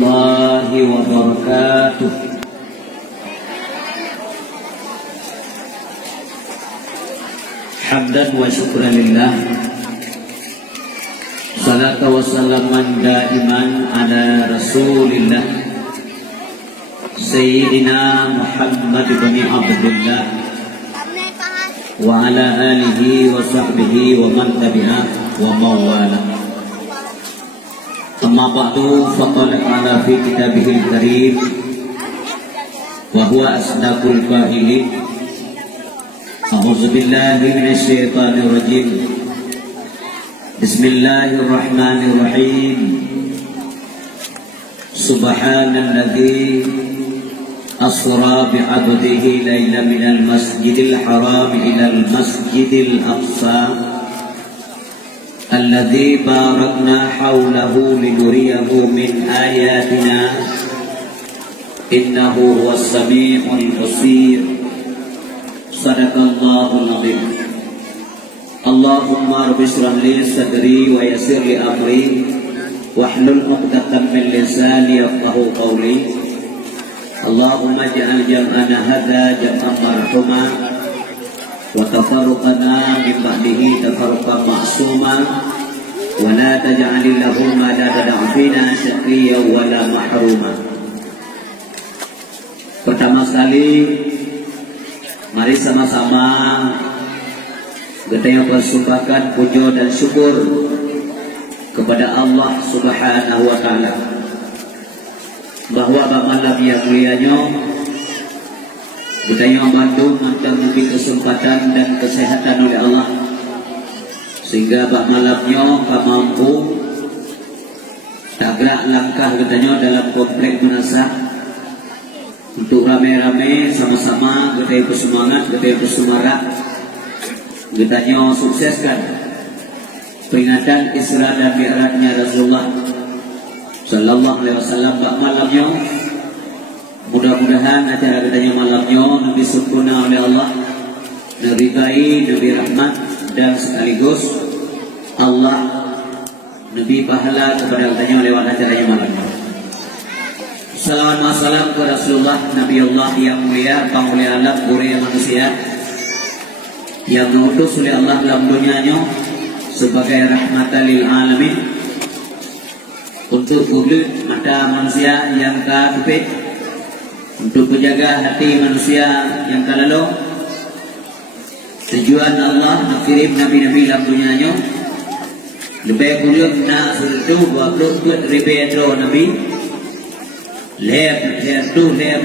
warahmatullahi wabarakatuh. Hamdan wa syukran lillah, salatu wa salaman daiman ala rasulillah Sayyidina Muhammad bin Abdullah wa ala alihi wa sahbihi wa man tabi'ah wa mawala. Amma ba'du, faqala ta'ala fi kitabihil karim wa huwa asdaqul qa'ilin. A'udzu billahi minasy syaithanir rajim. Bismillahirrahmanirrahim. Subhanalladzi asra bi'abdihi layla minal masjidil haram ilal masjidil aqsa alladzi barakna hawlahu linuriyahu min ayatina innahu huwas sami'ul basir. Sadaqallahul azim. Allahumma rabbi shrah li sadri wa yassir li amri wahlul 'uqdatam min lisani yafqahu qawli. Allahumma ij'al jam'ana hadza jam'an marhuma wa tafarruqana min ba'dihi tafarruqan ma'suma wa la taj'al lahum ma la tad'afina syaqiyya wa la mahruma. Pertama sekali, mari sama-sama kita persembahkan puja dan syukur kepada Allah Subhanahu wa ta'ala, bahwa malam yang mulianya kita yang bantu macam diberi kesempatan dan kesehatan oleh Allah, sehingga malamnya kita mampu tak gerak langkah katanya dalam komplek menasah untuk rame-rame sama-sama kita bersemangat, kita bersumarak, kita sukseskan peringatan Isra dan Mi'rajnya Rasulullah Sallallahu Alaihi Wasallam malamnya. Mudah-mudahan acara kita malamnya lebih sempurna oleh Allah, diridai, lebih rahmat, dan sekaligus Allah lebih pahala kepada kita lewat acaranya malamnya. Salawat wa salam ke Rasulullah Nabi Allah yang mulia, pemulia alam, mulia manusia, yang diutus oleh Allah dalam dunianya sebagai rahmatan lil alamin, untuk publik mata manusia yang kafir, untuk menjaga hati manusia yang kalalau. Tujuan Allah mengirim nabi-nabi dalam dunianya lebih kuliah nak suruh buat ribedo nabi leb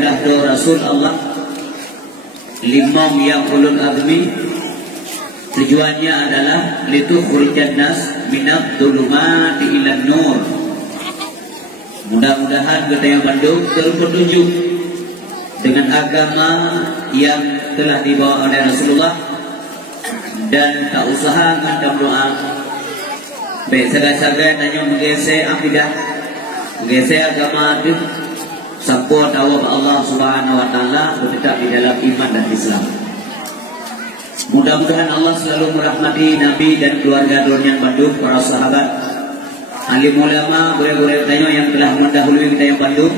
lah do Rasul Allah limam yang ulul azmi. Tujuannya adalah litukhrijan nas minadh dhulumati ilan nur. Mudah-mudahan kita yang Bandung terpetunjuk dengan agama yang telah dibawa oleh Rasulullah, dan tak usaha ngandam doa baik sagai-sagai tanya menggeser akidah, menggeser agama itu sampai tahu Allah Subhanahu wa ta'ala berdekat di dalam iman dan Islam. Mudah-mudahan Allah selalu merahmati Nabi dan keluarga Durian Bandung, para sahabat, alim ulama, guru-guru kita yang telah mendahului kita yang Bandung.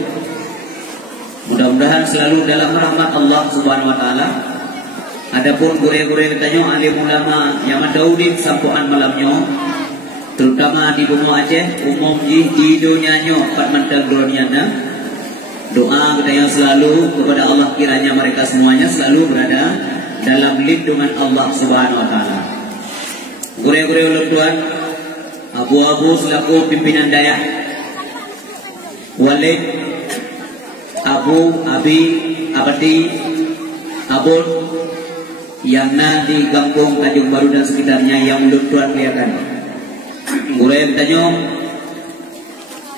Mudah-mudahan selalu dalam rahmat Allah Subhanahu wa ta'ala. Adapun guru-guru kita alim ulama yang mendaudin sampuan malamnya, terutama di Bumi Aceh, umum di dunianya, empat mantel dunianya. Doa kita yang selalu kepada Allah, kiranya mereka semuanya selalu berada dalam lindungan Allah Subhanahu wa ta'ala. Guru-guru ulun tuan, Abu-Abu selaku pimpinan daya, Walid, Abu, Abi, Abadi, Abun yang di kampung Tanjung Baru dan sekitarnya yang ulun tuan kelihatan. Guru yang tanya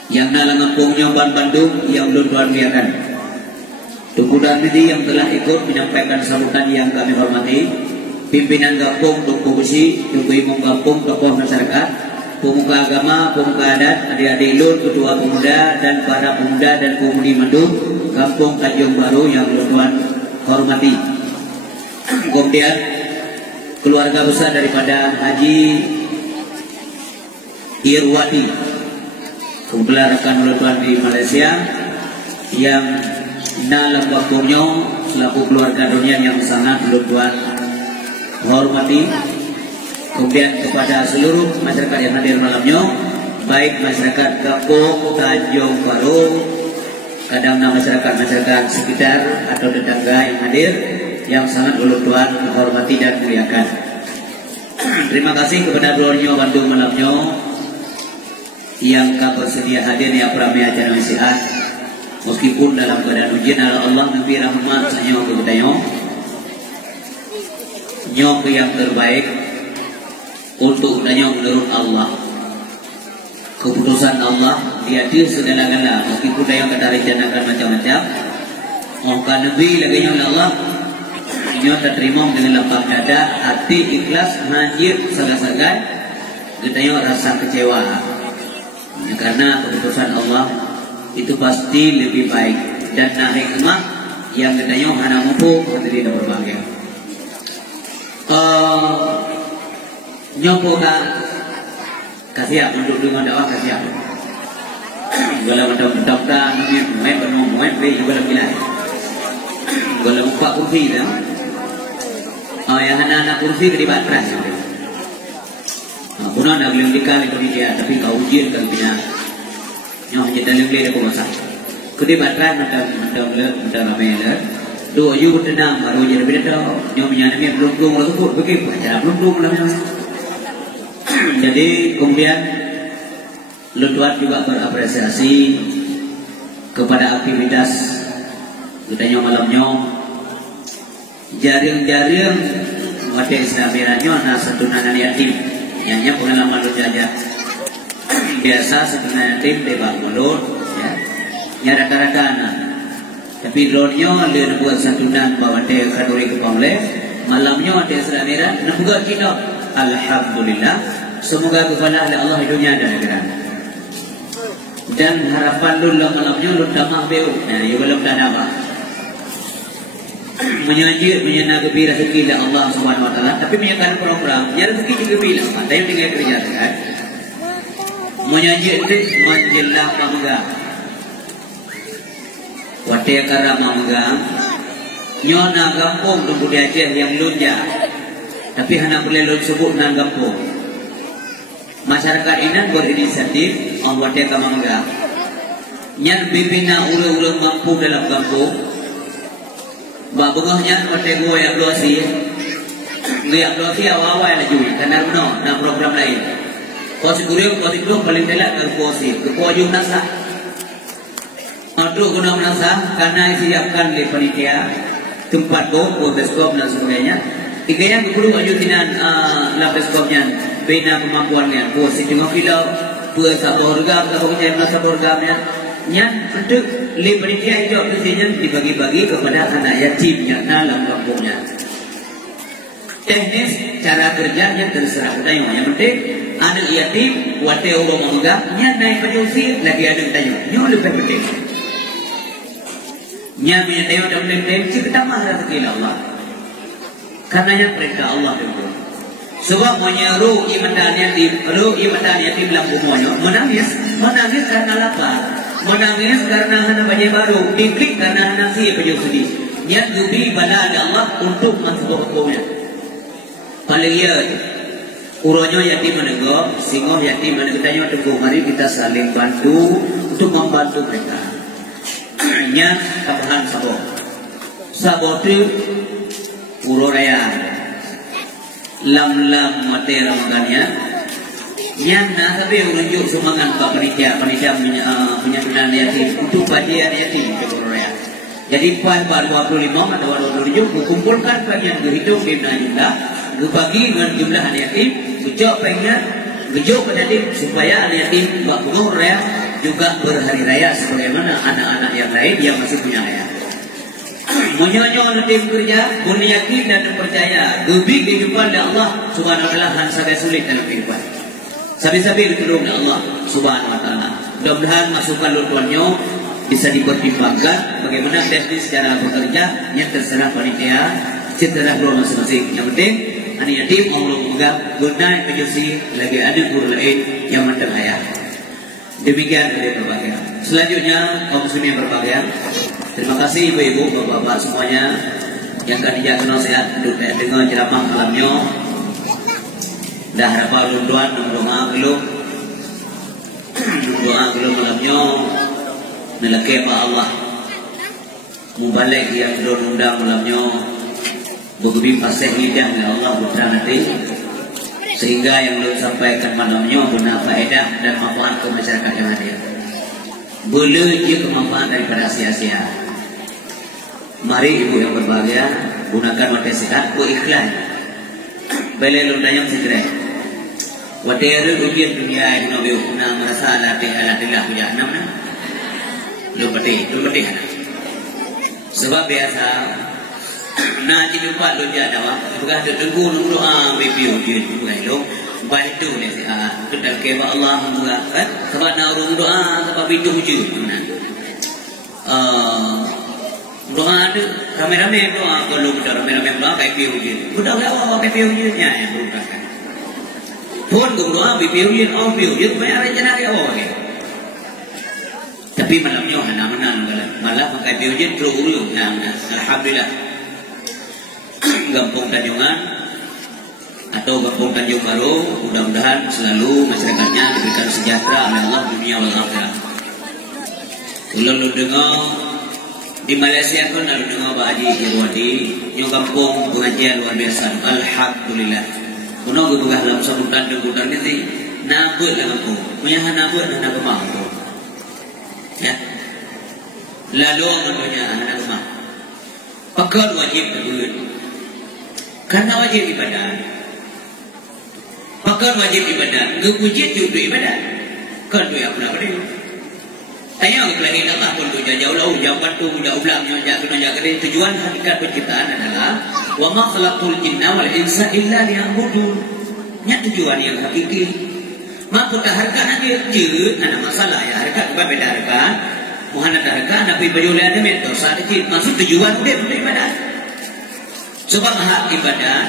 yang dalam kampungnya Bandung yang ulun tuan kelihatan. Tuku dan Midi yang telah ikut menyampaikan sambutan yang kami hormati, pimpinan kampung, Tuku Besi, Tuku Imam kampung, tokoh masyarakat, pemuka agama, pemuka adat, adik-adik ulun, ketua pemuda dan para pemuda dan pemudi Bandung, kampung Tanjung Baru yang ulun tuan hormati. Kemudian keluarga besar daripada Haji Irwati kebetulan rekan-rekan di Malaysia yang dalam waktunya selaku keluarga dunia yang sangat luar hormati. Kemudian kepada seluruh masyarakat yang hadir malamnya, baik masyarakat Kapuk, Tanjung Baru, kadang masyarakat sekitar atau tetangga yang hadir, yang sangat ulun Tuhan hormati dan muliakan. Terima kasih kepada Glornya Bandung malamnya yang bersedia hadir di Aprami acara nasihat, meskipun dalam keadaan ujian Allah Nabi rahmat saya kepada nyok yang terbaik untuk tanya menurut Allah. Keputusan Allah dia segala-gala, meskipun dia kata rencanakan macam-macam. Maka Nabi lagi oleh Allah nyo terima dengan lapang dada, hati ikhlas, najib saga-saga, kita rasa kecewa. Ya, karena keputusan Allah itu pasti lebih baik dan hikmah yang kita hana mampu hadirin berbahagia. Nyopo kasih untuk dengan dakwah kasih kalau mendaftar nabi main bermain juga lebih lain kalau buka kursi dah yang anak-anak kursi ke di batras punya nak belum dikali ke dia tapi kau ujian kan punya yang hanya dalam dia aku masak ke di batras macam ramai lah dua you tenang baru jadi beda yang punya nabi belum lalu begitu aja belum namanya. Jadi kemudian Lutuan juga berapresiasi kepada aktivitas kita malamnya jaring-jaring wate islamirannya na setunanan yatim yang pengalaman lu aja biasa setunanan yatim debak mulut ya rata-rata anak tapi lornya dia buat santunan bawa dia kaduri ke pamle malamnya wate islamiran nabuga kita alhamdulillah. Semoga kepada Allah hidupnya dan negara. Dan harapan lu malamnya lu tamah beu. Nah, you belum ada apa. Menyanyi gembira rezeki dari Allah Subhanahu wa taala, tapi menyaksikan program, ya rezeki juga bila. Ada yang tinggal kerja kan. Menyanyi itu menjelah mangga. Wate kara mangga. Nyona gampung tunggu dia yang lunja. Tapi hanya boleh lu sebut nang gampung. Masyarakat ini berinisiatif membuat dia kamangga. Yang bibina ulu-ulu mampu dalam kampung. Babungahnya pada gua yang dosi. Lihat dosi awal-awal yang lajui. Karena benar, dan program lain. Kosi kuriu paling telak ke kosi. Ke kuajung nasa. Untuk guna nasa, karena disiapkan di panitia tempat beskop dan sebagainya. Tiga yang kedua ajudinan labeskopnya bina kemampuannya. Dua sitting filau, dua saborgam, saborgamnya. Yang untuk panitia hijau mestinya dibagi-bagi kepada anak yatimnya dalam kampungnya. Teknis cara kerjanya terserah kita yang penting anak yatim wate orang mangga nya naik penyusi lagi ada tanya nyo lebih penting. Nya punya dewa dan penting kita mah rezeki Allah. Karenanya perintah Allah itu. Sebab menyeru ibadah yatim dalam umumnya menangis karena lapar, menangis karena hana banyak baru, diklik karena hana si penyusudi. Niat gubi pada ada Allah untuk masuk hukumnya. Paling ia uronya yatim menegak, singoh yatim menegaknya teguh. Mari kita saling bantu untuk membantu mereka. Niat kapahan sabot itu uro raya lam mate ramagannya yang nasabe menunjuk semangat pak panitia penyampaian yatim untuk bagian yatim ke uro raya. Jadi pada 25 atau 27 kumpulkan bagian berhitung bina jumlah bagi dengan jumlah anak yatim gejok pengen gejok yatim supaya anak yatim buat uro raya juga berhari raya sebagaimana anak-anak yang lain yang masih punya raya. Menyonya tim kerja, boleh yakin dan percaya. Lebih kehidupan dari Allah Subhanahu wa taala sangat sulit dalam kehidupan. Sabi-sabi ditolong oleh Allah Subhanahu wa taala. Mudah-mudahan masukan lutuannya bisa dipertimbangkan bagaimana teknis secara bekerja yang terserah panitia, terserah keluarga masing-masing. Yang penting anak yatim Allah menganggap guna penyusi lagi ada guru lain yang menterhaya. Demikian dari berbahagia. Selanjutnya kaum muslimin yang berbahagia, terima kasih ibu-ibu, bapak-bapak semuanya yang kandidat nasihat dengan ceramah malamnya. Dah harapan lunduan doa belum malamnya melaki apa Allah mubalik yang undang malamnya begitu pasih lidah ya Allah putra nanti sehingga yang lu sampaikan malamnya benar faedah dan manfaat ke masyarakat yang hadir. Boleh dia kemanfaat daripada sia-sia. Mari ibu yang berbahagia gunakan mata sehat ku ikhlas. Bela lu dayang segera. Whatever ujian dunia ini nabi ukna merasa alatih alatilah jahannam na. Lu pati. Sebab biasa na jadi buat lu jadawa bukan tertunggu doa bebiu dia bukan lu bantu ni kita keba Allah bukan sebab na doa sebab itu uji doa tu ramai-ramai doa kalau kita ramai-ramai doa bebiu uji sudah lewat bebiu uji nya yang bukan pun doa bebiu uji bebiu uji banyak rencana dia awak tapi malamnya mana malah pakai bebiu uji terus ulu alhamdulillah. Gampung Tanjungan atau Gampung Tanjung Baru, mudah-mudahan selalu masyarakatnya diberikan sejahtera oleh Allah dunia wal akhirat. Kalau dengar di Malaysia pun ada dengar Pak Haji Irwadi, yang kampung pengajian luar biasa. Alhamdulillah. Kuno gugah dalam sambutan dan ini nabut lah kampung, punya nabut dan nak kemah. Ya, lalu namanya anak kemah. Pakar wajib nabut. Karena wajib ibadah. Pakar wajib ibadah. Ngepujit juga ibadah. Kan tu yang pernah beri. Tanya pelani Allah pun tu jauh-jauh. Jawapan tu udah ulang. Tujuan hakikat penciptaan adalah wa ma khalaqul jinna wal insa illa liya'budun. Nya tujuan yang hakiki. Mampu tak harga aja je. Ada masalah ya. Harga bukan beda harga. Muhammad harga. Nabi berjualan ada mentor. Saat itu maksud tujuan dia untuk ibadah. Sebab hak ibadah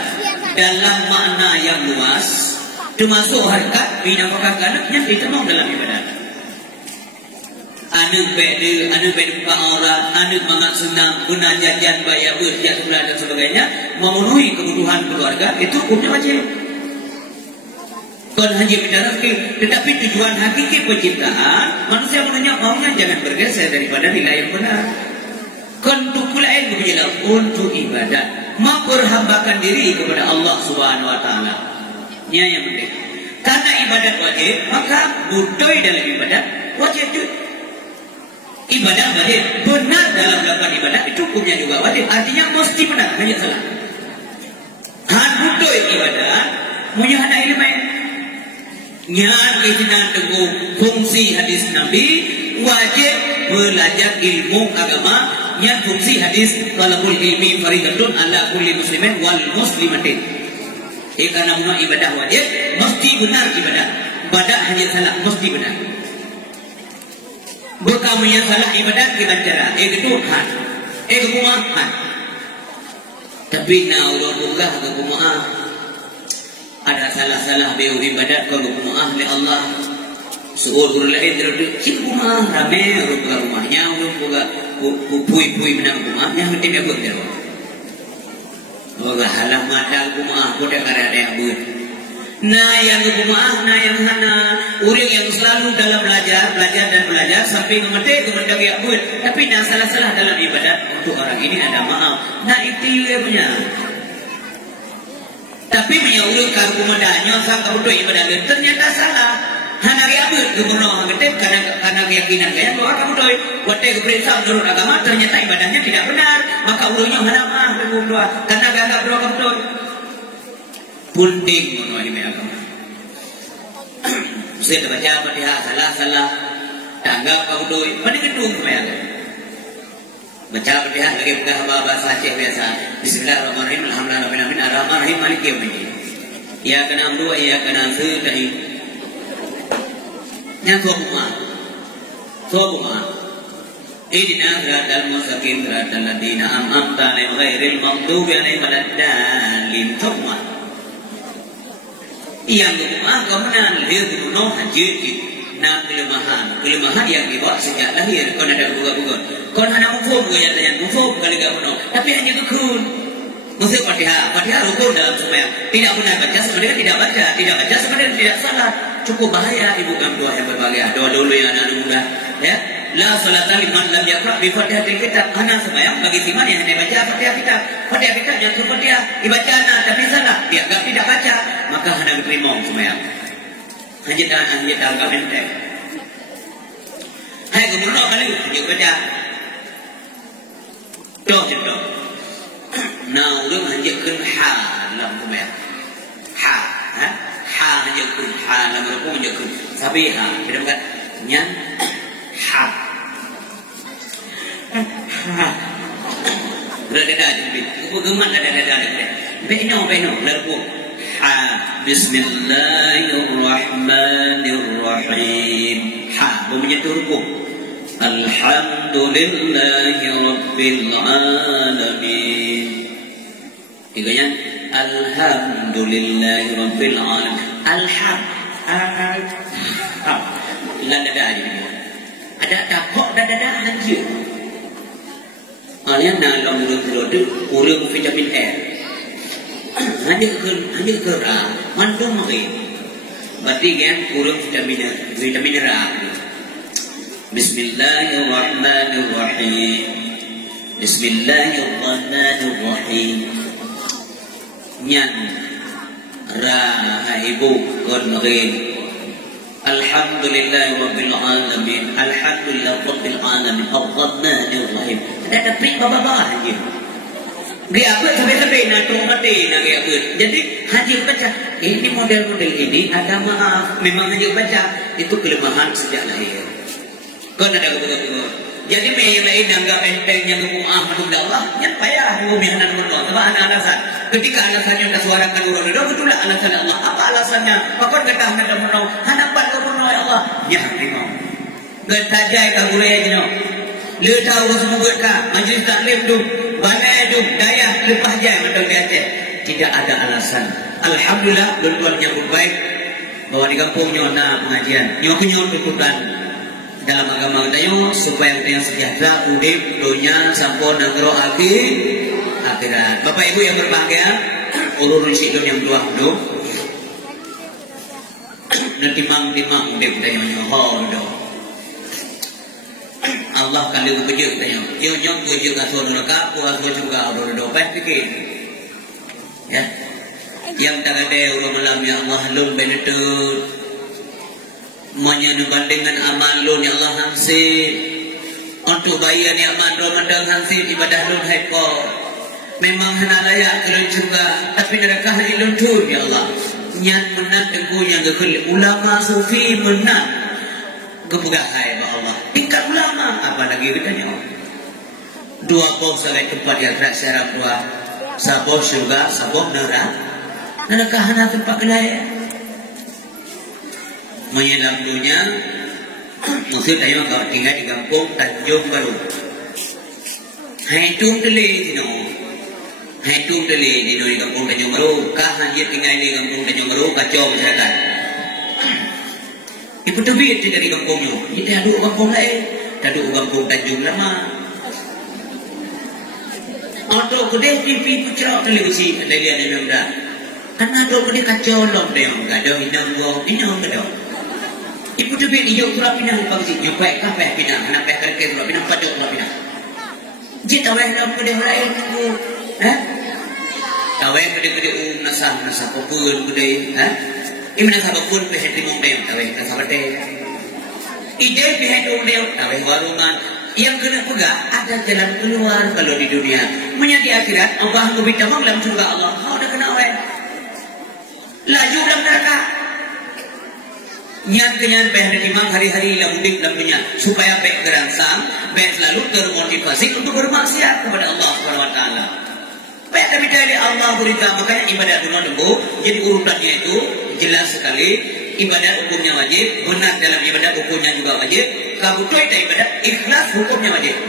dalam makna yang luas termasuk harkat binafkah ganaknya diterima dalam ibadah. Anu beda buka aurat, anu mangat sunnah, guna jajan bayar berjak sebelah dan sebagainya, memenuhi kebutuhan keluarga itu hukumnya wajib. Bukan hanya bicara tetapi tujuan hakiki penciptaan manusia maunya jangan bergeser daripada nilai yang benar. Kontukul ilmu jelas untuk ibadah, memperhambakan diri kepada Allah Subhanahu Wa Taala. Ini yang penting. Karena ibadat wajib, maka butuh dalam ibadat wajib juga. Ibadat wajib benar dalam melakukan ibadat itu hukumnya juga wajib. Artinya mesti benar, hanya salah. Han butuh ibadat, punya hana ilmu. Nyan ikhtiar dengan fungsi hadis Nabi wajib belajar ilmu agama. Yang fungsi hadis talabul ilmi faridatun ala kulli muslimin wal muslimatin. Karena ibadah wajib mesti benar ibadah. Ibadah hanya salah mesti benar. Bukan yang salah ibadah kita cara. Itu han. Kumahan. Tapi na Allah buka ke kumaah. Ada salah-salah beu ibadat ke kumaah oleh Allah. Suul lain terus kumaah ramai rumahnya buka pui-pui menang rumah yang penting dia bekerja. Oga halang madal rumah kuda karya yang buat. Nah yang rumah, nah yang hana orang yang selalu dalam belajar dan belajar sampai mengerti kemudian dia buat. Tapi nah salah-salah dalam ibadat untuk orang ini ada maaf. Nah itu dia punya. Tapi punya orang karumandanya sang untuk ibadat ternyata salah. Hana riabut gubernur mengetip karena keyakinan gaya bahwa kamu doi waktu keperintah menurut agama ternyata ibadahnya tidak benar maka ulungnya hana mah berdoa karena gagal doa kamu doi punting menurut ini agama. Saya baca Fatihah salah tanggap kamu doi mana gedung supaya baca Fatihah lagi buka bahasa Aceh biasa. Bismillahirrahmanirrahim alhamdulillahirabbil alamin arrahmanirrahim maliki yaumiddin. Ya kana amru ya kana sudahi. Yang Sobu'ah Idina siratal mustaqim siratal ladzina an'amta 'alaihim ghairil maghdubi 'alaihim waladdallin. Yang Sobu'ah kemudian lahir gunung haji na kelemahan yang dibawa sejak lahir. Kau ada buka-buka. Kau ada mufum ke yang tanya, mufum kali gak penuh. Tapi hanya kekun. Maksud Fatihah rukun dalam sembahyang. Tidak benar baca sebenarnya tidak baca sebenarnya tidak salah. Cukup bahaya ibu kami doa yang berbahagia. Doa dulu yang anak muda, ya. La salata liman lam yaqra bi Fatihatil Kitab. Ana sembahyang bagi iman yang hanya baca Fatihah Kitab. Fatihah Kitab yang Fatihah dibaca tapi salah. Dia tidak baca, maka hendak diterima sembahyang. Hanya tak enteng. Hai gubernur kali hanya baca. Contoh. Nah, udah menunjukkan ha dalam sembahyang. Ha menunjukkan ha dalam rukuk menunjukkan sabiha. Kita bukan nyan ha. Berada di bagaimana ada. Beno rukuk. Ha Bismillahirrahmanirrahim. Ha bunyinya rukuk. Alhamdulillahi Rabbil Alamin. Tiganya Alhamdulillahi Rabbil Alamin. Dada ada takok dada aja. Alian dalam mulut kurang vitamin A. Hanya kerang, mandum makin. Berarti kan kurang vitamin A. Bismillahirrahmanirrahim. Bismillahirrahmanirrahim. Nyan ibu konrin. Alhamdulillah rabbil alamin. Alhamdulillah rabbil alamin. Ar-Rahmanir Rahim. Ada tapi bapa aja. Dia apa sampai nak mati nak dia apa. Jadi haji baca. Ini model-model ini ada maaf. Memang haji baca itu kelemahan sejak lahir. Kau ada betul. Jadi yang lain anggap enteng yang menguah Allah, yang payah mengumihanan Allah. Sebab alasan. Ketika alasannya dah suarakan orang itu betul alasan Allah. Apa alasannya? Maka kata hendak menau, hanapan kau menau ya Allah. Ya, terima. Getajai kau boleh jenuh. Le tahu semua berkah. Majlis taklim tu, balai tu, daya lepas jai betul dia. Tidak ada alasan. Alhamdulillah, tuan-tuan yang baik bahwa di kampungnya ada pengajian. Nyonya tutupan. Dalam agama kita supaya kita yang sejahtera udip dunia sampun nagro akhirat. Bapak Ibu yang berbahagia, urun sidon yang dua hidup. Nanti mang udip kita yang nyohor do. Allah kali bekerja kita yang nyong kerja kasur neraka, puas juga urun do pasti. Ya. Yang tak ada orang malam ya Allah lum benetut. Menyandingkan dengan amal lun ya Allah hansi untuk bayar ni amal Ramadan hansi ibadah lun heko memang hana layak kelun juga tapi neraka hari lun tu ya Allah nyan menang teguh yang kekil ulama sufi menang kepegahai ya Allah tingkat ulama apa lagi katanya dua bos sampai tempat yang tak serap dua sabos juga sabos neraka hana tempat kelaya menyelam dunia maksud saya kalau tinggal di kampung Tanjung Baru Haitung Deli di kampung Tanjung Baru kah hanya tinggal di kampung Tanjung Baru kacau masyarakat ibu tebit dari kampungnya kita ada kampung lain ada kampung Tanjung Lama atau kedai TV pucak televisi ada lihat yang muda karena ada kedai kacau lom dia enggak ada hinang ada ibu tu beli hijau tu lapinah bangsi nyupai kafe pindah anak pekar ke tu lapinah pacok tu lapinah jita weh dalam kedai lain tu tawe kedai nasa popul kedai ini nasa popul pehet di mungkin tawe nasa bete ide pehet di tawe warungan yang kena pegang ada jalan keluar kalau di dunia menjadi akhirat Allah kubita dalam surga Allah kau dah kena weh laju dalam neraka Nyan memang hari-hari lemdik lembunya supaya baik terangsang, baik selalu termotivasi untuk bermaksiat kepada Allah Subhanahu Wa Taala. Baik kami dari Allah berita makanya ibadat rumah dulu jadi urutannya itu jelas sekali ibadat hukumnya wajib, benar dalam ibadat hukumnya juga wajib. Kabutoy dari ibadat ikhlas hukumnya wajib,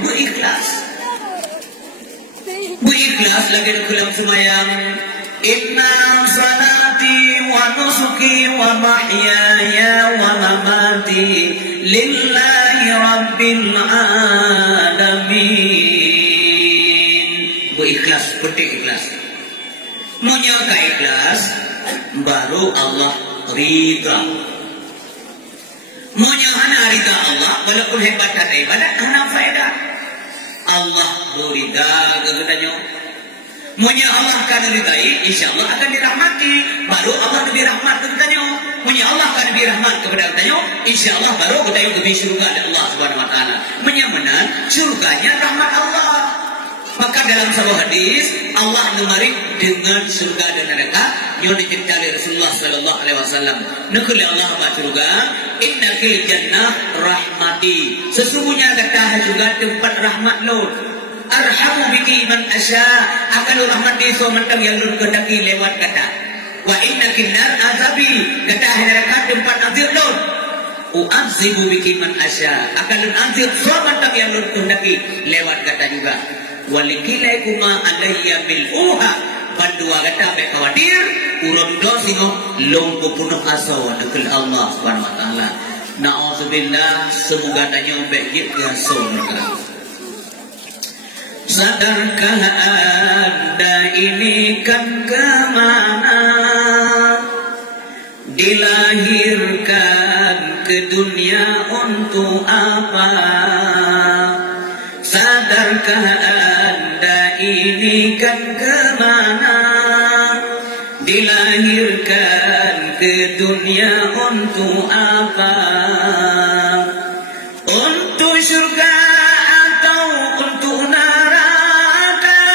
berikhlas lagi dalam semayang. Inna salati ونسكي ومحياي ومماتي لله رب العالمين. Ikhlas, seperti ikhlas. Menyangka ikhlas, baru Allah ridha. Menyangka ridha Allah, walaupun hebat kata ibadat, karena faedah. Allah beridha kepadanya. Munya Allah akan diridai, insya Allah akan dirahmati. Baru Allah lebih rahmat kepadanya. Munya Allah akan lebih rahmat kepada katanya, insya Allah baru kita lebih surga dari Allah Subhanahu Wa Taala. Menyamanan surganya rahmat Allah. Maka dalam sebuah hadis Allah memari dengan surga dan neraka yang dicipta oleh Rasulullah Sallallahu Alaihi Wasallam. Nakul Allah surga, innakil jannah rahmati. Sesungguhnya kata surga tempat rahmat lo. Arhamu biki man asya, akan rahmati seorang yang lur kehendaki lewat kata. Wa innakil nar azabi, kata neraka tempat azab lo. U'azibu biki man asya, akan azab seorang yang lur kehendaki lewat kata juga. Walikilaikuma alayya mil'uha, bandua kata baik khawatir urut dosino lompo punuh aso dekil Allah Subhanahu Wa Taala. Na'udzubillah, semoga tanya baik dia surga. Sadarkah Anda ini kan kemana? Dilahirkan ke dunia untuk apa? Sadarkah Anda ini kan kemana? Dilahirkan ke dunia untuk apa? Untuk surga atau untuk neraka?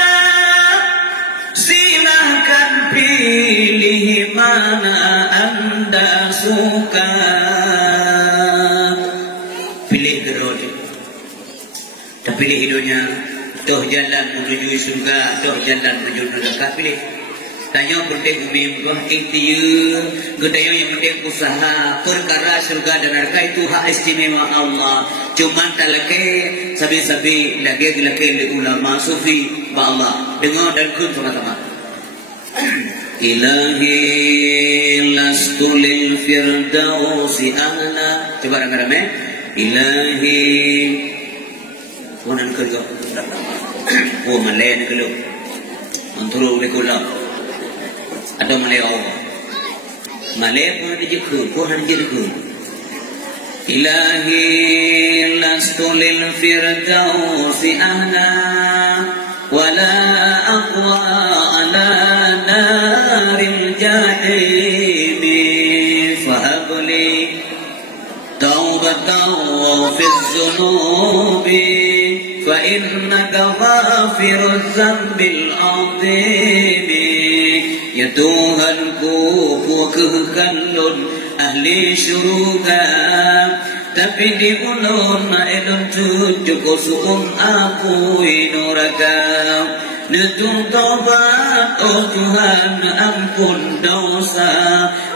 Silahkan pilih mana Anda suka. Pilih gerodi. Pilih hidupnya, toh jalan menuju surga, toh jalan menuju neraka. Pilih. Tanya penting umum, intinya, gedaya yang penting usaha. Perkara surga dan neraka itu hak istimewa Allah. Cuma tak lagi sabi-sabi lagi ulama sufi ba Allah. Dengar dan kun sama-sama. Ilahi lastu lil firdausi ahla. Coba rame-rame. Ilahi Wanan kerja, oh Malay ni kalau, antara mereka ulang, ada Malay Allah, Malay pun ada jekun, pun ada jekun. Ilahi lastu lil firdausi ahla, wala aqwa ala naril jahimi, fahabli taubatan fi zunubi. فإنك غافر الذنب العظيم يا Tuhan ku kekallun ahli syurga tapi di ulun ma'ilun tujuh kusum aku inuraka netung taubat oh Tuhan ampun dosa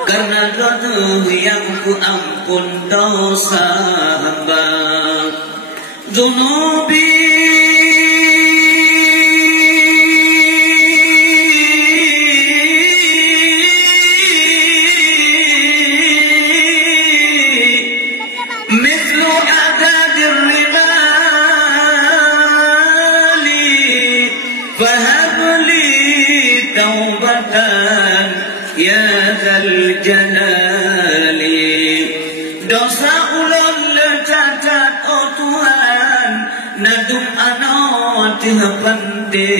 karena doa yang ku ampun dosa hamba Zunubi mislu adadir ribali fahabli taubatan ya zal jalali dosa ulun lecacat oh Tuhan nadum anawati hapande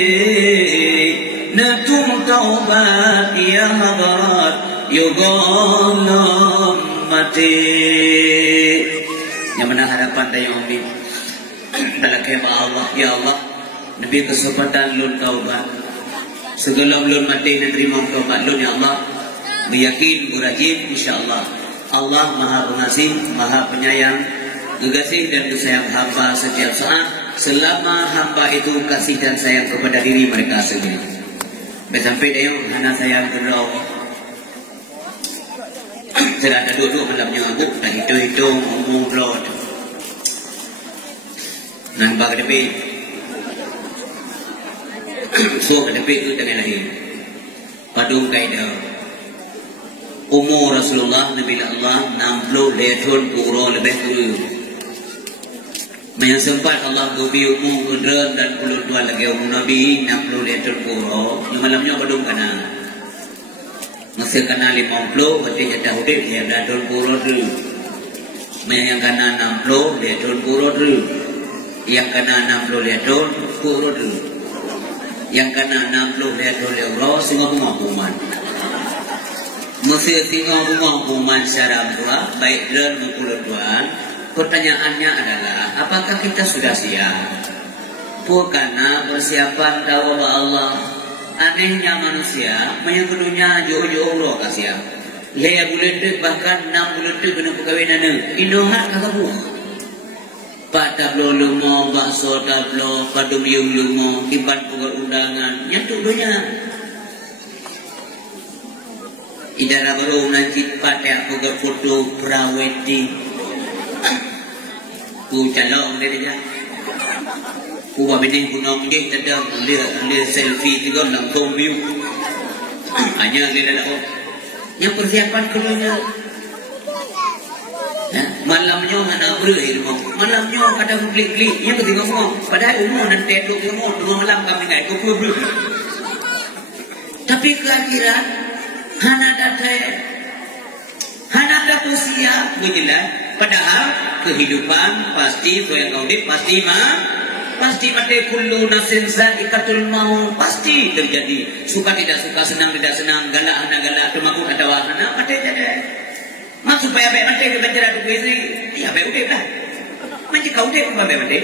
nadum taubat ya habarat yugolam mati yang mana harapan daya amin dalam kebah Allah ya Allah Nabi kesempatan lun taubat segala lun mati dan terima taubat lun ya Allah beryakin berajin insyaAllah Allah maha pengasih maha penyayang Gegasih dan sayang hamba setiap saat selama hamba itu kasih dan sayang kepada diri mereka sendiri. Sampai dia hana sayang kepada Allah. Tidak ada duduk malamnya abuk dan hitung-hitung umum road. Nampak depi. So depi itu dengan lahir. Padung kaidah. umur Rasulullah Nabi Allah 60 tahun kurang lebih kurang. Yang sempat Allah gobi umur kudran dan 22 lagi umur Nabi 60 tahun kurang. Yang malamnya badung kana. Masa kana 50 berarti jatah udip ya tahun kurang tu. Yang kana 60 tahun kurang tu. Yang kana 60 tahun kurang tu. Yang kana 60 tahun euro semua pemahaman. Mesti tinggal pemahaman secara tua baik dan maupun tuan. Pertanyaannya adalah, apakah kita sudah siap? Karena persiapan dakwah Allah. Anehnya manusia, menyangkutunya jauh-jauh Allah kasih. Lea bulan bahkan 6 bulan kena perkahwinan. Inohat kagak buah. Pak tablo lumo, bakso tablo, padum yung lumo, kiban pugar undangan. Yang tuduhnya. Idara baru nanti pada pugar foto pra-wedding. Ku calong dia dia. Ku buat bini punong dia tadang dia selfie juga langsung view. Hanya dia dah oh. Yang persiapan keluarnya. Ya, malamnya mana berakhir mau. Malamnya kadang klik-klik yang ketika mau. Padahal umur nanti tu umur 2 malam kami enggak ikut buru. Tapi keakhiran hana ada usia beginilah. Padahal kehidupan pasti yang kau hidup pasti mati kullu nafsin za'iqatul maut pasti terjadi. Suka tidak suka, senang tidak senang, galak hana galak, temakut ada wahana mati jadi. Mak supaya baik mati ke penjara tu beri. Ya baik udah lah. Macam kau dek apa baik mati?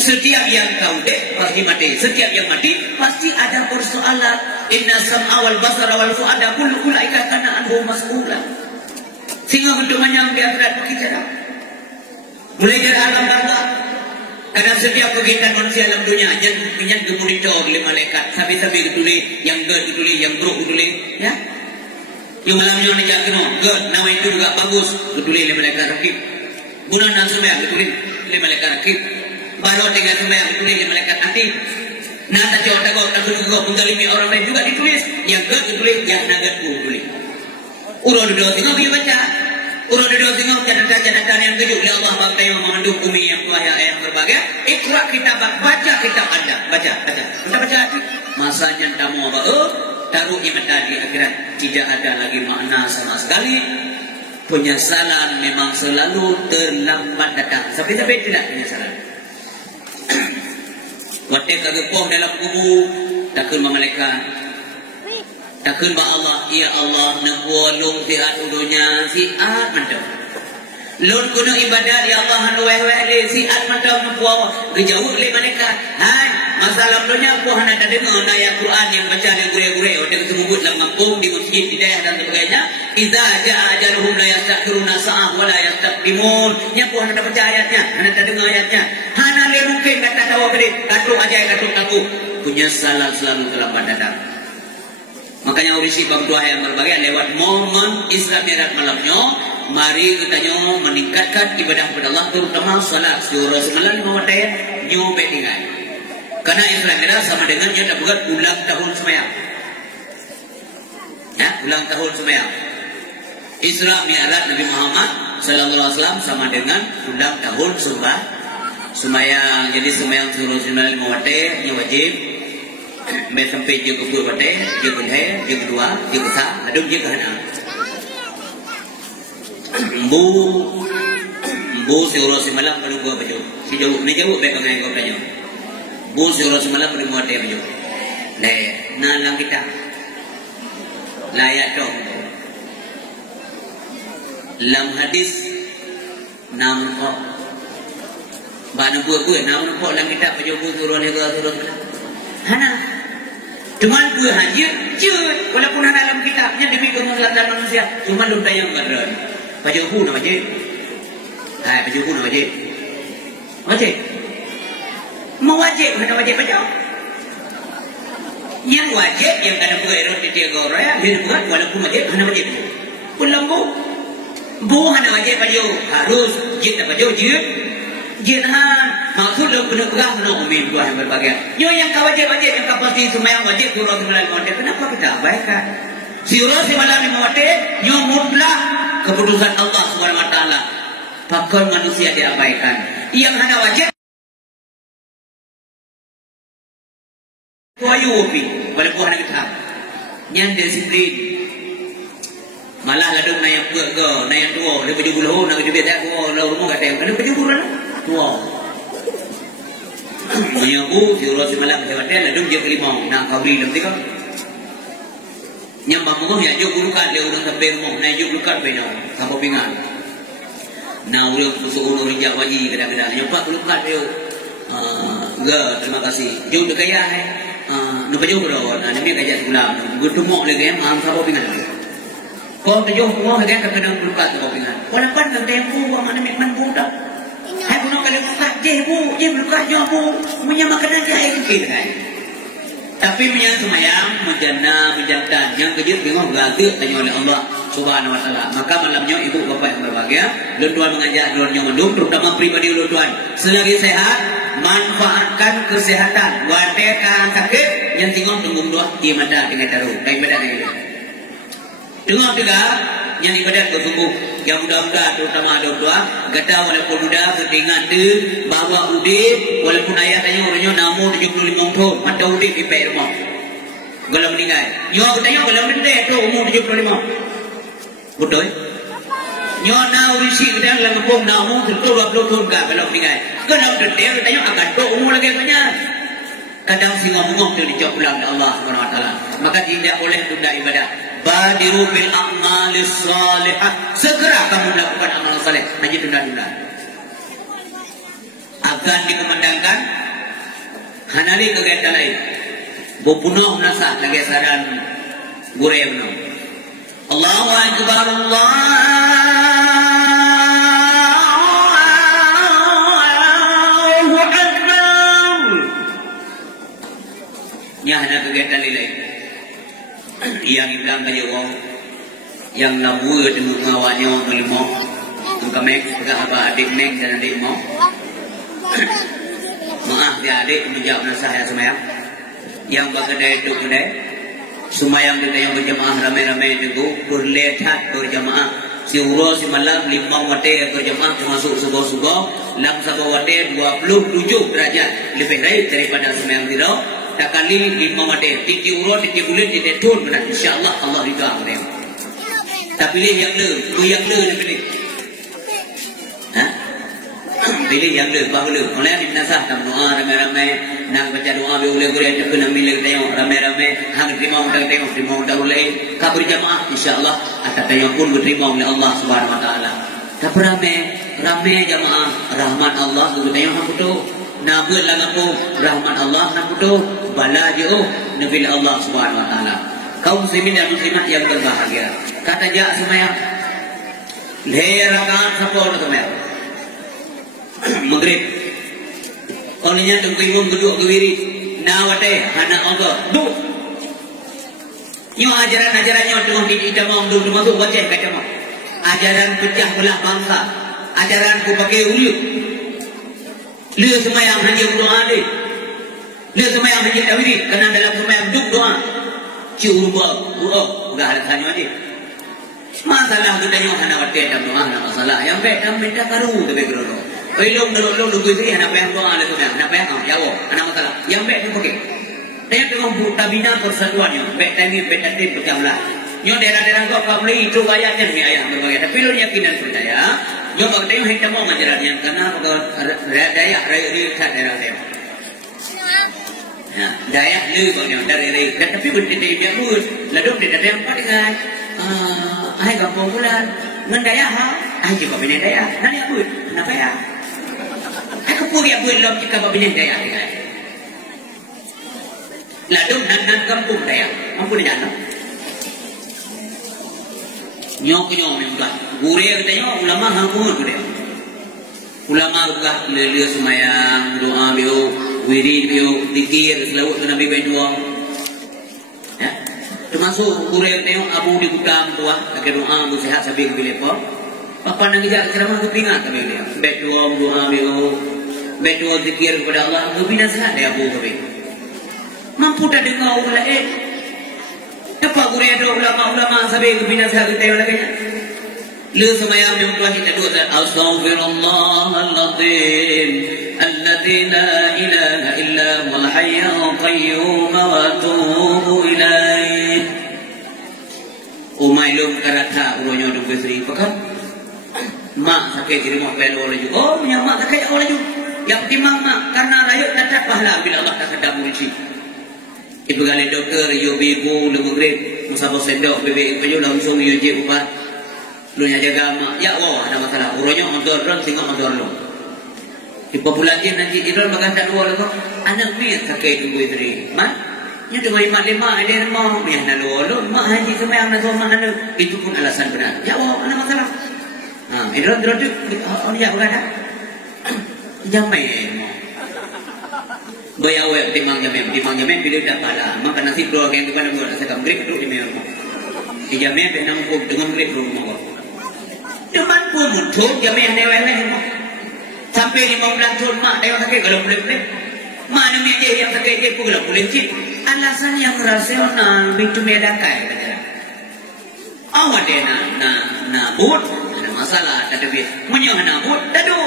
Setiap yang kau dek pasti mati. Setiap yang mati pasti ada persoalan. Inna sam'a wal basara wal fu'ada kullu ulaika kana anhu mas'ula. Sehingga bentuk yang di akhirat kita dah. Mulai dari alam bawah. Kadang setiap kegiatan manusia alam dunia yang dimonitor oleh malaikat. Sabi-sabi ditulis, yang gerd ditulis, yang buruk ditulis, ya. Yang malamnya ni jangan kena, gerd, nama itu juga bagus, ditulis oleh malaikat rakib. Bulan dan sembahyang ditulis oleh malaikat rakib. Baru tinggal sembahyang ditulis oleh malaikat rakib. Nah, tak jauh tak kau mengalimi orang lain juga ditulis, yang gerd ditulis, yang nagat pun ditulis. Urut dua tengok dia baca. Urut dua tengok catatan-catatan yang kejuk oleh Allah bangkai yang mengandung bumi yang kuah yang berbagai. Ikhra kitab baca kitab Anda. Baca. Kita baca lagi. Masanya tamu apa? Taruh iman di akhirat tidak ada lagi makna sama sekali. Penyesalan memang selalu terlambat datang. Sampai tidak penyesalan. Waktu kagepoh dalam kubur takkan malaikat. Takkan ba Allah, ya Allah, nagwalong tiat udunya siat mandam. Lord kuno ibadah ya Allah hanu wewe siat mandam nagwaw gejauh le mereka. Hai, masalah dunia ku hana ada dengar ayat Quran yang baca yang gure-gure dan sebut dalam kampung di masjid di daerah dan sebagainya. Idza jaa ajaluhum la yastakhiruna sa'ah wa la yastaqdimun. Nya ku hana baca ayatnya, hana dengar ayatnya. Hana le mungkin kata tahu gede, katu aja katu tahu. Punya salah selalu terlambat datang. Makanya urisi bang doa yang berbagai lewat momen Isra Mi'raj malamnya, mari kita meningkatkan ibadah kepada Allah terutama salat. Surah semalam mawatay nyo betingan. Karena Isra Mi'raj sama dengan dia buat ulang tahun sembahyang. Ya, ulang tahun sembahyang. Isra Mi'raj Nabi Muhammad sallallahu alaihi wasallam sama dengan ulang tahun sembahyang. Jadi sembahyang surah semalam mawatay nyo wajib. Sampai sampai dia kubur batai, dia kedua, dia kedua, dia ketiga, ada dia keenam. Bu surah semalam baru gua baju. Si jauh baik kami kau tanya. Bu surah semalam baru gua tanya baju. Nah kita layak dong. Lam hadis nampak. Bana buat nampak lam kita baju bu surah ni surah. Hana. Cuman dua haji, walaupun ada dalam kitabnya demi kemuliaan manusia, cuma lu tayang beran. Baju pun wajib. Baju pun wajib. Wajib. Mau wajib, mana wajib baju? Yang wajib yang ada buat erot di tiga orang, yang buat walaupun wajib, mana wajib? Pulang bu hana wajib baju harus kita baju Jihad maksud dalam penegang no umin buah yang berbagai. Yo yang kau wajib yang kau pasti semua yang wajib surah sembilan konten. Kenapa kita abaikan? Siura si malam ni mawate nyo mutlak keputusan Allah Subhanahu wa taala. Pakon manusia diabaikan. Yang hana wajib kuayupi pada buah nak kita. Yang disiplin. Malah ladung na yang ke, na yang tua, dia baju bulu, nak dia tak tua, lalu rumah kat dia, ada baju bulu tua. Menyabu siura si malam si mawate ladung dia kelimau nak kawin nanti kan. Yang mampu ya jo bulukan dia orang sampai rumah, naik jo bulukan bina, sampai pingan. Nah orang musuh orang rinjak wajib kadang-kadang nyopak bulukan dia. Terima kasih. Jo dia kaya ni. Nampak jo berlawan. Ini kaya sekolah. Bertemu lagi yang malam sampai pingan. Kau tu jo semua lagi kadang-kadang bulukan sampai pingan. Walaupun nak tempo mana memang budak. Hai puno kalau bukan je bulukan jo bu, punya makanan je air kecil kan. Tapi punya semayang menjantan yang kejut bingung berarti tanya oleh Allah Subhanahu wa taala. Maka malamnya ibu bapa yang berbahagia, lutuan mengajak luarnya mendung terutama pribadi lutuan. Selagi sehat, manfaatkan kesehatan. Watekan sakit yang tinggal tunggu dua di mata dengan taruh. Daripada ini. Tengok juga yang ibadat bertumbuh yang mudah-mudah terutama doa gata walaupun muda ketingan tu bawa udip walaupun ayat tanya orangnya namu 75 tahun mata udip di pek rumah kalau meninggal nyo tanya kalau meninggal tu umur 75 betul nyo na urisi kita dalam kampung namu tentu 20 tahun kan kalau meninggal kalau detail tanya akan tu umur lagi banyak kadang singa-mungong tu dijawab pulang oleh Allah SWT. Maka tidak boleh tunda ibadah. Badiru bil a'malis salihah. Segera kamu melakukan amal saleh. Hanya tunda-tunda. Akan dikumandangkan hanali kegiatan lain. Bupunuh nasah lagi saran gureh benar. Allahu akbar Allah. Hanya kegiatan lain yang bilang kaya orang yang nabu dengan ngawanya melimau mengkamek pegang apa adik neng dan adik mau maaf dia adik menjawab nasihat semayang yang berkedai itu kedai semayang kita yang berjamaah ramai-ramai itu berlehat berjamaah si uro si malam 5 wate berjamaah termasuk subuh-subuh lam sabu wate 27 derajat lebih baik daripada semayang tidak tak kali 5 wate tinggi urut tinggi bulan tinggi tun benar insyaallah Allah ridha kepada tak pilih yang le yang le dia pilih pilih yang le bahawa oleh di nasah tam doa ramai-ramai nak baca doa boleh-boleh tak kena milik tengok ramai-ramai hang terima undang tengok terima undang oleh ka berjamaah insyaallah atas tayang pun diterima oleh Allah Subhanahu wa taala tak ramai jamaah rahmat Allah tu tengok hang tu nabut langapu rahmat Allah nak putu bala jauh nabi Allah Subhanahu wa taala. Kaum muslimin dan muslimat yang berbahagia. Kata jak semayang. Lerakan sapor semayang. Maghrib. Olehnya tunggu kedua kewiri. Nawate hana Allah. Du. Nyo ajaran-ajarannya tengok di damang du masuk baca kata mah. Ajaran pecah belah bangsa. Ajaran ku pakai uliuk. Dia semayang hanya doa dia. Dia semayang hanya tawiri. Kerana dalam semayang duk doa. Curba. Enggak ada tanya dia. Masalah kita yang hana wate dalam doa. Hana masalah. Yang baik dalam minta karu. Tapi berdoa. Kalau belum lugu itu. Hana payah doa. Hana payah jawab. Hana masalah. Yang baik itu pakai. Dia tengok tabina persatuannya. Baik tadi. Baik tadi berjamlah. Nyo daerah-daerah kau boleh itu ayatnya. Ini ayat berbagai. Tapi lu yakinan percaya. Yo bang tengok kita mau mengajarnya karena daya rakyat daerah dia. Ya, daya lu bang dari tapi berdiri dia pun lalu dia ada yang pakai ai kampung bulan mendaya ha ai juga punya daya nanti apa kenapa ya aku punya belum jika punya daya lalu nan kampung daya mampu jalan nyok memang gurih katanya ulama hangkung gurih ulama buka lele semayang doa bio wirid bio dikir selalu Nabi berdua ya termasuk gurih katanya abu di gudang tua agar doa bu sehat sampai ke bilepo papa nang ijak ceramah tu peringat tapi dia berdua doa bio berdua dikir kepada Allah tu bina sehat dia abu tapi mampu tak dengar ulah Apa guru ada ulama-ulama sampai kebina sahabat tayo lagi. Le semayang yang tuan kita dua dan astaghfirullahaladzim alladzi la ilaha illa huwal hayyul qayyum wa atubu ilaih. Umay lum karatha uronyo du besri pakat. Mak sakit di rumah pelo laju. Oh, punya mak sakit laju. Yang timang mak karena rayut dapat pahala bila Allah tak sedang murid. Ibu kali doktor yo bibu lu grade musabah sendok bebe baju langsung yo je upat. Lu nya jaga mak. Ya Allah ada masalah. Uronyo motor ron singo motor lu. Di populasi nanti idol makan tak dua lagi. Anak ni sakit ibu istri. Mak nya tu mai mak lima ada mau ni nak lu mak haji sembahyang nak somat nak itu pun alasan benar. Ya Allah ada masalah. Ha idol tu ya berada. Jamai. Bayawek timang jamin bila dah pala. Maka nasi keluarga yang kepada gua saya grip dulu di meja. Di jamin dengan pun dengan grip dulu mau. Depan pun muncul jamin dewan. Sampai 15 tahun mak dia sakit kalau boleh. Mana meja yang sakit dia pun kalau boleh cip. Alasan yang rasional itu medakai. Awak dia nak but ada masalah tak ada punya nak but tak ada.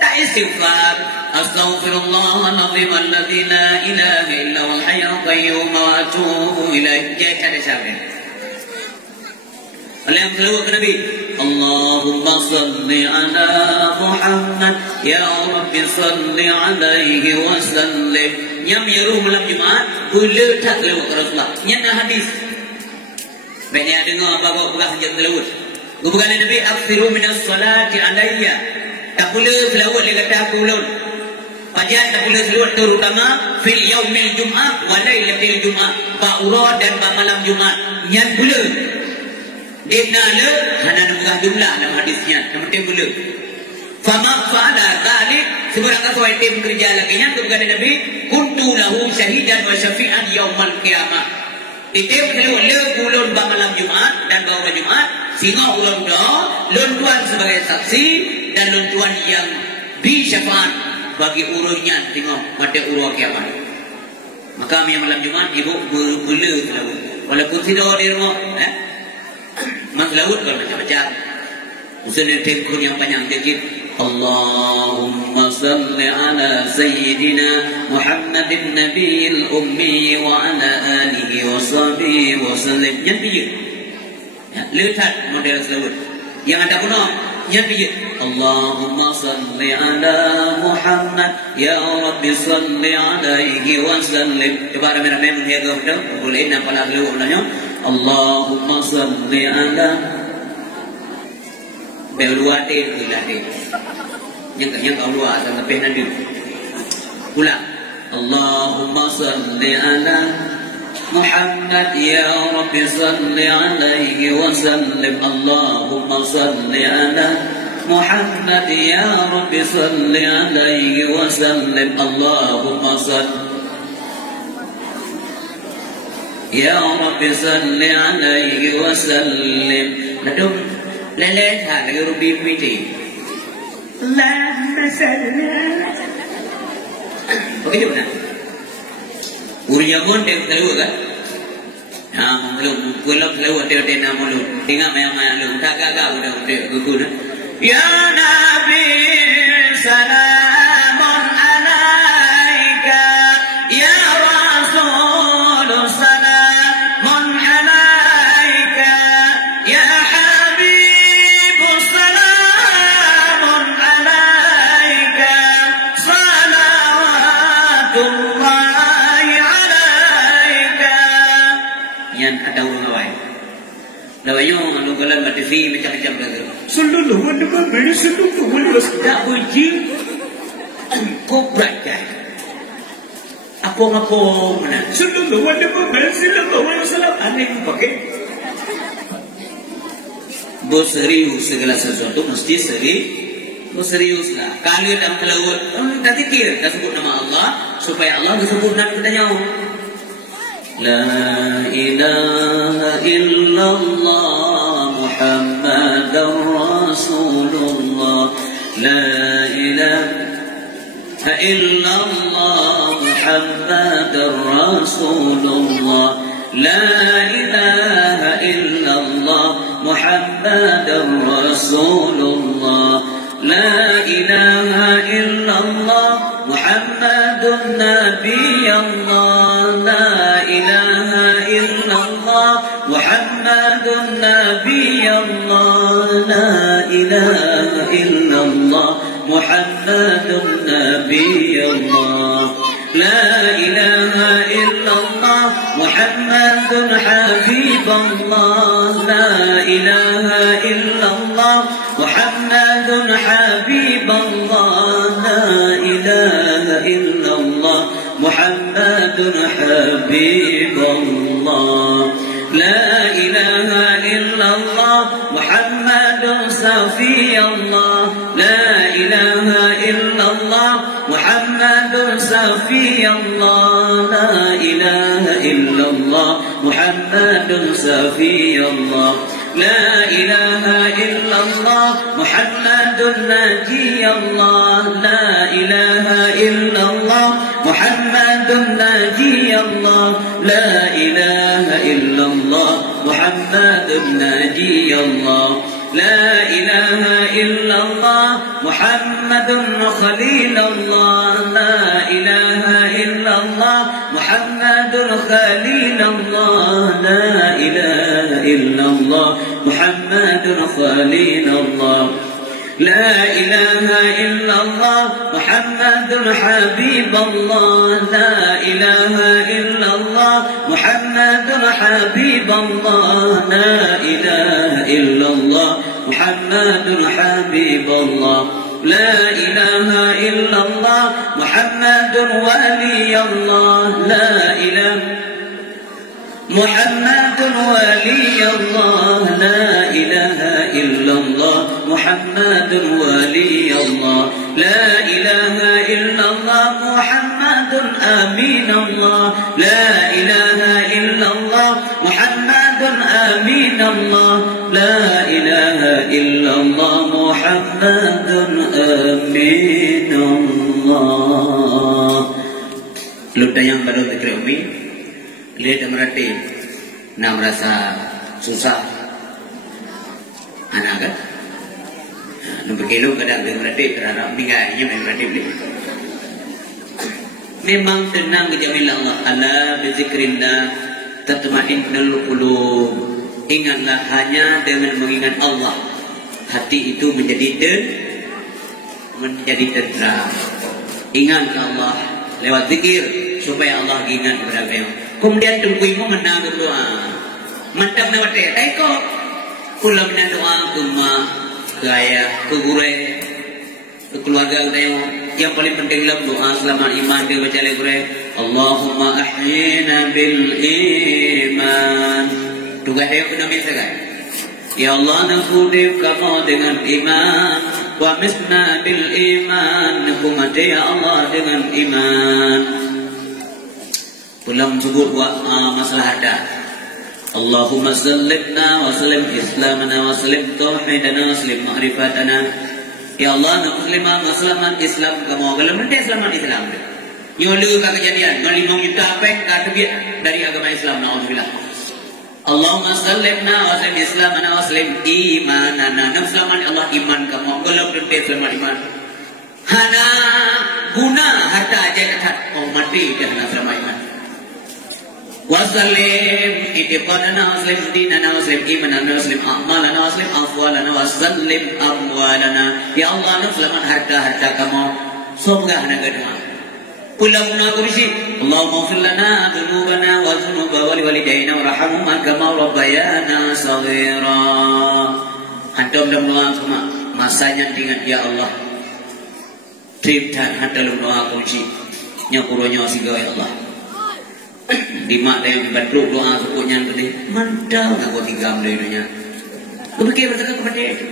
Tak istighfar. Astaghfirullahaladzim alladzi la ilaha illa huwal hayyul qayyum wa atubu ilaih. Ya kada sampai. Allah yang selawat ke Nabi. Allahumma salli ala Muhammad ya Rabbi salli alaihi wa sallim. Yang menyuruh malam Jumaat boleh tak selawat ke Rasulullah. Yang hadis. Banyak dengar bapak pegang yang selawat. Bukan Nabi aksiru minas salati alayya. Tak boleh selawat dia kata aku ulun. Pajan tak boleh selawat terutama fil yaumil Jum'ah wa lailatul Jum'ah. Ba'urah dan malam Jumaat. Yang boleh. Dia nak hana bukan jumlah dalam hadisnya. Yang penting boleh. Fama fa'ala dhalik seberapa sesuai tim kerja lagi nya kepada Nabi kuntu lahu syahidan wa syafi'an yaumal qiyamah. Itu selawat le ulun malam Jumaat dan bawah Jumaat sehingga ulun dah lun tuan sebagai saksi dan luntuan yang bisyafaat bagi urunnya tengok mata urut kiamat. Maka yang malam Jumaat ibu boleh selawat. Walaupun tidak di rumah, mas selawat kalau macam-macam. Usaha tekun yang panjang sedikit. Allahumma salli ala sayyidina Muhammadin nabiyil ummi wa ala alihi wa sahbihi wa sallim. Yang dia. Lihat model selawat. Yang ada guna yang dia. Allahumma salli ala Muhammad ya Rabbi salli alaihi wa sallim. Coba ramai-ramai menjaga betul. Boleh nampak lagu ulangnya. Allahumma salli ala beluate ulate. Yang kau luar sampai nanti. Ulang. Allahumma salli ala Muhammad ya Rabbi salli alaihi wa sallim. Allahumma salli ala Muhammad ya Rabbi salli alaihi wa sallim. Allahumma salli ya Rabbi salli alaihi wa sallim. Lalu lelet ha lagu rubi piti. Allahumma salli. Okey mana? Uriyamun dia keluar kan? Belum keluar dia nak mulu. Tengok mayang-mayang lu. Tak gagak udah gugur. Ya Nabi salamun alaika ya Rasul salamun alaika ya Habib salamun alaika salawatullah. Ada orang lain. Lawanyo anu galan kat TV macam-macam lagi. Sallallahu alaihi wasallam. Tak uji. Koprak kan. Apa-apa mana? Sallallahu alaihi wasallam. Aneh pakai. Bos serius segala sesuatu mesti serius lah. Kalau dah kelawat, dah zikir, dah sebut nama Allah supaya Allah disebut nama kita nyawa. La ilaha illallah Muhammadar Rasulullah. La ilaha illallah Muhammadar Rasulullah. لا إله إلا الله محمد رسول الله لا إله إلا الله محمد نبي الله لا إله إلا الله محمد نبي الله لا إله إلا الله محمد نبي الله لا إله إلا الله محمد حبيب الله لا إله إلا الله محمد حبيب الله لا إله إلا الله محمد حبيب الله لا إله إلا الله محمد صفي الله لا إله إلا الله محمد صفي الله لا إله إلا الله محمد صفي الله لا إله إلا الله محمد نجي الله لا إله إلا الله محمد نجي الله لا إله إلا الله محمد نجي الله لا إله إلا الله محمد خليل الله لا إله إلا الله محمد خليل الله لا إله إلا الله محمد خليل الله لا إله إلا الله محمد حبيب الله لا إله إلا الله محمد حبيب الله لا إله إلا الله محمد حبيب الله لا إله إلا الله محمد ولي الله لا إله محمد ولي الله لا إله إلا الله محمد ولي الله لا إله إلا الله محمد أمين الله لا إله إلا الله محمد أمين الله لا إله إلا الله محمد أمين الله. Lupa yang baru diterima, lihat merati, nak merasa susah, anak kan? Nombor kilo kadang merati kerana bingainya merati beli. Memang tenang kejamilan Allah. Ala bizikrillah tatma'innul qulub. Ingatlah hanya dengan mengingat Allah, hati itu menjadi tenteram. Ingat Allah lewat zikir supaya Allah ingat kepada beliau. Kemudian tungguimu menang berdoa. Mantap lewat teko. Kula menang doa kuma gaya ke gure ke keluarga kita yang paling penting dalam doa selama iman dia baca gure. Allahumma ahyina bil iman. Tugas dia pun misalkan. Ya Allah nakudib kamu dengan iman. Wa misna bil iman. Nakumati ya Allah dengan iman. Pulang sebut buat masalah ada. Allahumma sallimna wa sallim islamana wa sallim tauhidana wa sallim ma'rifatana. Ya Allah nak musliman wa selamat Islam kamu. Kalau nanti selamat Islam. Nyolu ka kejadian, malimong yuta pek ka tebiat dari agama Islam naudzubillah. Allahumma sallimna wa sallim islamana wa sallim imanana. Nam selamat Allah iman kamu. Kalau nanti selamat iman. Hana guna harta aja mati dah selamat iman. Wasallim itiqadana waslim dinana waslim imanana waslim a'malana waslim afwalana wasallim amwalana. Ya Allah nak selamat harta-harta kamu. Semoga nak doa. Pulang kursi. Allahumma ighfir lana dzunubana wa dzunuba waliwalidayna warhamhuma kama rabbayana shaghira. Antum dalam doa semua masanya ingat ya Allah. Triptan dalam doa kunci. Nyakuronya siga ya Allah. Di mak yang beduk doa sukunya tadi mantap nak buat tiga mulainya. Berfikir bercakap kepada itu.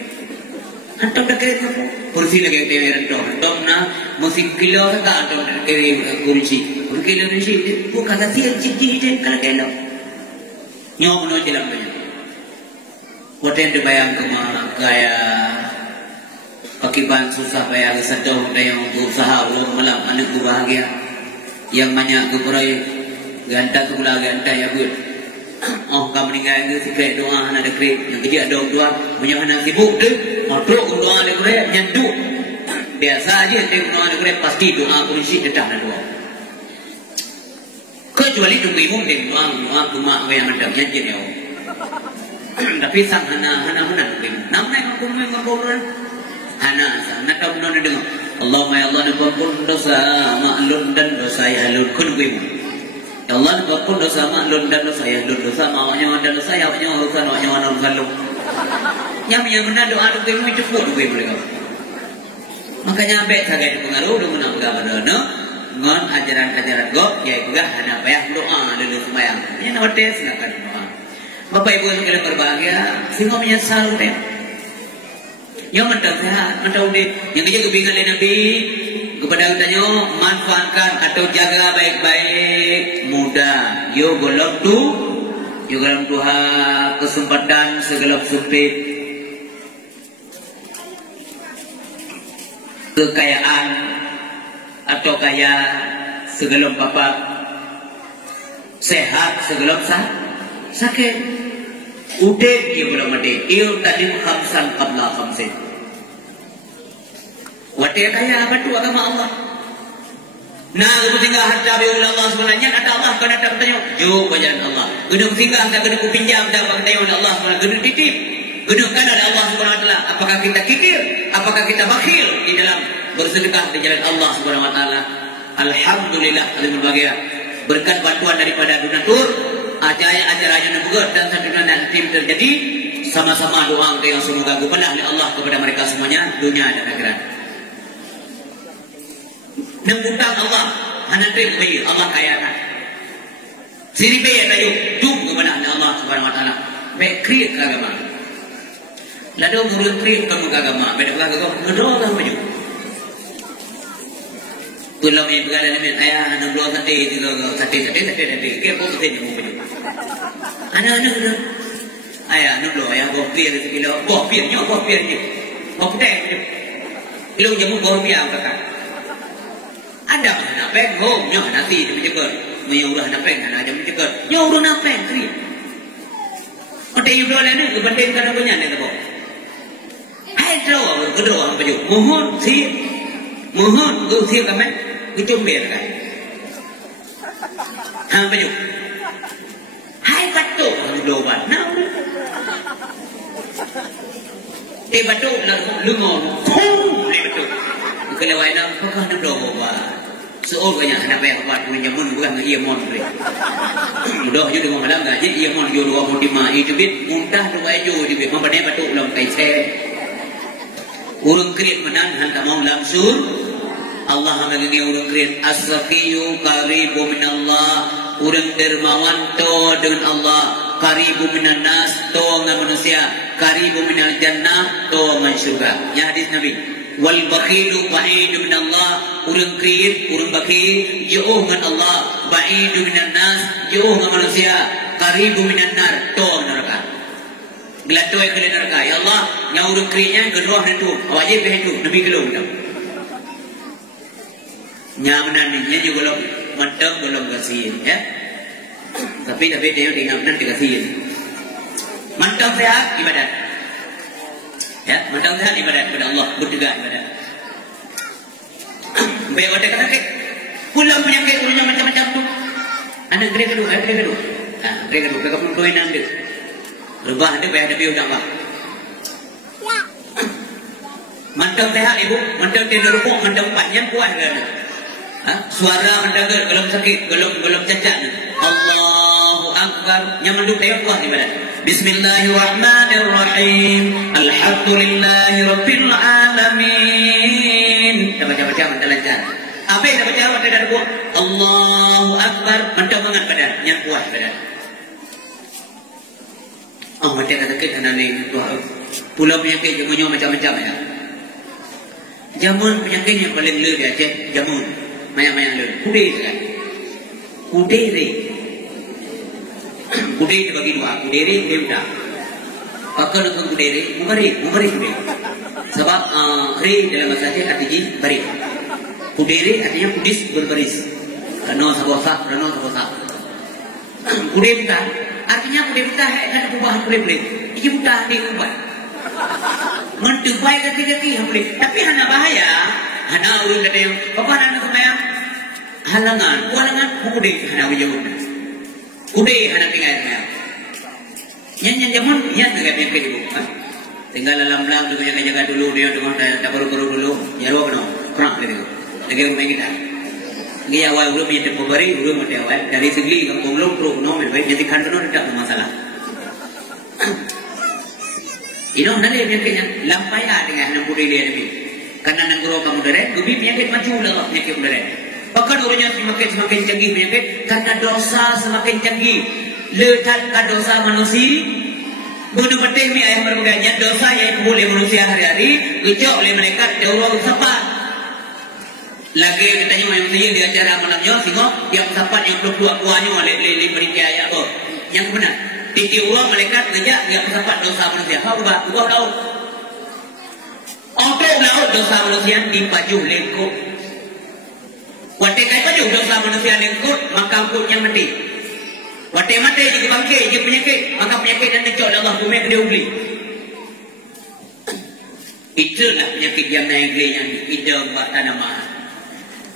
Antum dah kira apa? Kursi lagi dia rendah. Antum na musik kilo tak antum dah kira kursi. Berfikir dari sini. Bukan kata siapa cici itu kalau kilo. Nyawa mana jalan banyak. Waktu yang terbayang kemana gaya akibat susah bayar sedang yang berusaha ulun malam anak bahagia yang banyak kuburai. Ganta tu pula ganta ya bud. Oh, kamu meninggal itu sikit doa ada krip. Yang kerja doa punya anak sibuk tu, motor doa ada krip nyendu. Biasa aja dia doa ada krip pasti doa kunci dedah ada doa. Kecuali tu ibu dia doa cuma yang ada janji dia. Tapi sang hana mana tu? Namanya aku mengakukan hana. Nak tahu mana dengar? Allahumma ya Allah ampun dosa maklum dan dosa ya halun kun ibu. Ya Allah, walaupun dosa maklum dan dosa ya, dosa maunya dan dosa ya, maunya urusan lu. Yang mana doa tu kamu cukup tu mereka. Makanya baik saja dipengaruh dengan agama doa, ngon ajaran-ajaran gop, ya juga ada payah doa dulu sembahyang. Ini nama tes nak doa. Bapak Ibu yang sekalian berbahagia, sehingga menyesal deh. Yang mentang sehat, mentang udah, yang kerja kebingungan Nabi. Kepada katanya manfaatkan atau jaga baik-baik muda. Yo golok tu, yo golok tuha kesempatan segala sempit, kekayaan atau kaya segala bapak, sehat segala sakit. Udah yo belum mati. Yo tadi khamsan qabla khamsin. Wadah kaya apa tu agama Allah. Nah, aku tinggal harta biula Allah sebenarnya ada Allah kan ada bertanya. Jo bajaran Allah. Gedung tinggal ada gedung pinjam ada bertanya oleh Allah sebenarnya gedung titip. Gedung kan ada Allah Subhanahu wa taala. Apakah kita kikir? Apakah kita bakhil di dalam bersedekah di jalan Allah Subhanahu wa taala? Alhamdulillah alhamdulillah berbahagia. Berkat bantuan daripada donatur, acara-acara juga dan sampai tim terjadi sama-sama doa yang semoga kepada Allah kepada mereka semuanya dunia dan akhirat. Nembutang Allah hanatrik bayi Allah kaya tak siri bayi tayu duk kepada Allah Subhanahu wa taala baik kriat agama lalu guru kriat kamu agama beda agama ngedol lah maju pulau yang berada di ayah anak dua sate ke kau betul ni maju anak ayah anak dua ayah bawa pir sekilo bawa pirnya bawa putih ilu jamu bawa pir kakak ada nak peng home nya nanti dia menjaga menyuruh nak peng ada menjaga nyuruh nak peng kri ada you dole ni ke banding kan punya ni tu hai draw kedua apa je mohon tu si kami itu ber kan ha apa je hai batu do ban now batu lungo ni batu kalau ada apa kan do bawa seorang banyak anak bayar buat punya mun bukan ia mon boleh. Mudah je dengan malam gaji ia mon jo 25 itu bit muntah tu aja di bit membane batuk ulang kai se. Urang krit menan hantar mau langsung Allah mengenai urang krit as-saqiyu qaribu minallah urang dermawan to dengan Allah qaribu minan nas to dengan manusia qaribu minal jannah to dengan syurga. Ya hadis Nabi wal bakhilu ba'idu min Allah urang krit urang bakhil jauh dengan Allah ba'idu minan nas jauh dengan manusia qaribu minan nar to neraka gelatoi ke neraka ya Allah yang urang kritnya kedua itu wajib itu nabi gelung dah nyamanan ni juga belum mantap belum kasih ya tapi dia tinggal benar dikasih mantap sehat ibadat ya, mantap sehat ibadat kepada Allah, bertegak ibadat. Baik ada kata pulang penyakit punya macam-macam tu. Anak grade kedua. Grade kedua kakak pun doin anda. Rebah ada bayar ada biu dah pak. Mantap sehat ibu, mantap tidur rupuk, mantap panjang kuat kan. Suara mantap kalau sakit, kalau cacat. Allahu Akbar, yang menduk tengok kuat ibadat. Bismillahirrahmanirrahim. Alhamdulillahi Rabbil Alamin. Dah baca-baca mantap lancar. Apa yang dah baca mantap dah buat? Allahu Akbar. Mantap banget badan. Yang kuat badan. Oh mantap dah sakit anak ni. Pulau penyakit jamunnya macam-macam ya. Jamun penyakit yang paling le di Aceh. Jamun. Banyak-banyak le. Kudai kan? Kudai ni. Kudai dibagi dua, kudai udah. Pakar dengan kudai, mubari kudai. Sebab re dalam bahasa Aceh artinya bari. Kudai artinya kudis berbaris. Rano sabosa. Kudai kita Artinya aku dia kan perubahan boleh. Ini buta dia ubat. Mentubai kaki-kaki boleh. Tapi hana bahaya. Hana urut ada yang apa hana kemayang halangan. Kude hana ujung. Kude hana tinggal kemayang. Yang jamun yang agak penyakit ibu. Tinggal dalam belang tu jaga dulu dia dengan tak baru dulu. Ya lo kena kurang gitu. Lagi rumah kita. Dia awal belum jadi pemberi belum ada awal dari segi kampung belum pro no baik jadi kantor tidak masalah. Ini nanti penyakitnya lampai dengan yang putih dia ni. Karena nangguro kamu deret, lebih penyakit maju lah penyakit deret. Bahkan orangnya semakin canggih penyakit karena dosa semakin canggih. Letakkan dosa manusia. Bunuh penting ni ayah berbudaya dosa yang boleh manusia hari-hari. Ucap oleh mereka jauh sempat. Lagi katanya yang dia di acara malamnya tengok yang sempat yang keluar kuahnya oleh berita ayat tu. Yang benar. Tinggi uang malaikat ngejak yang sempat dosa manusia. Kau ubah laut. Otak laut dosa manusia dipaju lengkuk. Watak kaya paju dosa manusia lengkuk maka angkutnya mati. Watak mati jadi bangkit jadi penyakit maka penyakit dan necok Allah bumi dia ugli. Itulah penyakit yang naik yang hidung bak tanaman.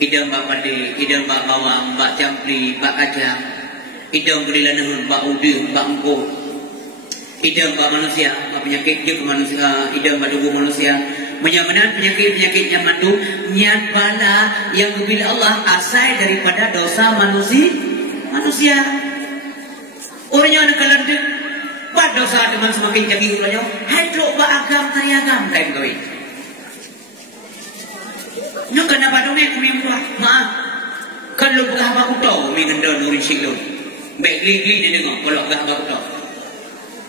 Hidung bak padi, hidung bak bawang, bak campli, bak kacang. Hidung berilah nahun, bak udu, bak engkau. Hidung bak manusia, bak penyakit je ke manusia, hidung bak tubuh manusia. Menyamanan penyakit-penyakit yang matu, niat bala yang bila Allah asal daripada dosa manusia. Orangnya ada kelanjut, bak dosa teman semakin canggih orangnya. Hai truk bak agam, tari agam, kain kawin. Nyo kenapa dong aku yang buat? Maaf. Kalau berapa aku tahu, mi gendon uri siklo. Baik gli dia dengar kalau berapa aku tahu.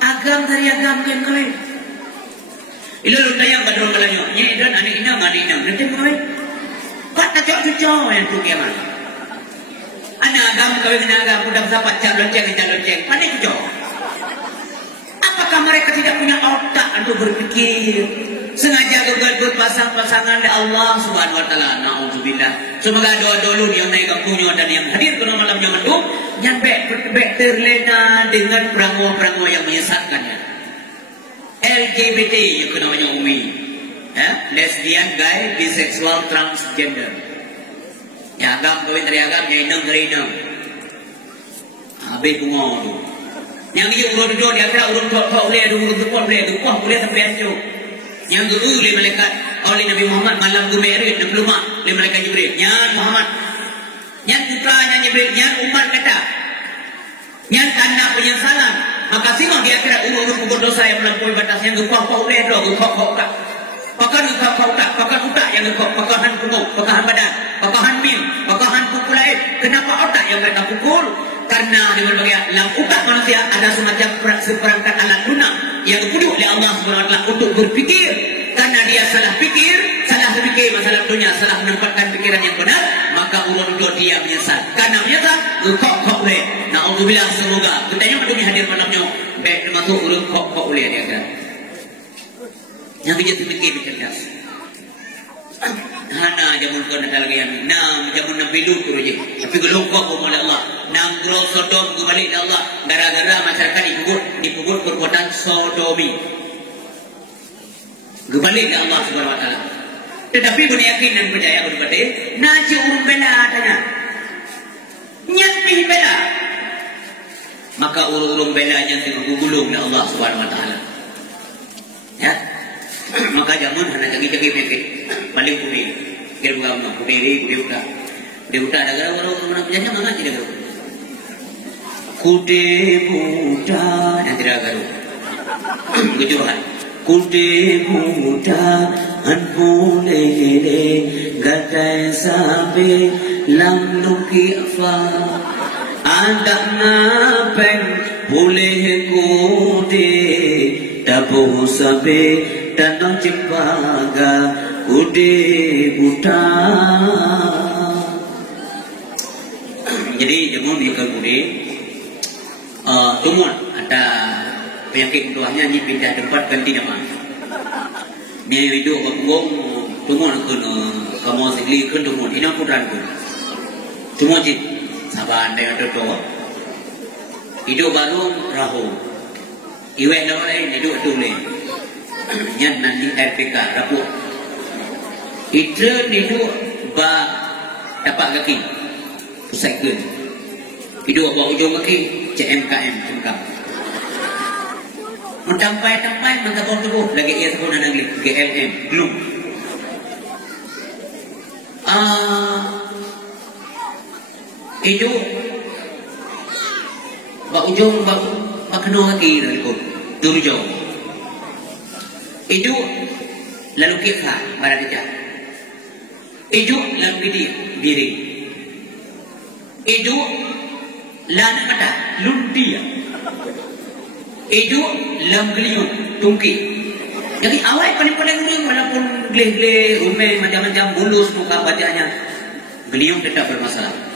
Agam dari agam yang kawin. Ilo lu tayang badrong kalanyo. Nye dan anak inam ada inam. Nanti kawin. Kau tak cok yang tu kiamat. Anak agam kawin dengan agam udah sapat calon ceng. Panik cok. Apakah mereka tidak punya otak untuk berpikir? Sengaja gagal pasangan dari Allah Subhanahu Wa Taala. Naudzubillah. Semoga doa dulu yang naik kampungnya dan yang hadir ke malamnya mendung, yang baik terlena dengan perangu yang menyesatkannya. LGBT yang namanya Umi, lesbian, gay, bisexual, transgender. Ya agam kawin dari agam, ya inam dari inam. Habis bunga tu. Yang dia urut di akhirat urut kau boleh urut kuah boleh sampai hancur. Yang guru oleh malaikat oleh Nabi Muhammad malam tu Mi'raj dan keluar oleh malaikat Jibril. Yang Muhammad, yang putranya Jibril, yang umat kata, yang tanda penyesalan. Maka singgung di akhirat urut dosa yang melampaui batas yang kuah boleh kau tak. Pakai otak yang pakahan punggung, pakahan badan, pakahan mim, pakahan pukul lain. Kenapa otak yang mereka pukul? Karena di berbagai dalam otak manusia ada semacam seperangkat alat lunak yang dipilih oleh Allah SWT untuk berfikir. Karena dia salah fikir masalah dunia, salah menempatkan pikiran yang benar, maka urut dia menyesal. Karena menyesal, kok boleh. Naudzubillah, semoga katanya madunya hadir malamnya baik termasuk urut kok boleh dia kan. Yang kerja fikir cerdas. Hana jamun kau nak lagi yang jamun Nabi Lut tu je. Tapi gelok kau oleh Allah. Nang grok Sodom kembali ke Allah. Gara-gara masyarakat dipugut perbuatan sodomi. Kembali ke Allah Subhanahu Wa Taala. Tetapi punya yakin dan percaya berbeda. Naji urung bela tanya. Nyapih bela. Maka urung belanya digulung oleh Allah Subhanahu Wa Taala. Ya. Maka jamun hana canggih-canggih penyakit paling kubi kira buka mana kubi buka ada gara-gara orang punya mana tidak garu kude buta yang tidak garu kejuruhan kude buta anpule gatai sabe lam nuki afa ada napen boleh kude tabu sabe danang cipaga ude buta. Jadi jamun dia ke bude tumut ada penyakit tuahnya ni pindah tempat ganti nama. Dia hidup bergong tumut ke kamu segli ke tumut ina putran ku. Tumut je saban dengan dodo. Hidup baru rahu. Iwek dah lain hidup tu lain. Yang nanti RPK rapuk. Itu hidup ba dapat kaki. Cycle. Hidup bawa ujung kaki CMKM cengkam. Mentampai-tampai mentabur tubuh lagi ia sebut dan Anglik GLM belum. Hidup bak ujung bak kena kaki dah ikut turjau. Hidup lalu kifah pada kejap. Hidup lalu diri. Hidup lalu kata lundia. Hidup lalu geliung tungki. Jadi awal paling-paling geliung walaupun gelih-gelih rumah macam-macam bulus muka wajahnya geliung tetap bermasalah.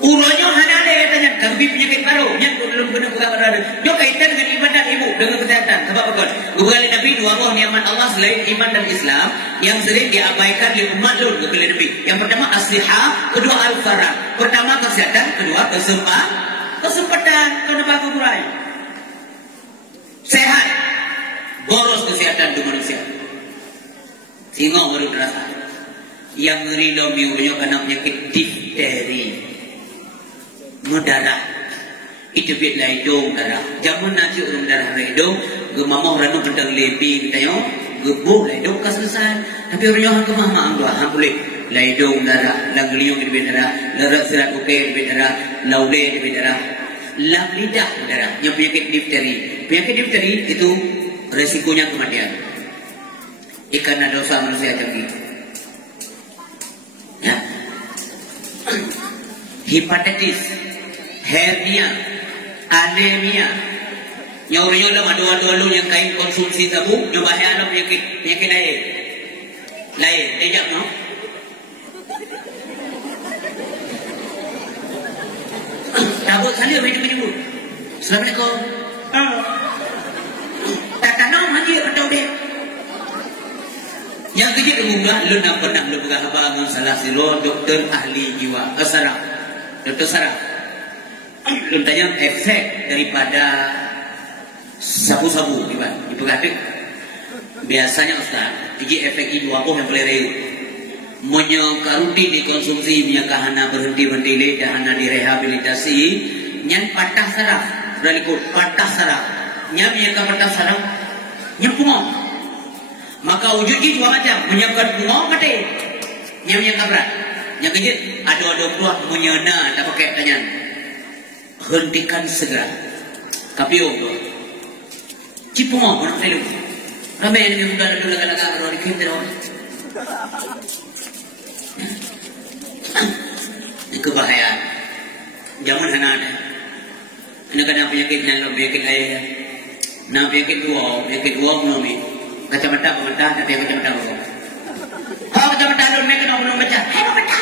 Urutnya hanya ada katanya kami penyakit baru yang belum kena buka berada. Dia kaitan dengan ibadah ibu dengan kesehatan. Sebab apa? Bukan Nabi dua buah nikmat Allah selain iman dan Islam yang sering diabaikan di umat dulu kepada Nabi. Yang pertama as-sihah, kedua al-farah. Pertama kesehatan, kedua kesempatan kenapa kurai. Sehat, boros kesehatan itu manusia. Sehingga baru terasa. Yang ngeri domiunya karena penyakit difteri. Mendarah itu biar hidung darah jangan nasi orang darah hidung gemamah orang bentang lebih kita yo gebuh hidung kas selesai tapi orang yang kemah dua boleh hidung darah langgeliung di darah lerak serat uke di darah laule di darah lam lidah darah yang penyakit difteri itu resikonya kematian karena dosa manusia tinggi ya hepatitis hernia, anemia, yang orang yang ada yang kain konsumsi sabu, yang bahaya ada penyakit lain, tidak no? Tabut salir hidup menyebut. Assalamualaikum. Tak tanam haji atau dek. Yang kejut umumlah, lu nak pernah lu buka apa salah silo doktor ahli jiwa, saraf, doktor saraf. Tentang efek daripada sabu-sabu dipegatik biasanya Ustaz ini efek itu apa yang boleh menyekarudi dikonsumsi minyak kahana berhenti le kahana direhabilitasi nyan patah saraf berikut patah saraf nyan minyak patah saraf nyempung maka wujudnya dua macam menyiapkan bunga mati nyan minyak berat yang kejut ada buah menyena tak pakai tanyan hentikan segera. Kapio, cipungo, orangelu. Ramai yang sudah ada laga-laga orang kita orang. Ini kebahayaan. Jangan anak-anak. Ini kadang penyakit yang penyakit ayah. Nah penyakit dua mengalami. Kacamata tapi kacamata apa? Oh kacamata dulu mereka nak belum baca. Hei baca.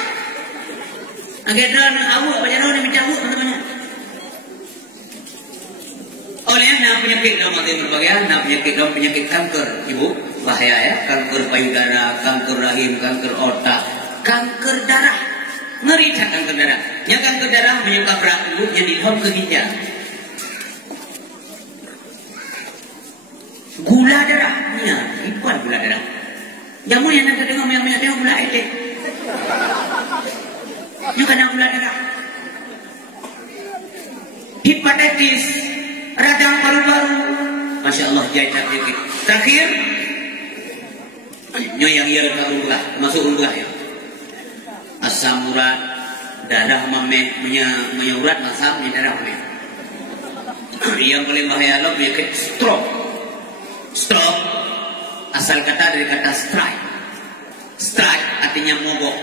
Agak nak awak baca dulu ni baca awak teman-teman. Olehnya penyakit dalam berbagai penyakit kanker ibu bahaya ya kanker payudara, kanker rahim, kanker otak, kanker darah ngeri kanker darah. Yang kanker darah menyebabkan berat ibu yang dihom ke ginjal. Gula darah, ya ibuan gula darah. Jamu yang nak dengar banyak tengok gula etek. Yang kena gula darah. Hepatitis radang paru-paru, masya Allah jajak penyakit. Terakhir, yang ia umrah, masuk umrah ya. Asam urat, darah menyurat asam di darah memeh. Yang paling bahaya adalah penyakit stroke. Stroke asal kata dari kata strike. Strike artinya mogok.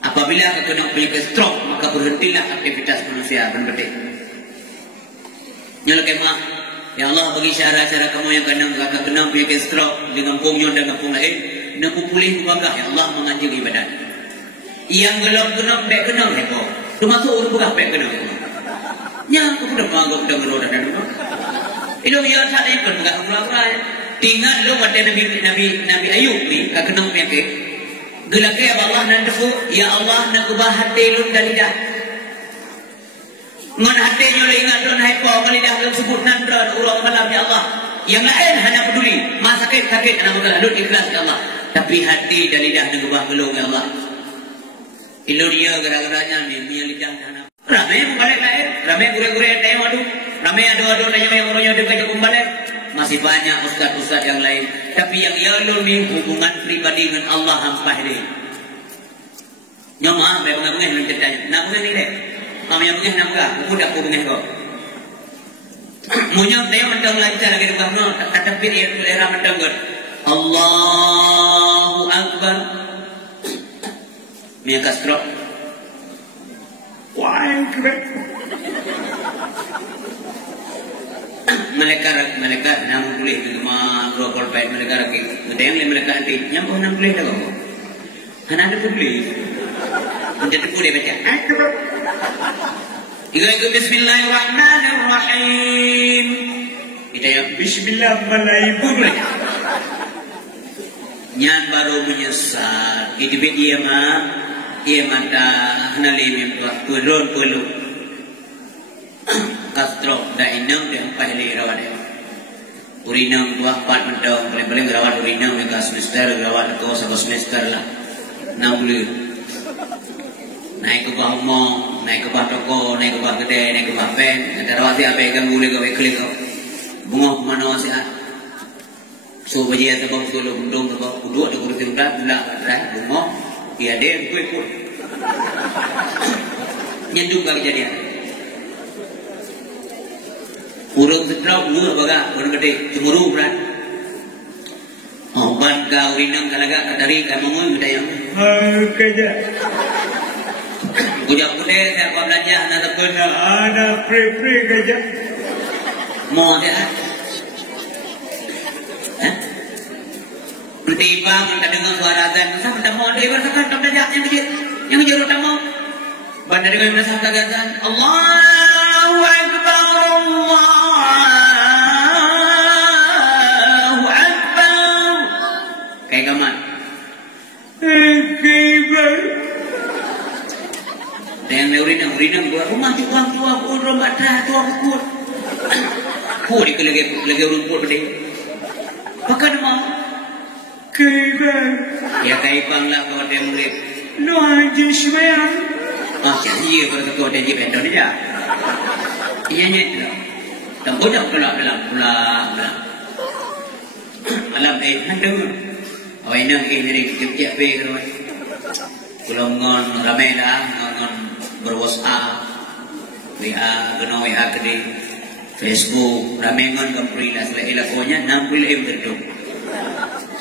Apabila kena penyakit stroke maka berhentilah aktivitas manusia dan berdetik. Nyala kemah, ya Allah bagi cara-cara kamu yang kena penyakit stroke dengan pungnya dan kampung lain, nak pulih bangga ya Allah menganjung ibadat. Yang belum kena heko, termasuk urut buka kena. Nya aku dah bangga dah meroda dan apa. Itu dia tak ada buka pula-pula. Tinggal lu pada Nabi Ayub ni kena penyakit. Gelake Allah nan defu, ya Allah nak ubah hati lu dan lidah. Ngon hatinya le ingat don hai po kali dah sebut nan don urang malam ya Allah. Yang lain hanya peduli, mas sakit anak muda lalu ikhlas ya Allah. Tapi hati dan lidah dan gubah belum ya Allah. Iluria gara-garanya ni lidah dan ramai balik lain, ramai gure-gure tayang adu, ramai adu-adu nanya yang orangnya dekat balik. Masih banyak ustaz-ustaz yang lain. Tapi yang lalu ni hubungan pribadi dengan Allah hampah dia. Nyoma be bengah-bengah lu ceritanya. Nak bengah ni dek. Yang bengah nak bengah, aku dak bengah kau. Munyo dia mendang lancar lagi depan no, tapi dia selera mendang god. Allahu Akbar. Mia kastro. Wah, keren. Mereka nang boleh cuma 20 pet mereka lagi. Ada yang mereka nanti nyampu nang boleh dah kau. Hana ada boleh. Menjadi boleh baca. Ikut Bismillahirrahmanirrahim. Kita yang Bismillahirrahmanirrahim. Nyan baru menyesal. Itu dia mata hanalim turun puluh. Kastro dah inang dia empat hari rawat dia. Urinang 24 mentang paling rawat urinang dekat semester rawat dekat satu semester lah. 60. Naik ke bawah mall, naik ke bawah toko, naik ke bawah kedai, naik ke bawah pen. Ada rawat dia apa yang ganggu dia klik kau. Bunga mana wasiat. So bagi ada bau solo undung bau kudu ada kursi udah dah bunga dia ada ikut. Nyenduk kali jadian. Urung sedrau mula baga urang gede cemburu berat. Oh ban ka urinang kalaga kadari ka mongoy gede yang. Kerja. Budak muda saya kau belajar nak takut ada free kerja. Mau dia. Tiba kita dengar suara azan, masa kita mau dia berasakan tak belajar yang kecil tak mau. Bandar dengan masa azan, Allahu Akbar, Allahu Akbar. Kayak gaman. Yang urinang buat rumah tua urang batas tua kuat. Ku di lagi rumput gede. Pakai mau. Kaibang. Ya kaibang lah kalau dia murid. No haji semua. Iya kalau dia bentol dia. Iya nyet. Tak boleh pula. Malam hendak. Oh ini dari kecil tu. Kalau ngon ramai dah ngon berwhatsapp, WA, guna WA kedi, Facebook, ramai ngon kampuri lah. Selain lakonya 60 berdua.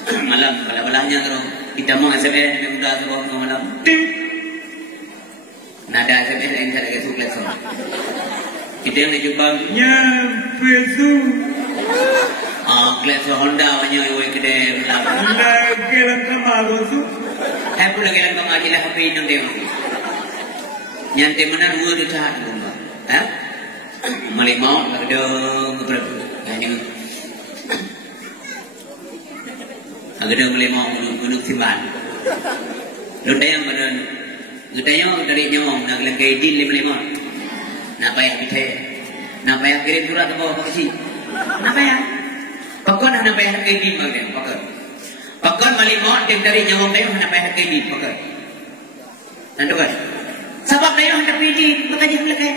Malam balanya terus kita mau SMS yang muda terus malam. Nada SMS yang saya lagi suka so. Kita yang jumpa nyampe tu. Kelas Honda banyak yang kedai belakang. Lagi langkah malu tu. Saya pun lagi langkah ngaji lah HP yang dia. Nyantai mana dua tu cahat rumah. Malimau ada beberapa. Yang agak malimau gunung Timban. Lutayang badan. Lutayang dari nyomong nak lagi din malimau. Nak payah kita. Nak payah kirim surat ke bawah kasih. Nak payah. Pakon nak payah lagi din bagian. Pakon malimau dari nyomong dia nak payah lagi din. Pakon. Nanti kan. Sebab dia hendak pergi makanya mereka.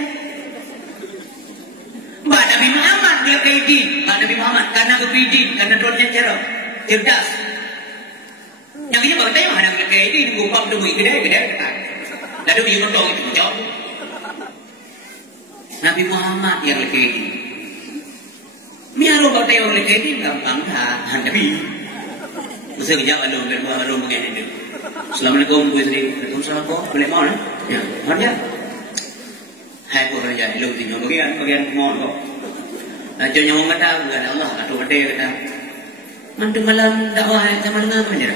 Mbak Nabi Muhammad dia pergi. Mbak Nabi Muhammad karena berpidi, karena doanya cerdas. Yang ini berkata yang ada mereka ini gumpang demi gede. Lalu dia mendong itu jauh. Nabi Muhammad yang lagi ini. Miaru berkata yang lagi ini gampang dah Nabi. Masa kejap baru mengenai itu. Assalamualaikum Bu Sri. Waalaikumsalam kok. Boleh mau lah. Ya, mana? Hai Bu Raja, lu tinggal bagian mau kok. Raja yang mau kata, bukan Allah, atau gede kata. Mantu malam dakwah sama dengan apa je?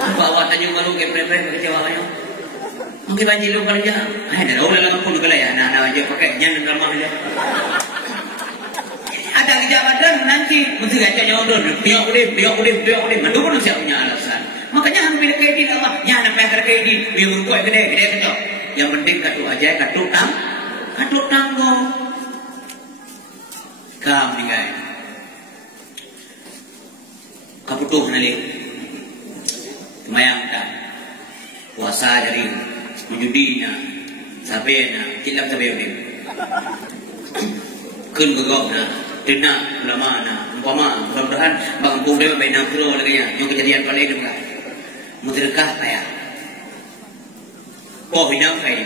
Apa awak tanya malu ke prepare ke jawabnya? Mungkin banyak lu kalau jah. Hai, dah ulah lah pun kalau ya, anak aja pakai jangan ramah aja. Ada kejabatan nanti mesti aja jawab dulu. Dia boleh. Mantu pun siap punya alasan. Makanya hampir kayak gini Allah. Jangan sampai kayak gini. Biar kuat gede kecil. Yang penting katu aja, katu Kadok tanggo. Kam ni guys. Kaputuh nali. Mayang tak. Puasa jadi menjudi na. Sampai na kilap sampai ni. Kun bergok na. Dena ulama na. Umpama mudah-mudahan bang pung dia baik nak pro lagi nya. Yang kejadian paling tu kan. Mudrekah saya. Oh hinang kai.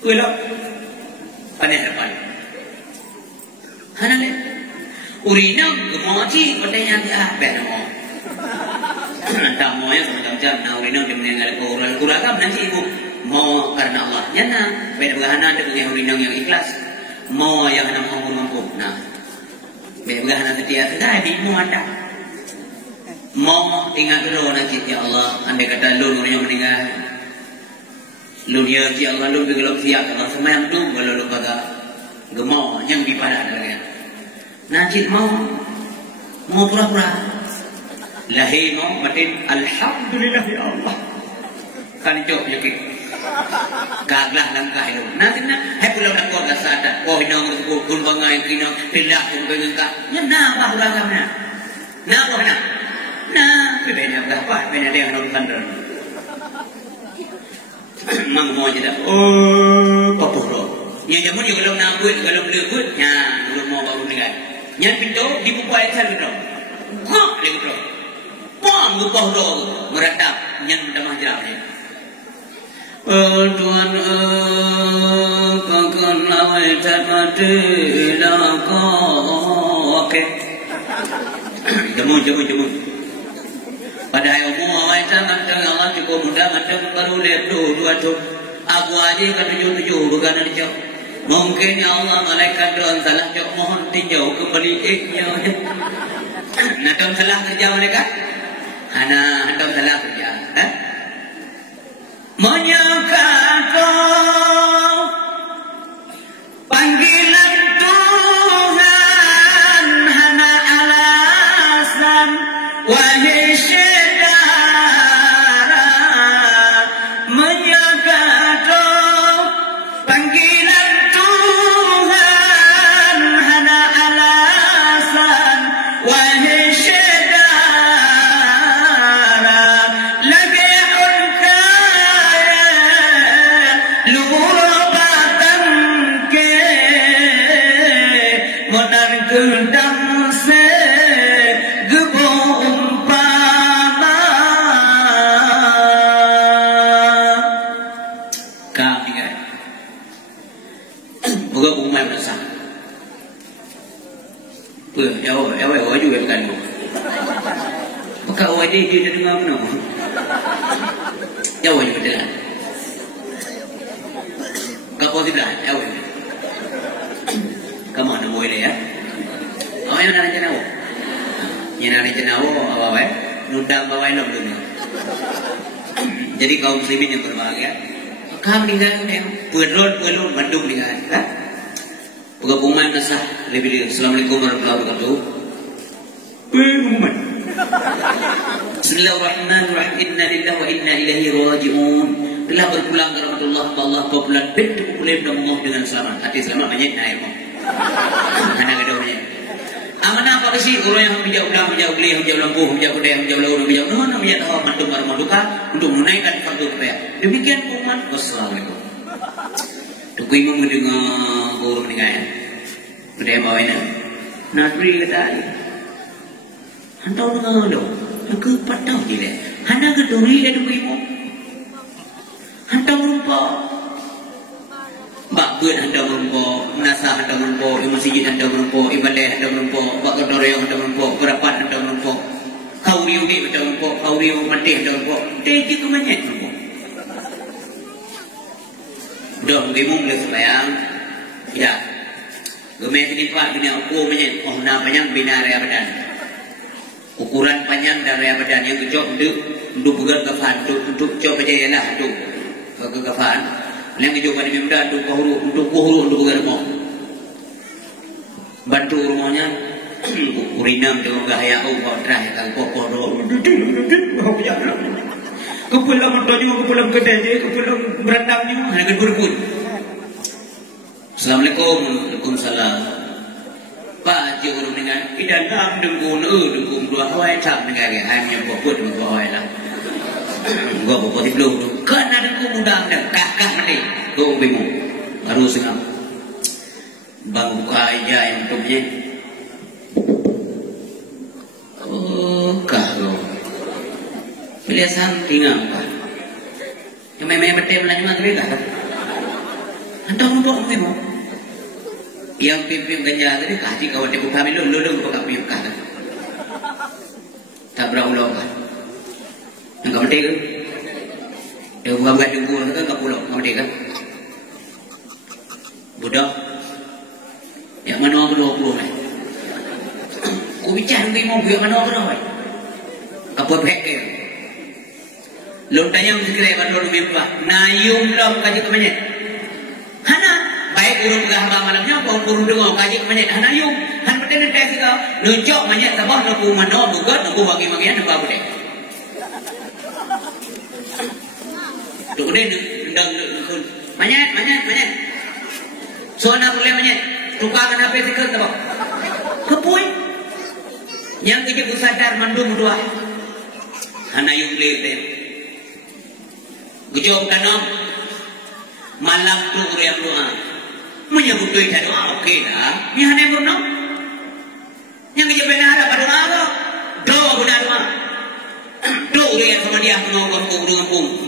Kuilap. Panen depan. Hanale. Urinang kemoci patenya dia benamo. Entah mau ya macam-macam na urinang dia meninggal kurang nanti ibu mau karena Allah. Nyana beda-bedana ada punya urinang yang ikhlas. Mau yang nak mampu. Nah. Beda-bedana setiap dah bingung anda. Mau ingat dulu nanti ya Allah, andai kata lu yang meninggal. Lu dia ya Allah lu begelok siap kalau semayang tu kalau lu kata gemau yang di padat lagi. Nanti mau pura-pura. Lahir mau matin alhamdulillah ya Allah. Kan jawab yakin. Kaglah langkah itu. Nanti hai pulau nak kau sadar. Oh inang pun bangai kina pilih pun bengkak. Ya nah bahula kamna. Nah bahna. Nah, beda berapa? Beda dia yang nonton. Mang mau je dah. Oh, papuro. Nya jamu juga kalau nak buat, kalau boleh buat, nya belum mau baru dengar. Nya pintu dibuka aja gitu. Kok dia gitu. Pom buka do meratap nya minta mahjab ni. Tuhan kakak lawai mati lako. Okey. Jamu. Pada ayat awal macam Allah cukup mudah macam baru lihat dua tu. Aku aja kan tujuh bukan ada jauh. Mungkin ya Allah malaikat doa salah jauh mohon tinjau kembali iknya. Nak doa salah kerja mereka? Hana doa salah kerja. Menyangka kau panggilan Tuhan hana alasan wahai dia dengar mana? Ya wajib betul. Kau tidak, ya wajib. Kamu ada boleh ya? Awak yang nak jenawo, yang nak jenawo awak nudang bawa elok dulu. Jadi kaum muslimin yang berbahagia, kamu tinggal yang perlu Bandung tinggal. Pengumuman nasah lebih. Assalamualaikum warahmatullahi wabarakatuh. Pengumuman. Bismillahirrahmanirrahim. Inna lillahi wa inna ilaihi raji'un. Telah berpulang ke rahmatullah Allah popular pintu populer dan mengoh dengan selamat. Hati selamat banyak naik mo. Mana kedornya? Amanah apa sih orang yang bijak ulang, bijak beli, bijak lampu, bijak kudai, bijak laut, bijak mana bijak tahu mantu marmaduka untuk menaikkan fardu kifayah. Demikian pengumuman. Wassalamualaikum. Tukui mendengar guru meninggal. Kudai bawanya. Nasri kata. Hantau dengar lo. Aku patau je le. Hana ke duri le tukui mo. Hantau rupa. Bak buat hantau rupa, menasah hantau rupa, masjid hantau rupa, ibadah hantau rupa, bak kedoreo hantau rupa, berapat hantau rupa. Kau riu ni hantau rupa, kau riu mati hantau rupa. Dia ke mana rupa. Dah ngimum le sembahyang. Ya. Gemeh sini pak kena ukur menyet. Oh na panjang bina area badan. Ukuran panjang dan area badan yang kecok untuk pegang kafan, untuk cok aja ialah untuk pegang kafan. Yang kecok pada minda untuk kuhuru untuk pegang rumah. Bantu rumahnya urinam dengan gaya kau terakhir kau kokoh kepulang motor juga kepulang kedai je kepulang berandang juga hanya berpun Assalamualaikum. Waalaikumsalam. Pak je urang dengan idan nam dengkun dengkun dua hawai tak dengan hai menyebut buat dua hawai lah. Gua buat di belum. Kan ada dengkun muda dah kakak mati. Gua bingung. Baru sengam. Bang buka aja yang punya. Oh, kalau pilih samping apa? Yang memang betul belanja mereka. Anda untuk memang yang pimpin ganja tadi kaji kawan dia buka minum lulu buka pimpin kata. Tak berulang kan? Yang kamu tega? Dia buka buat dengku kan tak pulang kamu tega? Budak yang mana 20 ni? Kau bicara ni mau yang mana orang ni? Kapur pek ke? Lontanya mesti kira kan orang bimpah. Nayum lam kaji kemenyet. Hana baik urung gahba malamnya apa urung dengar kaji kemenyet. Hana yum. Han benda ni tak kau. Nunjuk menyet tabah nak ku mana bukan nak ku bagi-bagian nak apa dek. Tu ni ndang menyet. Soalnya boleh menyet. Tukar kenapa sikit tabah. Kepui. Yang kerja sadar mandum dua. Hana yum leh. Gujung tanam malam tu yang doa menyebut duit doa okey dah ni hanya berno yang kerja benar apa doa doa doa doa yang sama dia ngomong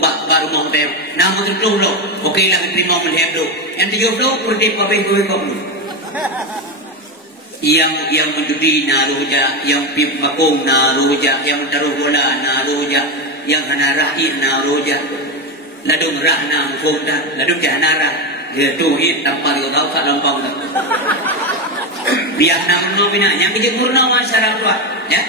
baru mau tem nama tu lo okey lah terima melihat do yang 70 pergi pakai duit kamu yang menjudi naruja yang pip bakong naruja yang taruh bola naruja yang hana rahim naruja ladung rahna mukota ladung janara dia tu hit tanpa dia tahu kat lampang tu biar nak bina yang kerja murna masyarakat tua ya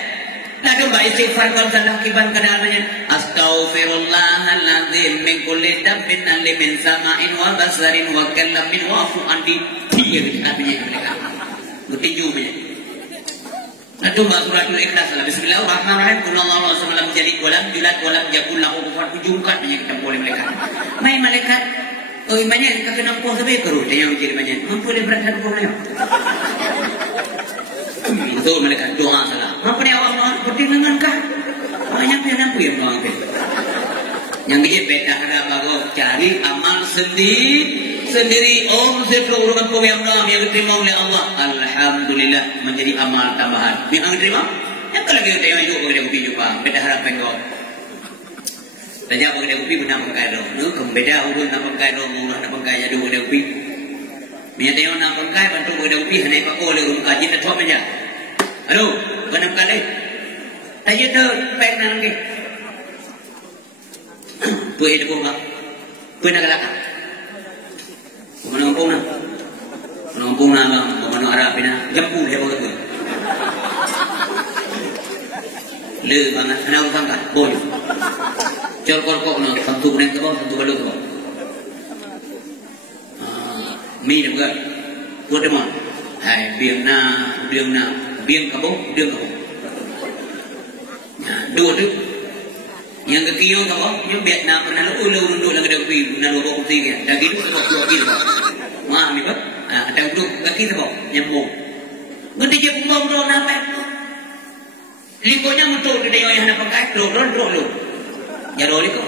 ladung baik istighfar kalau salah kiban keadaannya astaghfirullahaladzim min kulli dambin min sama'in wa basarin wa kallamin wa afu andi dia artinya mereka bertinju punya ladung suratul ikhlas bismillahirrahmanirrahim kullallahu alaihi menjadi walam julat walam yakul lahu kufuwan ujungkan banyak kita boleh malaikat mai malaikat banyak kena puas sampai keru dia yang jadi banyak mampu dia berangkat puasnya itu malaikat doa salah apa ni awak doa pertimbangan kah banyak yang nampu yang doa yang dia beda ada bago cari amal sendiri om seluruh mampu yang doa yang diterima oleh Allah alhamdulillah menjadi amal tambahan yang diterima yang kalau kita tengok juga kita kopi jumpa beda harapan kau tanya kita kopi benar pakai do nu kembeda urun nak pakai do murah nak pakai jadi kita kopi dia tengok nak pakai bantu kita kopi hanya pakai oleh kaji tak tahu aja aduh benar kali tanya tu pek nang ke tu itu bunga tu nak kelak menampung lah mana Arab ni jampu dia bawa tu le banget kenapa bangkat boleh cor kok nak tentu benar tu tentu balu tu mi được chưa buat demon hai biang kabung dua tu yang ketiga apa yang Vietnam pernah lu dulu lagi ada pi na lu bukti dia dah gitu sebab dua gitu mah ni pak ada dulu kaki tu nyambung gede je bumbang tu nampak likonya untuk dia yang nak pakai lu ya lo liko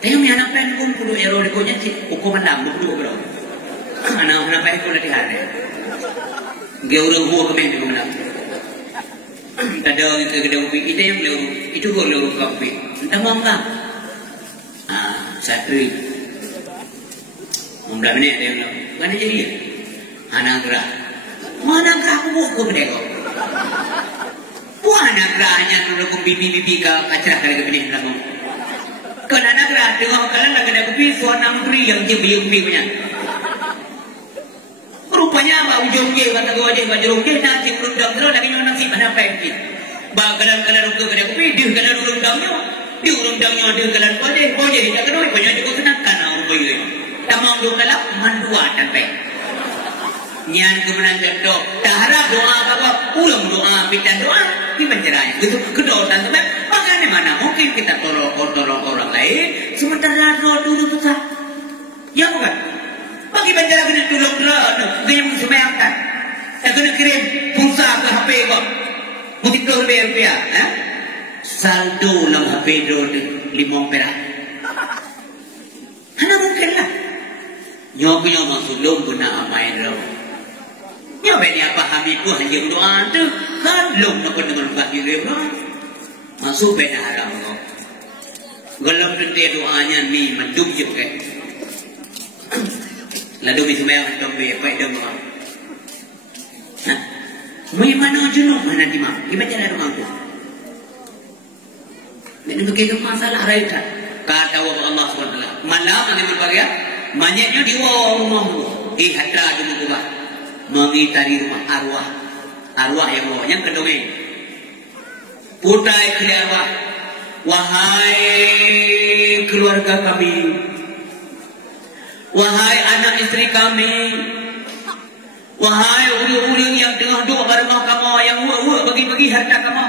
tengok ni anak pen pun kudu ya lo likonya sih hukuman lam dulu bro anak pen pun ada hari dia urang hukum di mana ada kedai kopi kita yang leu itu gol leu kopi entah mangga satri umrah ni ada yang kan jadi anak gerah mana gerah aku buku kedai kau anak gerahnya dulu kopi bibi ka kacerah kali kepilih kamu kan anak gerah tengok kalian nak kedai kopi suara peri yang je biar kopi punya rupanya apa ujung ke kata gua aja baju ke nanti berundang terus lagi nyonya nasi mana pengen bagalan ke kedai kopi dia kalan urundangnya dia kalan kode dia kedoi banyak juga kenakan orang boy tamang do kalak mandua tanpe nyan kemenang jodoh tahara doa apa ulang doa pindah doa di pencerahnya gitu kedua dan sebab makanya mana mungkin kita tolong orang lain sementara doa dulu susah ya bukan pergi bandar kena tolong dia sembahyang kan. Kena kirim pulsa ke HP kau. Rp30 saldo dalam HP itu 5 perak. Hana mungkin lah. Nyonya maksud lo guna amain lo. Nyonya ni apa hamil tu hanya doa tu kan lo nak dengan bagi dia. Masuk benda haram lo. Galam tente doanya ni menduk juga. Lalu bismillah tombe apa itu mo. May mana juno mana di mana? Iba cara rumah tu. Ini begitu masalah rakyat. Kata Allah SWT. Malam ada berbagai. Banyaknya di rumah. Hatra juno juga. Mengitari rumah arwah. Arwah yang bawa. Yang kedua. Putai keluarga. Wahai keluarga kami. Wahai anak istri kami. Wahai uli-uli yang tengah duduk pada rumah kamu, yang bagi-bagi harta kamu.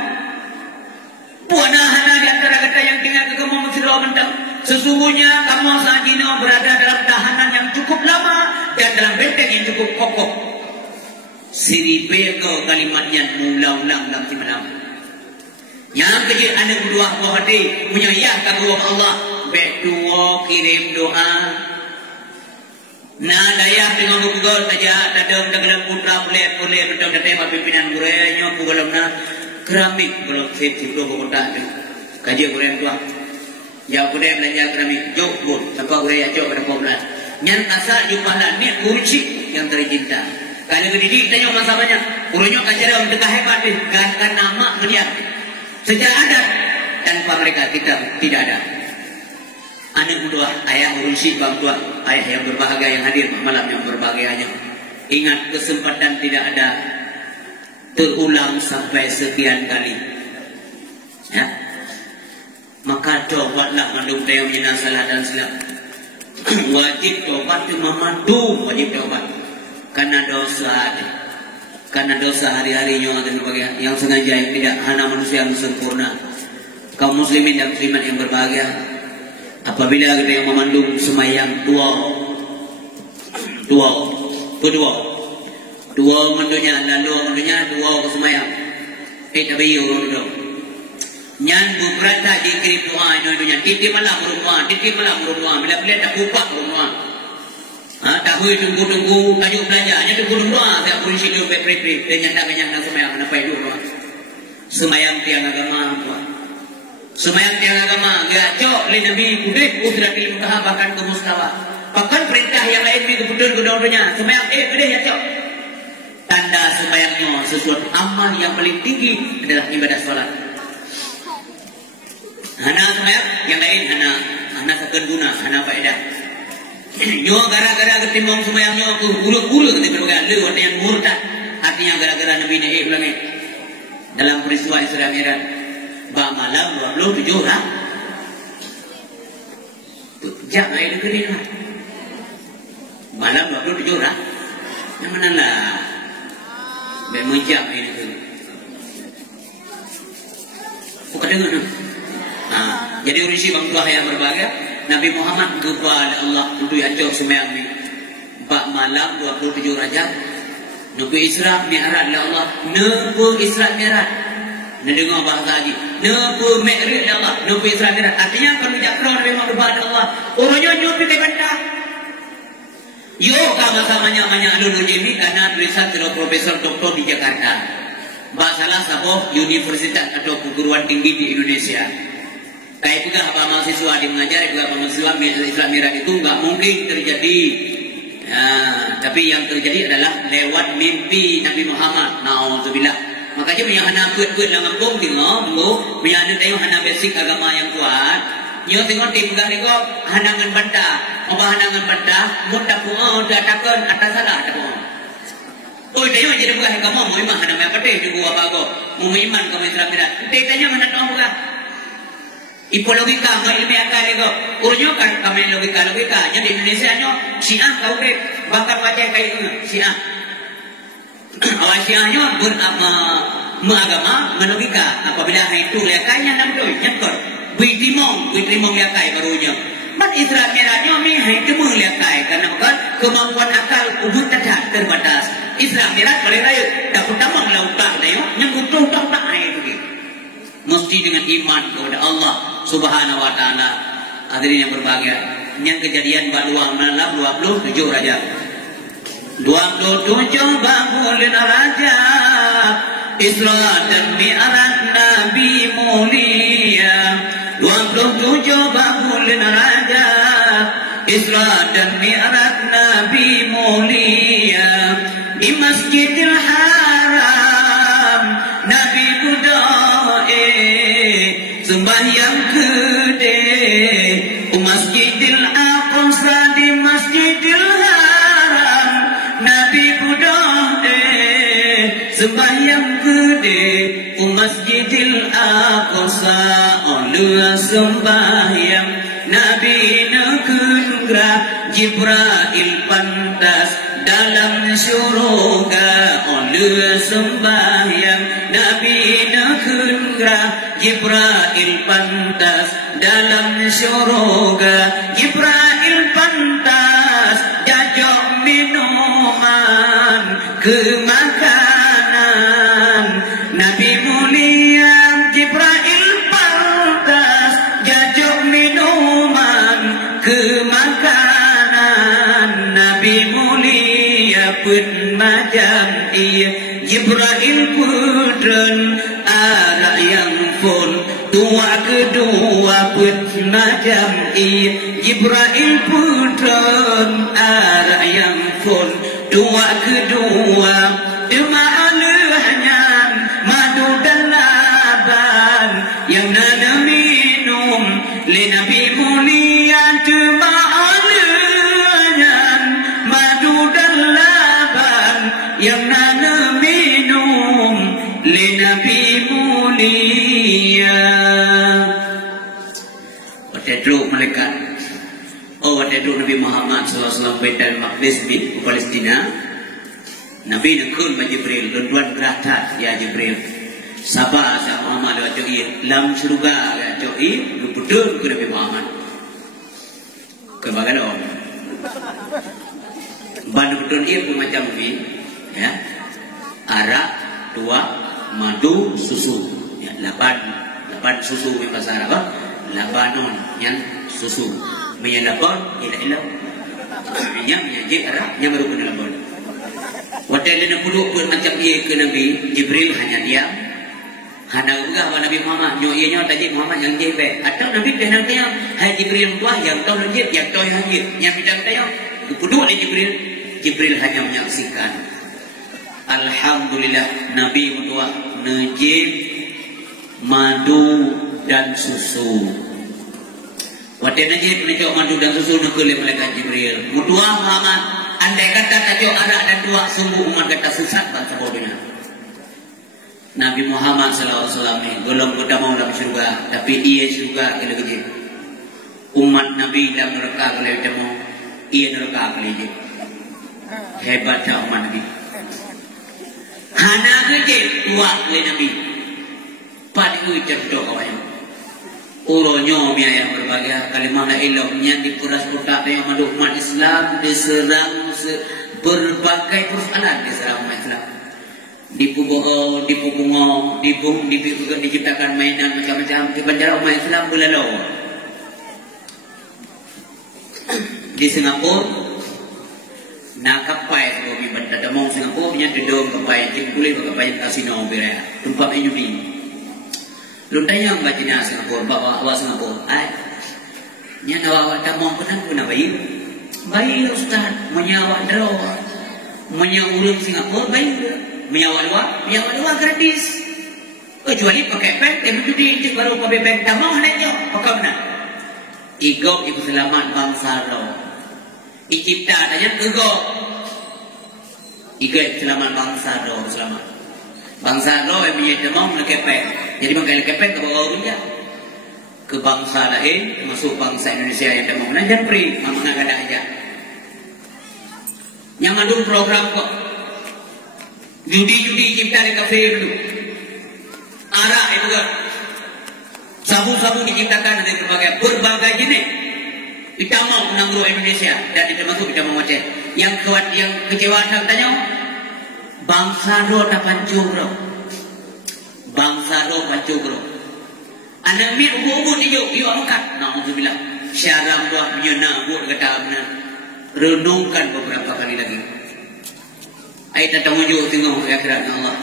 Puana hana di antara kata yang tinggal ke kamu mencerah bentang. Sesungguhnya kamu saat ini berada dalam tahanan yang cukup lama dan dalam benteng yang cukup kokoh. Siripe ke kalimatnya ulang-ulang dalam timalam. Yang kedua anak kedua wahdi menyayangkan kepada Allah. Berdoa kirim doa. Nah daya dengan Google saja dadang dalam putra boleh betul tema pimpinan gurenya bugalana keramik belum fit itu kota tu kaji gurem tua ya gurem belanja keramik jauh pun sampai gurem jauh pada poblan nyan asal jumpalan ni kunci yang tercinta kalau dididik tanya masalahnya gurenya kajar orang tengah hebat ni kan nama dia sejak ada tanpa mereka kita tidak ada. Anak kedua, ayah urusi bang tua, ayah yang berbahagia yang hadir malam yang berbahagianya. Ingat kesempatan tidak ada terulang sampai sekian kali. Ya, maka tobatlah mendung tayang jina salah dan silap. Wajib tobat itu memandu, wajib tobat. Karena dosa hari-hari yang akan berbahagia, yang sengaja yang tidak hanya manusia yang sempurna. Kaum muslimin dan muslimat yang berbahagia. Apabila kita yang memandung semayang dua mandunya lalu mandunya dua ke semayang tapi orang nyan berperata dikirim doa inonya titip malam rumah bila tak kupak rumah tak boleh tunggu kajuk belanja tunggu doa saya polisi dulu pepri dan nyata semayang kenapa itu semayang tiang agama Semayang tiang agama, gacok oleh Nabi Kudrik, Udratil Muntaha bahkan ke Mustawa. Bahkan perintah yang lain itu betul kedua-duanya. Semayang, gacok. Tanda semayangnya sesuatu amal yang paling tinggi adalah ibadah sholat. Hana semayang, yang lain hana takkan guna, hana faedah. Nyo gara-gara ketimbang semayangnya bulu-bulu ketika berbagai lewat yang murtad. Artinya gara-gara Nabi Naib lagi dalam peristiwa Isra Mi'raj. Malam 27 lah. Jangan itu kini lah. Malam 27 lah. Yang mana lah? Bermujak ini tu. Bukan dengar tu. Jadi urisi bang tuah yang berbahagia. Nabi Muhammad kepada Allah untuk ajak semayang ni. Bak malam 27 Rajab. Nabi Isra Mi'raj lah Allah. Nabi Isra Mi'raj. Mendengar bahasa lagi. Nabi Mi'raj ya Allah. Nabi Isra Mi'raj. Artinya kalau jakro Nabi Muhammad kepada Allah. Orangnya nyupi ke benda. Yo sama-samanya alun ini karena tulisan dari Profesor Doktor di Jakarta. Masalah saboh universitas atau perguruan tinggi di Indonesia. Kayak juga apa mahasiswa di mengajar juga mahasiswa Isra Mi'raj itu enggak mungkin terjadi. Tapi yang terjadi adalah lewat mimpi Nabi Muhammad. Nauzubillah. Makanya punya hana kuat-kuat dalam kampung tengok, punya ada tengok hana basic agama yang kuat. Nyo tengok tim gari ko hanangan bantah, hanangan bantah, mudah puang dah takkan atas salah tak puang. Oh tengok jadi bukan kamu mau iman hana apa teh juga apa ko, mau iman kamu Isra Mi'raj. Tanya mana tahu bukan? Ipo logika, mau ilmu akal ko. Urunyo kan kami logika. Jadi Indonesia nyo Syiah kau deh bakal baca kayak ini Syiah. Awal Syiahnya beragama menogika apabila hari itu lekainya nam doi nyetor buit limong lekai barunya Man Isra Mi'rajnya hai cuma lihat karena bukan kemampuan akal ubud tidak terbatas. Isra Mi'raj boleh raya tak pertama lautak dah yang betul tak itu. Mesti dengan iman kepada Allah Subhanahu wa taala. Hadirin yang berbahagia, yang kejadian baluang malam 27 Raja. 27 bangun Raja. Isra dan Mi'raj Nabi mulia. 27 bangun Raja. Isra dan Mi'raj Nabi mulia. Di Masjidil Haram Nabi berdoa sembahyang gede. Masjidil Aqsa di Masjidil Haram Nabi berdoa sembahyang gede. Masjidil Aqsa Allah sembahyang Nabi negara. Jibril pantas dalam syurga Allah sembahyang Nabi negara. Jibril pantas dalam syurga. Jibril pantas jajak minuman ke makanan Nabi mulia. Jibril pantas jajak minuman ke makanan Nabi mulia pun macam ia. Jibril putran arah yang pun tua kedua pun macam ia. Jibril putran arah yang pun tua kedua demaalahnya madu dan laban yang nana minum le Nabi mulia. Demaalahnya madu dan laban yang nana minum le Nabi mulia. Wadadru malaikat wadadru Nabi Muhammad SAW Baitul Maqdis di Palestina. Nabi nakul ma Jibril lunduan beratat ya Jibril sabar sa Muhammad lewat jo'i lam surga ya jo'i lu betul ke Nabi Muhammad ke bagalo ban betul ia macam ni ya arak tua madu susu ya laban susu yang bahasa Arab labanon yang susu menyalapon ilah yang je arak yang baru kena labon. Wadai lena puluh pun macam ia ke Nabi Jibril hanya diam. Hana enggak wa Nabi Muhammad nyo ia nyo tadi Muhammad yang jebe atau Nabi kena diam. Hai Jibril buah yang tahu lagi yang tahu hangit yang bidang tayo. Puluh oleh Jibril hanya menyaksikan. Alhamdulillah Nabi mutua najib madu dan susu. Wadai najib menjauh madu dan susu nak oleh malaikat Jibril. Mutua Muhammad andai kata tajuk anak dan dua sungguh umat kata sesat bangsa bodohnya. Nabi Muhammad SAW ni belum bertemu dalam syurga, tapi ia syurga kalau kerja. Umat Nabi dalam neraka kalau bertemu, ia neraka kalau kerja. Hebatnya umat Nabi. Hana kerja dua oleh Nabi. Pada ucap doa yang ulonya yang berbagai kalimah la ilahnya dikuras kotak yang manduk umat Islam diserang berbagai persoalan diserang umat Islam. Dipubung, diciptakan mainan macam-macam di penjara umat Islam belalau. Di Singapura nak kapai sebagai benda demong Singapura punya dedong kapai boleh kapai kasino berea tempat judi. Luntanya bacanya Singapura bawa awak Singapura nya nawa demong penan guna bayi ustaz menyawa dero menyaurin Singapura bayi menyawa luar gratis kecuali pakai bank yang judi baru pakai bank demong hanya pakai mana igok ibu selamat bangsa lo icipta aja igok selamat bangsa lo selamat bangsa lo yang punya demam nak kepek. Jadi bangkai kepek ke bawah dunia. Ke bangsa lain, termasuk bangsa Indonesia yang demam nak japri, mana ada aja. Yang mandung program kok. Judi cipta di kafe dulu. Arak itu kan. Sabu-sabu diciptakan dari berbagai jenis. Kita mau menangguh Indonesia dan itu masuk kita mau Aceh. Yang kuat, yang kecewa saya tanya, bangsa ro tak pancung ro, bangsa ro pancung ro. Anak mir ubu ni yo angkat, naudzubillah. Syaram buat menyena buat kata benar. Renungkan beberapa kali lagi. Ayat tak wujud tengok akhirat Allah.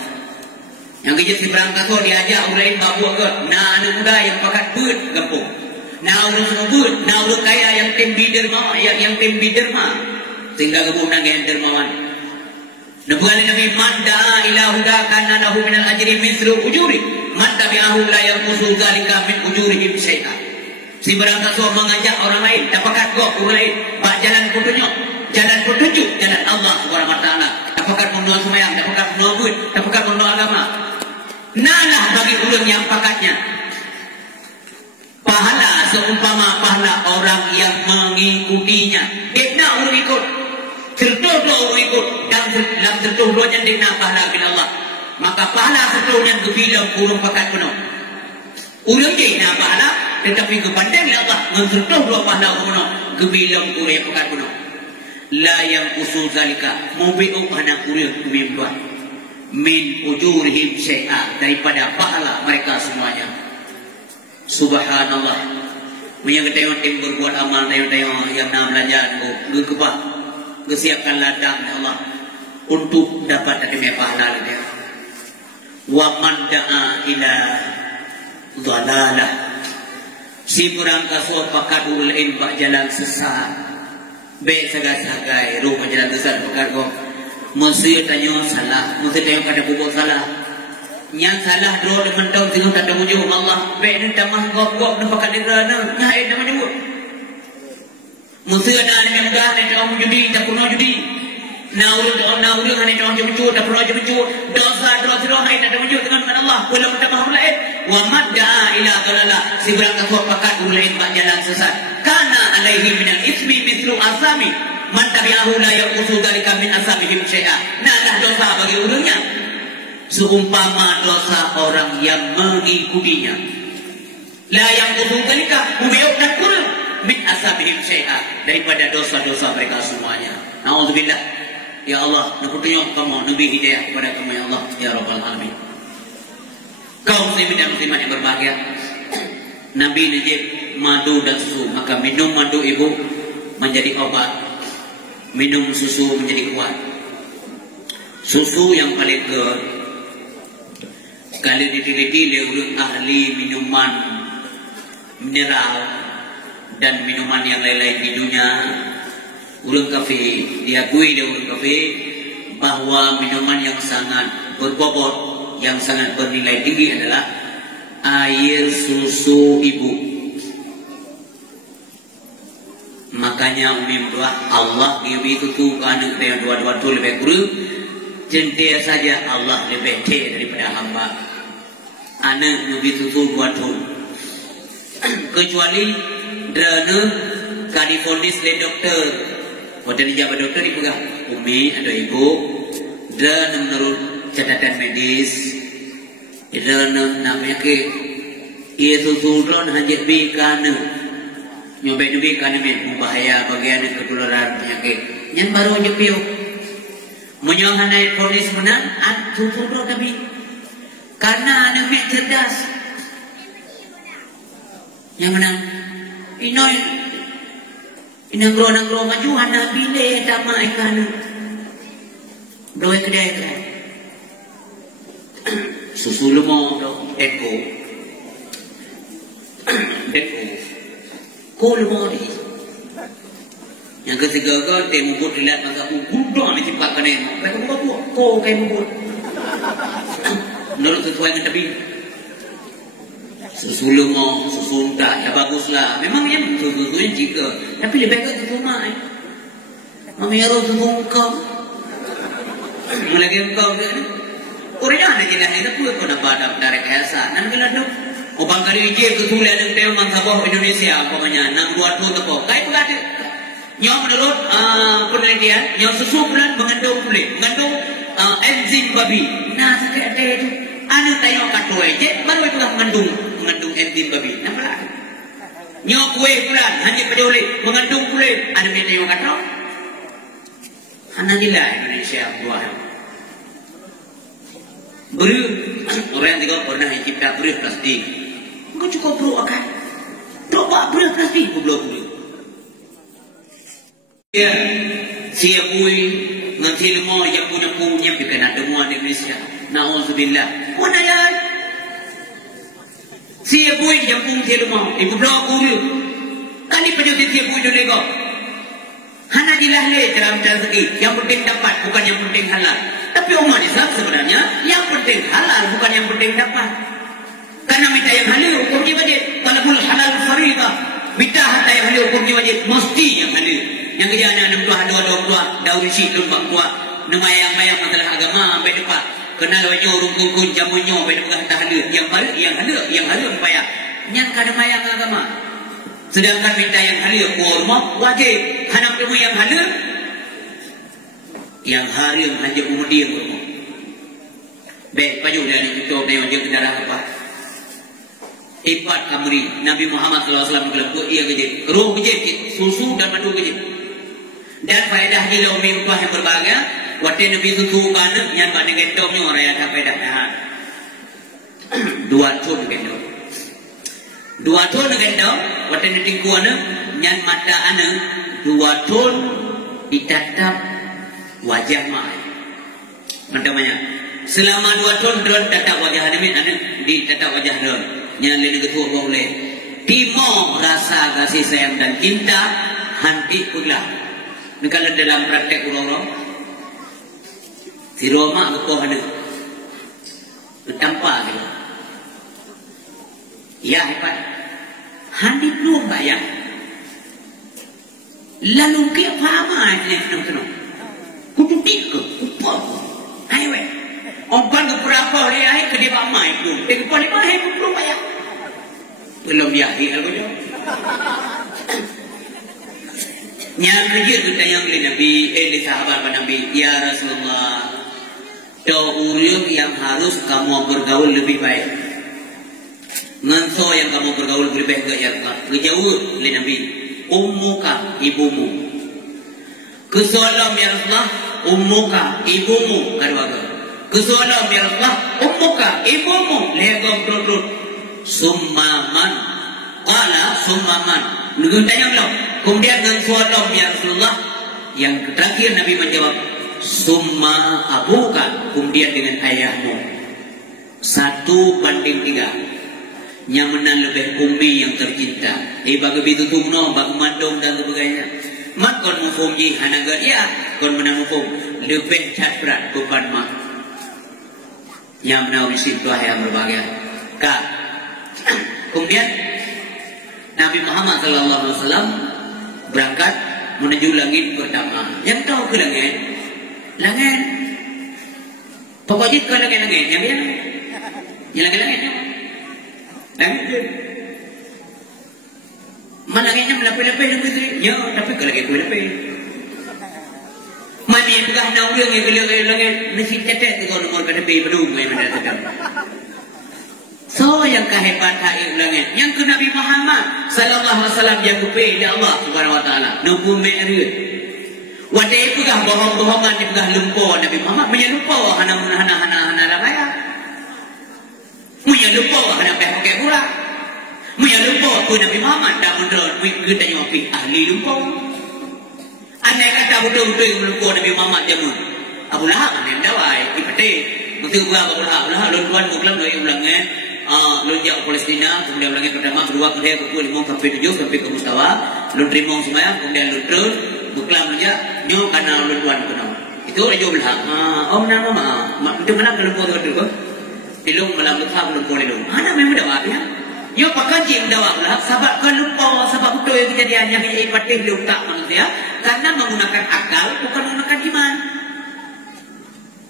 Yang kerja si berangkat tu diajak orang babu ke, nah anak muda yang pakat beut gempung. Nah urus ngebut, nah urus kaya yang tim biderma, yang tim biderma, sehingga gabung dengan dermawan. Nabi Nabi Manda ilahuda kana lahu minal ajri mithlu ujuri, Manda bi'ahu la yanqusu dzalika min ujurihim syai'a. Si berangkat so mengajak orang lain, dapakat kok orang lain, bak jalan petunjuk, jalan Allah Subhanahu wa taala. Dapakat menua sembahyang, dapakat menua buat, dapakat menua agama. Nalah bagi ulun yang pakatnya. Pahala seumpama pahala orang yang mengikutinya. Dia orang ikut. Tertuduh orang ikut. Dan dalam tertuduhnya dia pahala bin Allah. Maka pahala tertuduhnya kebilang kurung pakat penuh. Orang dia pahala. Tetapi kepandang Allah. Mentertuduh pahala penuh. Kebilang kurung pakat penuh. La yang usul zalika. Mubi'u pahala kurung kumimbuan. Min ujurihim syai'a. Daripada pahala mereka semuanya. Subhanallah. Punya ketengok tim berbuat amal tengok yang nak belajar go kebah. Siapkan ladang ya Allah untuk dapat dari pahala dia. Wa man da'a ila dhalalah. Si kurang kasuh pakat ulin bak jalan sesat. Be sagai-sagai rupa jalan sesat pakat go. Mesti tanya salah, mesti tanya pada pokok salah. Yang salah dua dengan tahun tengok tak ada wujud Allah. Baik ni tak mah gok-gok nak pakai dera nak. Nyai dah menyebut. Musa ada yang mudah ni orang judi tak pernah judi. Naur dengan orang jemcu tak pernah jemcu. Dosa hai tak ada wujud dengan Allah. Walau tak mahu lain. Wa madda'a ila dalalah. Si berangkat suap pakat ulain bak jalan sesat. Kana alaihi minal ismi mithlu asami. Man tabi'ahu la yaqusu dzalika min asamihim syai'a. Nah dosa bagi ulunnya. Seumpama dosa orang yang mengikutinya. La yang usulkanika hubiuk dan kurang min asabihim syai'a. Daripada dosa-dosa mereka semuanya. Na'udzubillah. Ya Allah, nak tunjuk kamu Nabi hidayah kepada kamu ya Allah ya Rabbal Alamin. Kaum muslimin dan muslimat yang berbahagia, Nabi najib madu dan susu. Maka minum madu ibu menjadi obat, minum susu menjadi kuat. Susu yang paling good. Kalau diteliti oleh ahli minuman mineral dan minuman yang lain-lain di dunia, ulun kafe diakui oleh ulun kafe bahwa minuman yang sangat berbobot, yang sangat bernilai tinggi adalah air susu ibu. Makanya umi berdoa Allah gibi itu anak yang dua-dua tu lebih kurang. Jentia saja Allah lebih kaya daripada hamba. Anak lebih susu buat tu. Kecuali drana kadifonis le doktor. Waktu dia jabat doktor dipegang. Umi atau ibu drana menurut catatan medis. Drana namanya ke ia susu drana hajat bi kana. Nyobek bi kana bahaya bagi anak ketularan penyakit. Yang baru nyepiu. Menyohanai polis menang, susu drana tapi. Karena anak mek cerdas. Yang menang. Inoy. Inang-gro maju anak bile tak mak ikan. Doi kedai kan. Susu lemah eko. Ko lemah ni. Yang ketiga kan temu buat lihat masa gudang ni cepat kan ni. Mereka buat ko kayak buat. Menurut sesuai dengan Nabi. Susu lemah, susu unta, ya baguslah. Memang yang susu-susunya jika. Tapi lebih baik susu mak. Mami harus susu engkau. Mulai engkau kan. Orangnya ada jenis ini pun kena pada tarik kaya. Nan kalau tu, obang kali ije susu lihat yang teo mangsabah Indonesia. Pokoknya 6-2 tepuk. Kaya pun ada. Yang menurut penelitian, yang susu bulan mengandung kulit, mengandung enzim babi. Nah, sakit ada itu. Anak tayang katoy je, baru itu mengandung enzim babi. Nampak? Nyok kue bulan hanya peduli mengandung kulit ada benda yang kata. Alhamdulillah Indonesia buah. Beri orang tiga pernah cipta beri plastik. Kau cukup perlu akan. Coba beri plastik belum beri. Ya, siap bui nanti lemah yang punya bikin ada muat di Indonesia. Nauzubillah. Mana lah? Siap bui yang punya lemah ibu belum beri. Kali penyakit siap bui dulu kau. Hana dilahle dalam rezeki. Yang penting dapat, bukan yang penting halal. Tapi umat Islam sebenarnya yang penting halal, bukan yang penting dapat. Karena minta yang halal hukumnya wajib. Walaupun halal faridah, minta harta yang halal hukumnya wajib. Mesti yang halal. Yang kerjaan yang dua, daun situn bangkua, nemayang-mayang masalah agama sampai depan. Kenal wajib rungkun jamunyo sampai depan harta halal. Yang halal payah. Yang kada mayang agama. Sedangkan minta yang halal kurma wajib. Hanap temu yang halal. Yang haram hanya kemudian kurma. Baik baju dari itu dia wajib darah apa? Ipat kamri Nabi Muhammad SAW bilang ia gede, keruh gede, susu dan madu gede. Dan faedah di dalam mimpah yang berbahagia. Waktu Nabi susu banyak yang banyak gendongnya orang yang ada faedah. 2 ton gendong. 2 ton gendong. Waktu Nabi tingkuan yang mata anak 2 ton ditatap wajah mai. Macamnya selama 2 tahun drone tatap wajah ini ada di tatap wajah drone. Yang lain ketua boleh. Timo rasa kasih sayang dan cinta hanti pula. Kalau dalam praktek orang-orang si Roma betul ada tanpa gitu. Ya hebat. Hanti belum bayar. Lalu ke apa ini tenang. Kutu tiga, upah, ayo. Ompan ke berapa hari ke dia ramai tu. Dia paling mahal pun belum bayar. Belum yakin algojo. Yang kerja kita yang beli Nabi, di sahabat Nabi, ya Rasulullah. Orang yang harus kamu bergaul lebih baik. Nganso yang kamu bergaul lebih baik ke yang kejauh oleh Nabi. Ummuka, ibumu. Kesoalan ya Rasulullah, ummuka, ibumu. Kedua-dua. Kesoalan ya Rasulullah, ummuka, ibumu. Lihat berurut. Summaman. Qala summaman. Lalu tanya belum? Kemudian dengan soalan ya Rasulullah. Yang terakhir Nabi menjawab. Summa abuka. Kemudian dengan ayahmu. 1:3. Yang menang lebih bumi yang tercinta. Bagi bitu tumno, bagi mandong dan sebagainya. Mat kon mufum ji hanaga ya, kon menang mufum lebih berat bukan mak. Yang menang isi doa yang berbahagia. Kak. Kemudian Nabi Muhammad SAW berangkat menuju langit pertama. Yang tahu ke langit? Langit. Pokoknya ke langit-langit. Yang bilang? Yang langit-langitnya? Malangnya melapih-lapih begitu. Ya, tapi kalau gitu lapih. Mana yang bukan naudang yang langit nasi tetet kalau nomor kedepi berdua yang mendatangkan. So yang kehebat hai langit. Yang ke Nabi Muhammad sallallahu alaihi wasallam yang kupih di Allah Subhanahu wa taala. Nubu me'rud. Wadai pegah bohong-bohongan di pegah lumpur Nabi Muhammad menyelumpur hana ramaya. Muya lupa kena pakai pula. Muya lupa tu Nabi Muhammad dah menurut kita nyopi ahli lupa. Andai kata betul-betul lupa Nabi Muhammad jamun. Abu Lahab yang dawai ipate. Betul gua Abu Lahab luan muklam doi ulangnya. Lu jauh Palestina kemudian ulangnya pertama kedua kedua pukul 5 sampai 7 sampai ke Mustawa. Lu terima semua kemudian lu terus muklam aja nyo karena lu tuan kenal. Itu aja Lahab. Nama itu mana kalau lupa betul ilung malam lupa belum boleh dong. Mana memang dawaknya? Yo pakaji dawak lah. Sebab kan lupa sebab betul yang kejadian yang ipatih lupa manusia karena menggunakan akal bukan menggunakan iman.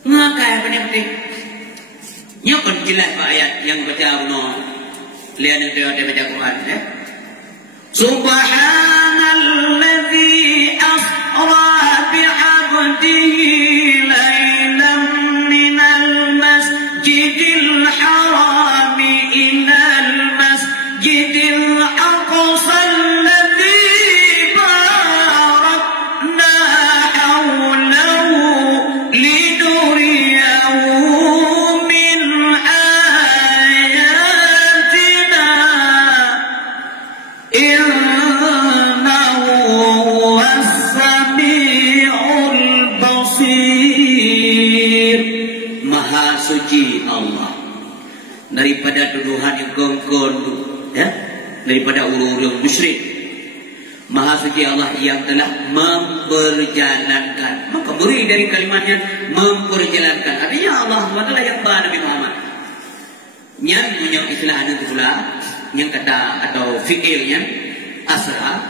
Maka yang penting. Yo kan jelas pak ayat yang baca no. Lihat yang dia baca Quran ya. Subhanalladzi asra bi'abdihi lailan minal masjidil الحرام إلى المسجد الأقصى dukun, ya, daripada orang-orang musyrik. Maha suci Allah yang telah memperjalankan. Maka beri dari kalimatnya memperjalankan. Artinya Allah SWT yang bah Nabi Muhammad. Yang punya istilah itu pula, yang kata atau fikirnya asra,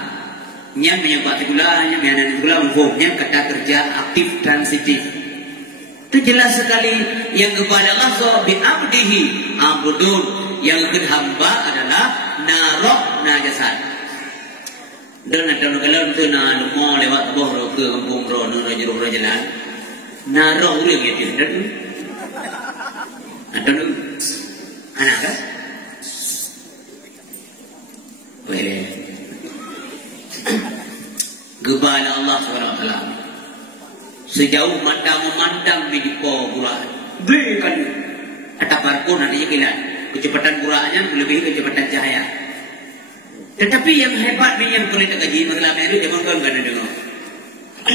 yang punya batu pula, yang punya pula yang kata kerja aktif transitif. Itu jelas sekali yang kepada Allah bi abdihi abdun, yang hamba adalah narok najasat. Dan ada kalau tu na mau lewat bawah ke kampung rono raja jalan, narok dia gitu. Dan ada anak kan? Boleh. Kepada Allah SWT sejauh mata memandang di Quran berikan atapar pun nantinya kilat kecepatan Qurannya melebihi kecepatan cahaya. Tetapi yang hebat ni yang boleh tak kaji masalah itu jangan kan ada dengar.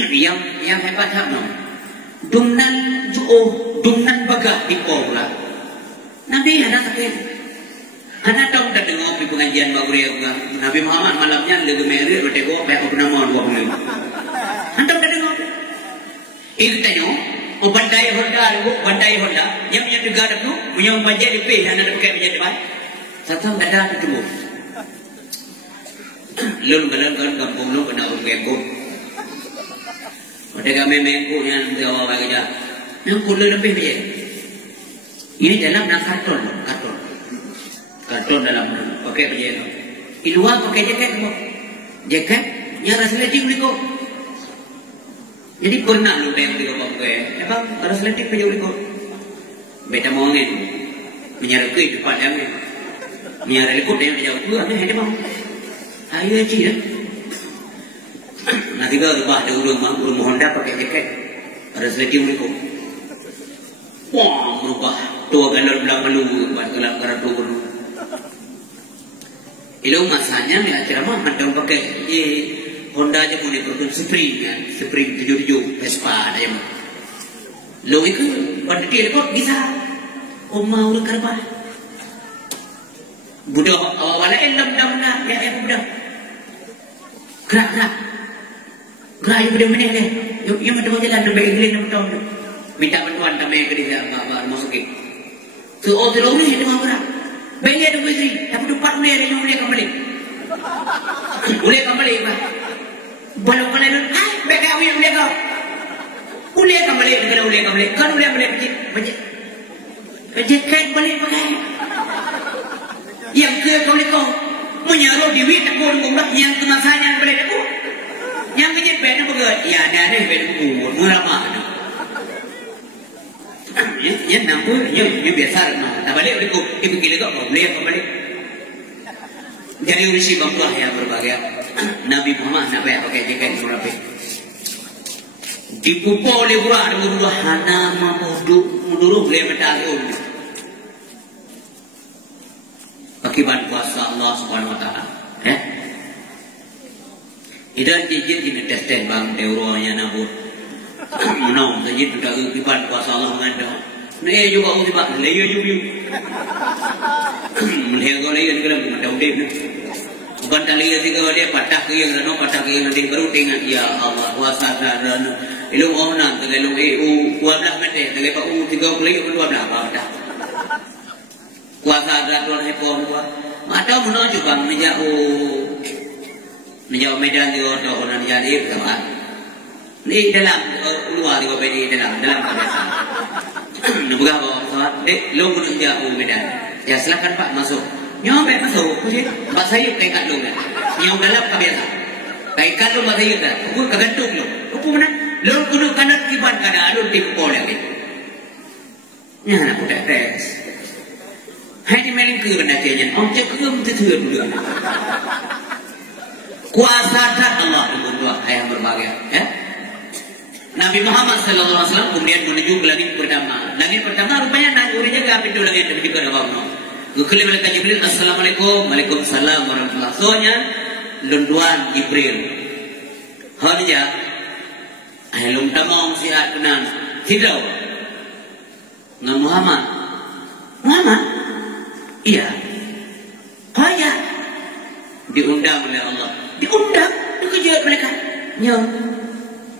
Yang hebat apa? Dumnan bagah di Quran. Nabi ada sakit. Anak tahu tak dengar di pengajian Bagria Nabi Muhammad malamnya lagi meri bertego pihak bernama 25. Anda tak dengar? Itu tanya, bandai Honda yang punya negara tu punya bajet di pay anda nak pakai bajet depan. Satu ada ketemu. Lalu kan kampung lu kena urut kengko. Ada kami mengko yang bawa kerja. Yang kulo lebih bajet. Ini dalam karton. Karton dalam pakai bajet. Di luar pakai jaket kok. Jaket yang resleting beli kok. Jadi pernah lu tengok di kau gue. Apa resleting punya beli kok. Beta mongin. Menyeraki depan yang menyeraki ikut yang jauh tu ada yang mau. Ayo aja ya. Nanti kalau lepas ada urung Honda pakai jaket, ada resleting beli kok. Wah berubah. Tua gandol belang malu buat gelap kerap dulu. Itu masanya ni ceramah macam pakai Honda aja punya produk Spring kan, Spring 77 Vespa ada yang. Lo itu pada dia kok bisa. Oma udah kerba. Budak awalnya elam dah ya budak. Gerak yang budak mana deh? Yang macam jalan sampai England nak tahu. Minta bantuan sampai ke dia masukin. So orang ni dia mau gerak. Beli ada mesti, tapi depan ni ada yang boleh kembali. Boleh kembali apa? Belum kena lu, beka boleh kau. Boleh kembali, kalau boleh kembali, kan boleh bajet kan boleh pakai. Yang ke kau lekau, menyaruh di wit aku ngomong yang kemasannya boleh aku. Yang bajet beda betul, ya ada beda pun, murah mana. Yang nampu, yang biasa, tak balik berikut, ibu kita tak boleh kembali. Jadi urisi bangkulah yang berbagai. Nabi Muhammad nabi pakai jaket murabi. Dipupuk oleh Quran dulu hana mundur boleh bertahun. Akibat kuasa Allah Subhanahu Wa Taala. Idan jijit ini tested bang teoronya nabut. Menang saja sudah akibat kuasa Allah mengandung. Ni juga akibat leyo juga. Melihat kau leyo juga lagi macam dia. Bukan tali yang kalau dia patah ke yang nanti baru tengok ya Allah kuasa dan ilmu orang terlalu kuasa mati terlalu 30 12 apa dah. Kuasa dan Tuhan hepon kuat. Ada mana juga menjauh medan di orang jadi kawan. Ni dalam luar di bawah ini dalam kebiasaan. Nampak apa? Lo pun jauh medan. Ya silakan Pak masuk. Nyampe masuk, Pak saya kaikat lu kan. Yang dalam kebiasaan. Kaikat lu Pak saya kan. Aku kegantung lu. Aku mana? Lu kudu kanan kiban kada alun di kepol lagi. Nya aku tak tes. Hai di main ke benda kenya. Om cek ke mesti theur dulu. Kuasa tat Allah berdua ayat berbagai, ya. Nabi Muhammad sallallahu alaihi wasallam kemudian menuju ke langit pertama. Langit pertama rupanya nagurinya ke pintu langit lebih ke bawah. Gukuli malaikat Jibril, Assalamualaikum, Waalaikumsalam warahmatullahi. Soalnya lunduan Jibril. Hanya ayat tamam sihat kenan. Tidak. Muhammad. Iya. diundang oleh Allah. Diundang, dikejar malaikat. Ya,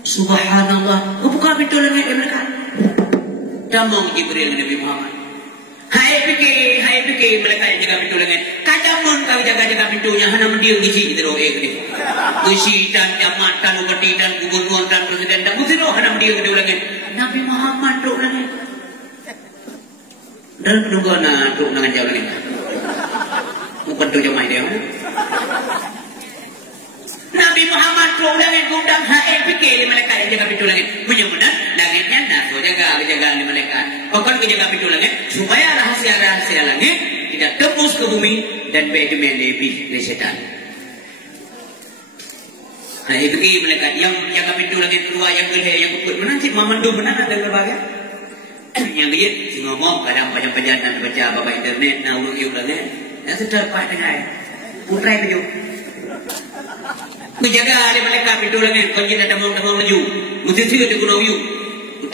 subhanallah, buka pintu langit malaikat. Damang Jibril Nabi Muhammad. Hai fikir malaikat yang jaga pintu langit. Kadang pun kau jaga pintunya, hanya mendiam gizi terus gizi dan jamat dan upati dan gubernur dan presiden dan musiro hanya mendiam pintu langit. Nabi Muhammad duduk langit. Dan kedua nak duduk dengan jauh langit. Bukan tu jemaah dia. Nabi Muhammad duduk langit gudang hai fikir malaikat yang jaga pintu langit. Punya benar langitnya nak jaga malaikat. Pokok jaga pintu langit supaya rahasia langit tidak tembus ke bumi dan berdemen lebih dari setan. Nah itu malaikat yang jaga pintu langit keluar yang boleh yang ikut benar sih memandu benar ada berbagai. Yang dia ngomong kadang panjang-panjang baca apa internet nak urut yang langit. Yang sedapat dengan putrai baju. Menjaga ada malaikat pintu langit kalau kita demam maju. Mesti dia guna uyu.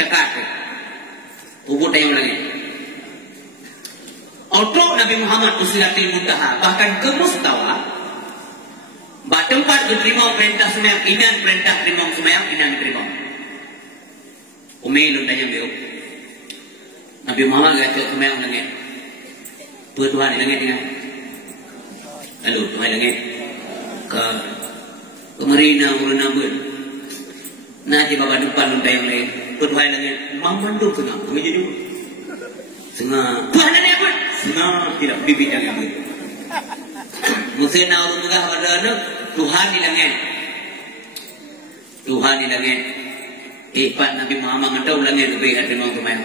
Tekat. Ubud yang langit. Untuk Nabi Muhammad Usilatil Muntaha bahkan ke Mustawa tempat diterima perintah semayang inan perintah terima semayang inan terima Umi lu tanya beliau Nabi Muhammad kata semayang langit Tuhan di langit dengan lalu Tuhan langit ke Marina Uruna Bud nanti bapak depan lu tanya lain Tuhan langit Mamandu tengah kami jadi Sengah Tuhan ada apa? Sengah tidak bibit yang begitu. Musim nak urut pada Tuhan di langit. Tuhan di langit. Ipat Nabi Muhammad tahu langit lebih ada mau kemana.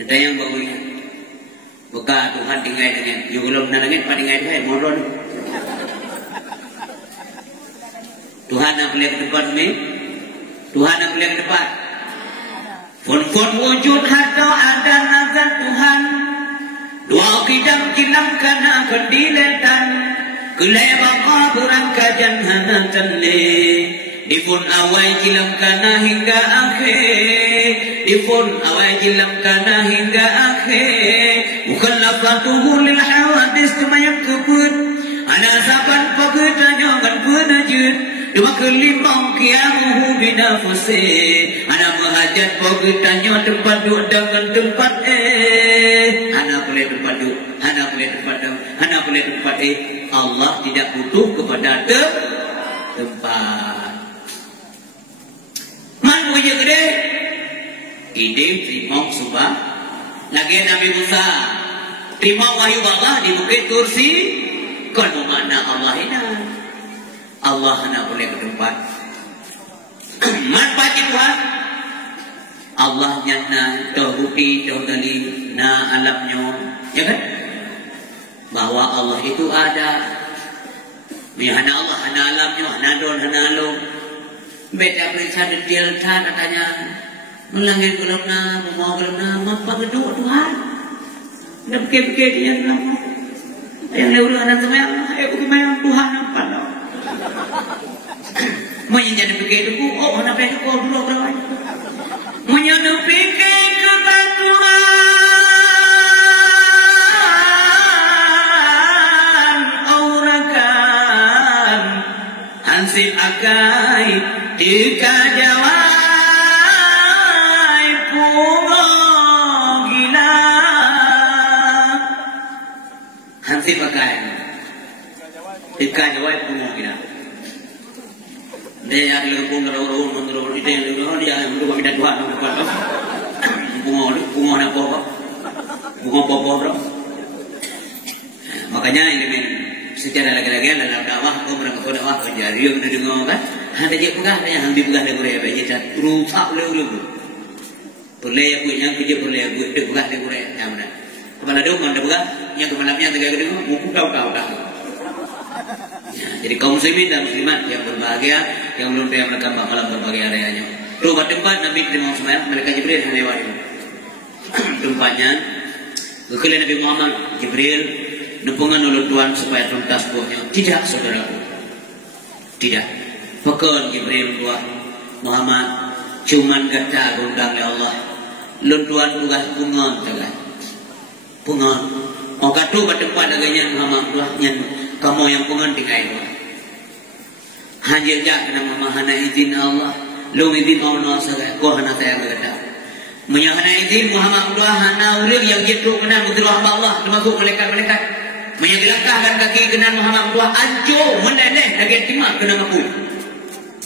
Ada yang bagusnya. Buka Tuhan tinggal langit. Juga belum pernah langit pada tinggal dia moron. Tuhan nak beli ke depan ni. Tuhan nak beli ke depan. Fon wujud atau ada nazar Tuhan dua kidam kilam kana kendiletan kelewat kaburan kajan hanatan le dipun awai kilam kana hingga akhir dipun awai kilam kana hingga akhir mukallafatuhu lil hawadis kemayang kebut ada saban pagedanya kan penajud dua kelimang kiamuhu binafuse anak menghajat pagedanya tempat duduk dengan tempat anak boleh tempat duduk anak boleh tempat duduk anak boleh tempat Allah tidak butuh kepada tempat man punya gede ide terima subah lagi Nabi Musa terima wahyu Allah di bukit kursi kalau mana Allah ini Allah nak boleh ke tempat manfaat Tuhan Allah yang na terhuti tergali na alamnya ya kan bahwa Allah itu ada hana Allah hana alamnya hana don hana alam beda periksa detail katanya melangit belum na mau belum na apa kedua Tuhan dah pikir-pikir yang lama yang lewat anak semayang bagaimana Tuhan apa no menjadi begitu oh anak itu kau dulu berapa menjadi pikir kata Tuhan aurakan hansip akai dikajawai pulo gila hansip akai dikajawai pulo gila dia yang lembung orang menurut itu yang lembung dia untuk kami dan Tuhan bukan bunga nak apa bunga makanya ini secara lagi-lagi dalam dakwah kau berangkat ke dakwah kerja dia sudah dengar kan ada je pegah yang ambil pegah dari Korea baik kita rusak boleh aku yang kerja boleh aku pegah dari Korea yang mana kepala dia mana pegah yang kemalamnya tegak dengar buku kau dah. Jadi kaum muslimin dan muslimat yang berbahagia yang belum pernah merekam malam berbahagia rayanya. Rumah tempat Nabi terima semayang mereka Jibril hanya wahyu. Tempatnya kekalian Nabi Muhammad Jibril dukungan oleh Tuhan supaya tuntas buahnya. Tidak saudaraku. Tidak. Pekon Jibril buah Muhammad cuman kata undang oleh Allah. Luntuan tugas pungon telah. Pungon. Mau katu bertempat agaknya Muhammad buahnya kamu yang pengenting itu hanya jak kena memahana izin Allah lu izin Allah sahaja kau hana saya berkata menyahana izin Muhammad Abdullah hana ulir yang gitu kena mutlu hamba Allah termasuk malaikat-malaikat menyegelakkan kaki kena Muhammad Abdullah anjur meneneh lagi timah kena ngaku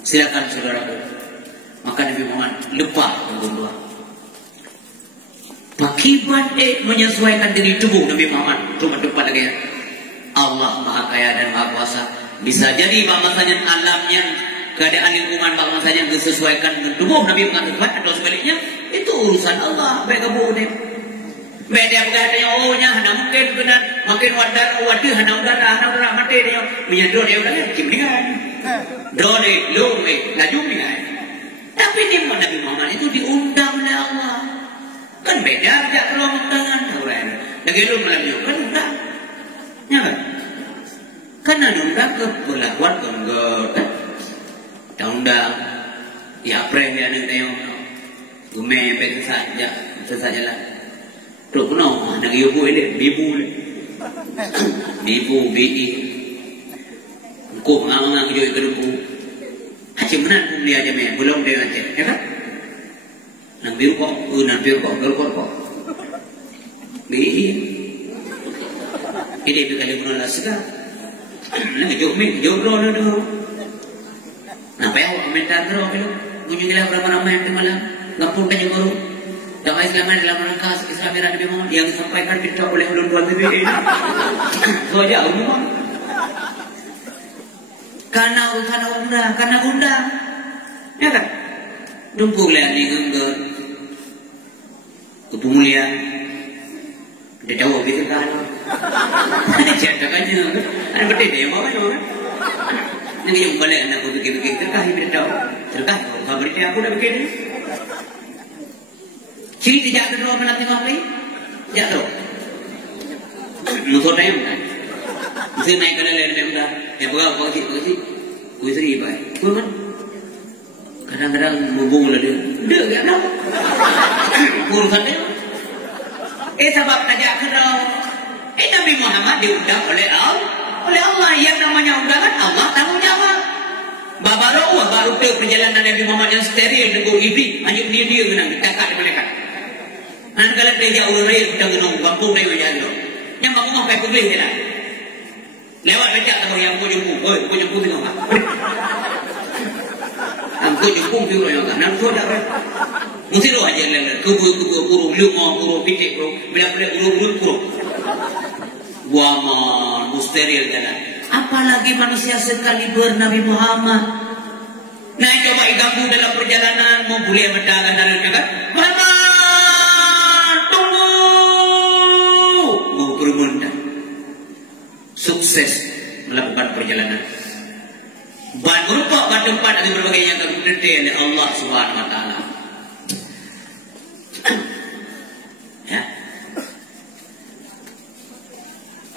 silakan saudaraku maka Nabi Muhammad lepas Abdullah akibat menyesuaikan diri tubuh Nabi Muhammad cuma depan lagi Allah Maha Kaya dan Maha Kuasa. Bisa jadi bahwasanya alamnya keadaan lingkungan bahwasanya disesuaikan dengan tubuh Nabi Muhammad atau sebaliknya itu urusan Allah. Baik kamu deh. Beda berkatanya oh nya hana mungkin benar makin wadah hana udara mati dia menyedot dia udah cimringan. Dole lume laju minai. Tapi di Nabi Muhammad itu diundang oleh Allah. Kan beda tidak perlu undangan orang. Lagi lu melalui kan undang. Ya kan? Karena undang ke perlakuan penggota. Undang ya apreh ya nih tayo. Gume pek saja lah. Tuh kuno nang iyo bu ini bibu bi. Ko ngang yo ikeruku. Cimenan pun dia aja me belum dia aja, ya kan? Nang biru kok. Bi. Ini kali pun lah sudah. Nang jomblo dulu. Napa ya komentar terus gitu. Kunjungilah ramai-ramai yang malam. Ngapun kan yang baru. Dakwah Islam dalam rangka Islam Nabi Muhammad yang disampaikan kita oleh ulun ini. So aja umum. Karena undang. Ya kan? Dumpung lah ni enggar. Kepemuliaan. Dia jawab itu kan. Cetak aja. Ada betul dia bawa kan. Nanti yang balik anak aku begini terkah dia tahu. Terkah kalau berita aku dah begini. Ciri tidak terus menanti mati. Jatuh. Musuh dia kan. Mesti naik ke dalam dia dah. Ya berapa sih? Kuih seri baik. Kuih kan? Kadang-kadang membung lah dia. Dia kan? Urusan dia. Sebab tajak kerau. Nabi Muhammad diundang oleh Allah yang namanya undangan Allah tanggung jawab. Baru perjalanan Nabi Muhammad yang steril dengan iblis, hanya dia menang dekat mereka. Nan kalau dia jauh raya kita genong bangku dia jalan. Yang bangun mau kayak publik lah. Lewat becak tahu yang kujung tengok. Angko jempung tu yang kan, nan sudah. Mesti lo aja lah. Kubu lu pitik bila ulu. Waman musteril jalan. Apalagi manusia sekaliber Nabi Muhammad. Nah coba ganggu dalam perjalanan mau boleh mendagang dalamnya kan? Muhammad tunggu. Mau bermunda. Sukses melakukan perjalanan. Ban berupa ban tempat ada berbagai yang detail oleh Allah Subhanahu Wa Taala. Ya.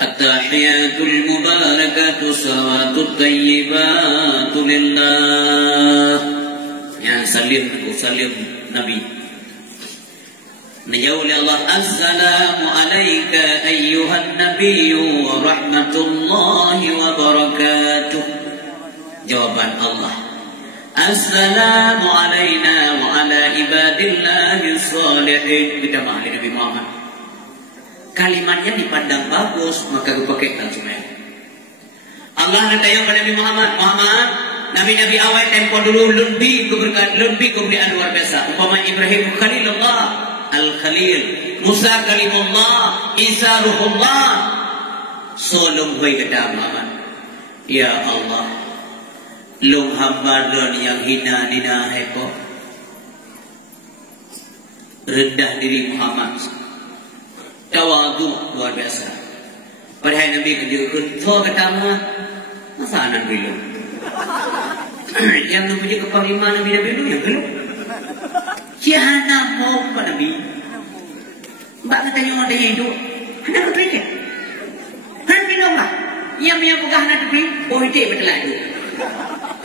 التحيات المباركات الصلوات الطيبات لله yang salim Nabi menjauh oleh Allah assalamu alayka ayyuhan nabiyyu wa rahmatullahi wa barakatuh jawaban Allah assalamu alayna wa ala ibadillahi salihin kita mahli Nabi Muhammad kalimatnya dipandang bagus maka dipakaikan semua. Allah nantayang pada Nabi Muhammad Nabi-Nabi awal tempo dulu lebih kemuliaan luar biasa. Umpama Ibrahim Khalilullah Al-Khalil, Musa Kalimullah, Isa Ruhullah. Solong baik kata Muhammad. Ya Allah, lung hamba yang hina dina heko. Rendah diri Muhammad. Tawadu luar biasa. Padahal Nabi kejurut so pertama masa anak belum. Yang namanya kepanglima Nabi dulu yang belum. Siapa mau Pak Nabi? Mbak katanya mau dia hidup. Hendak berpikir. Hendak bilang lah. Yang punya pegang anak beri, politik betul lagi.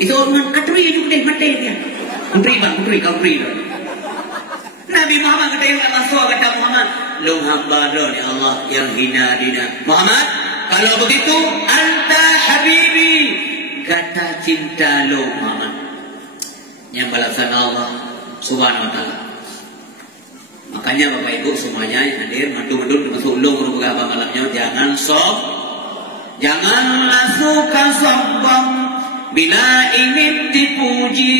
Itu orang katri hidup deh mati dia. Menteri kau beri. Nabi Muhammad kata yang Allah kata Muhammad. Lu hamba ya Allah yang hina dina. Muhammad, Kalau begitu anta habibi, kata cinta lo Muhammad. Yang balasan Allah Subhanahu wa taala. Makanya Bapak Ibu semuanya yang hadir, mandu-mandu termasuk ulung beberapa malamnya, janganlah suka sombong bila ingin dipuji,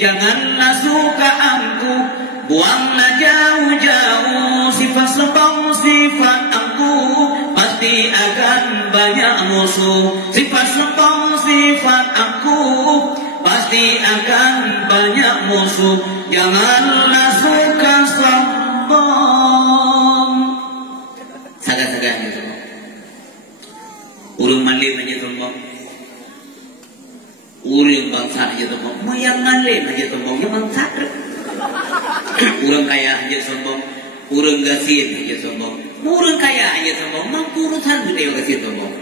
janganlah suka angkuh, buanglah jauh-jauh sifat sombong, sifat angkuh, pasti akan banyak musuh. Sifat sombong, sifat angkuh, pasti akan banyak musuh. Janganlah suka sombong. Sagak-sagak aja sombong. Urung malim aja sombong. Urung bangsa aja sombong. Mau yang malim aja sombong. Yang bangsa. Urung kaya aja sombong. Urung gasin aja sombong. Urung kaya aja sombong. Mampu urusan gede gasin sombong.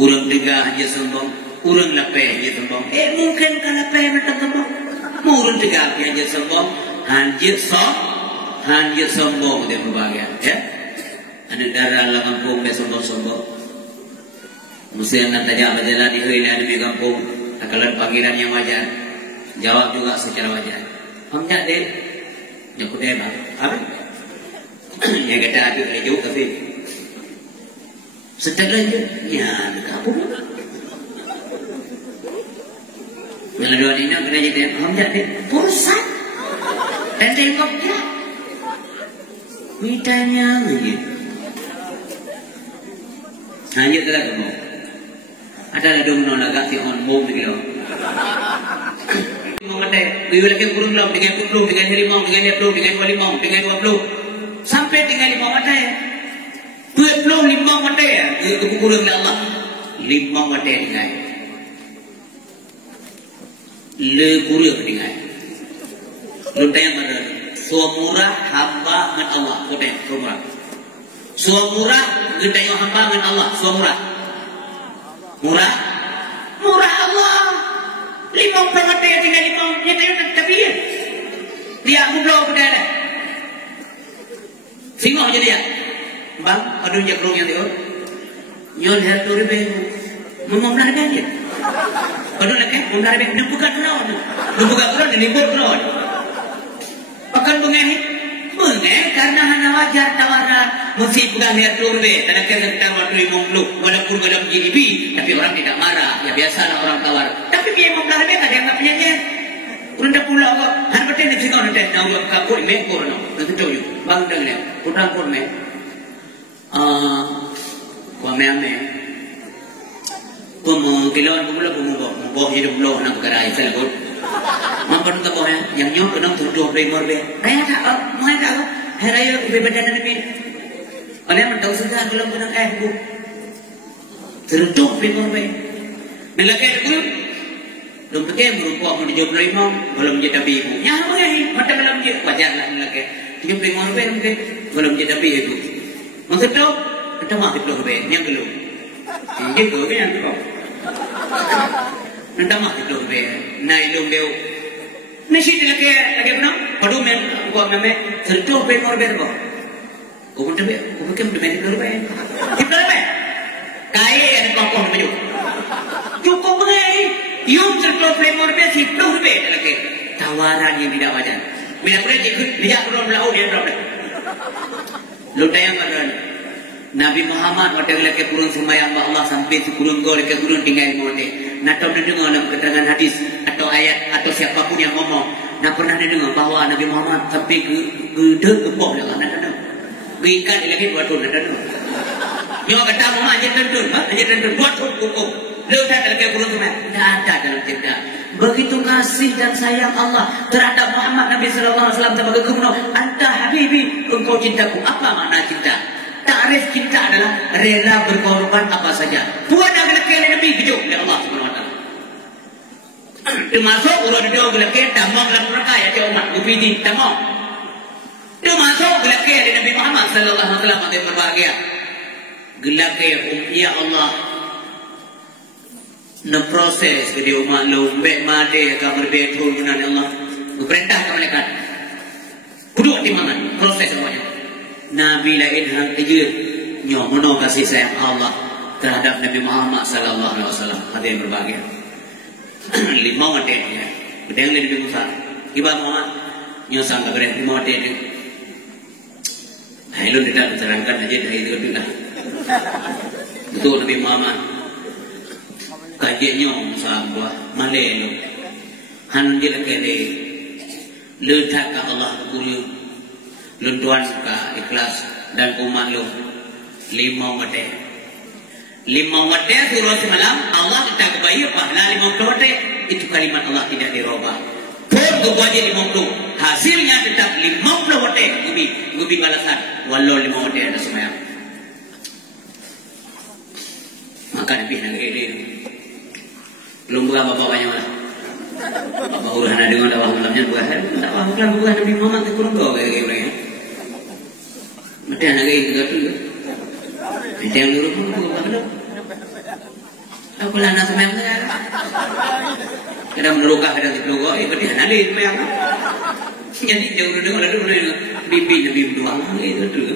Urung tegak aja sombong. Urang lapeh aja sombong. Mungkin kan lapeh macam sombong. Urang tegak aja sombong. Hanjit sombong dia berbahagia. Ya. Ada darah lah kampung dia sombong-sombong. Mesti anak tanya apa jalan di hari di kampung. Akalan panggilan yang wajar. Jawab juga secara wajar. Hamzah deh. Nyakut deh bang. Apa? Yang kata ada lagi tapi. Setelah itu ya di kampung. Yang dua ini nak kena jadi Hamzah deh. Pusat. Dan tengoknya. Mitanya lagi. Hanya telah kamu. Ada dong nona ganti on mau begitu. Mengenai bila kita kurung lam dengan 10, dengan 5, dengan 20, dengan 25, dengan 20 sampai dengan 5 ada ya. 25 ada ya. Itu kurung Allah. 5 ada dengan. Le kurung dengan. Lu tanya pada suamurah hamba dengan Allah. Kau tanya suamurah. Suamurah gedanya hamba dengan Allah. Suamurah. Murah Allah. 5 permata yang tinggal 5 yang tapi dia mudah pada ada. Singoh je dia. Bang, aduh je kerong yang dia. Nyon dia tu rebe. Memang dia dia. Aduh nak memang dia dia bukan kerong. Dia bukan kerong dia libur kerong. Akan mengeh karena hanya wajar tawaran mesti pegang lihat turbe dan akhirnya kita waktu 50 walaupun dalam GDP tapi orang tidak marah ya biasalah orang tawar tapi dia mau belah dia ada yang nak punya urang dah pulau kok han betul ni cikgu nanti nak kapur mekor no nanti tahu bang dengar putrang pun me ko me como kilon pula mo hidup lo nak kerai selebut mampun ke bawah yang nyok kena tuduh primor be raya tak mau tak raya berbeda dengan ni oleh mentau sudah belum kena bu tuduh primor be melakeh tu belum pakai berupa mau dijawab primor belum jadi ibu yang mengahi mata belum jadi wajar lah melakeh dia primor be mungkin belum jadi ibu maksud tu kita mati belum be yang belum ini tu be yang tu nanti mah itu be, naik lomba. Nasi tu lagi mana? Padu men, gua nama sertu be mor be gua. Gua pun be, gua kem be ni be. Kita be. Kaya ada pokok baju. Cukup mengai. Yung sertu be mor be si padu be lagi. Tawaran yang tidak wajar. Bila boleh ikut, dia perlu belau dia perlu. Lupa yang kadang. Nabi Muhammad waktu lagi kurun semayang Allah sampai kurun gol lagi kurun tinggal mode. Nak tahu dengar dalam keterangan hadis atau ayat atau siapapun yang ngomong. Nak pernah dengar bahawa Nabi Muhammad sampai ke kebok lah nak dengar. Berikan lagi buat tu nak dengar. Yang kata Muhammad aja tentun buat hukum. Lepas lagi kurun semayang. Tak ada dalam cerita. Begitu kasih dan sayang Allah terhadap Muhammad Nabi Sallallahu Alaihi Wasallam sebagai kebenar. Anta habibi, engkau cintaku. Apa makna cinta? Ta'rif cinta adalah rela berkorban apa saja. Puan nak kena Nabi hidup oleh Allah Subhanahu Wa Taala. Termasuk urut dia gelak tamang dalam neraka ya dia umat gupiti tamang. Termasuk gelak dari Nabi Muhammad sallallahu alaihi wasallam yang berbahagia. Gelak ya Allah. Na proses ke dia umat lombe made ka berbeda dengan Allah. Perintah ke malaikat. Kudu timbangan proses semuanya. Nabi lain hang kejut nyomono kasih sayang Allah terhadap Nabi Muhammad sallallahu alaihi wasallam. Hadirin berbahagia. Lima mate ya. Bedeng lebih besar. Iba Muhammad nyosang ke bereng lima mate itu. Hai lu tidak terangkan aja dari itu dah. Itu Nabi Muhammad kajiannya sahabat Malay han dia kene letak ke Allah guru luntuan ke ikhlas dan umat lu lima mate suruh semalam Allah letak ke bayi pahala 50 mate itu kalimat Allah tidak dirubah pun kewajiban 50 hasilnya tetap 50 mate gubi balasan walau 5 mate ada semua maka Nabi negeri ini belum buka bapak-bapaknya mana bapak udah ada dengan dakwah malamnya bukan tak bukan Nabi Muhammad itu kurang doa kayak gini mesti anak kayak gitu tu mesti yang dulu pun bukan belum aku lah nak semayang kan kadang menelukah kadang dipelukah berarti anak dia semayang jadi jauh dengar bibi Nabi doang gitu tu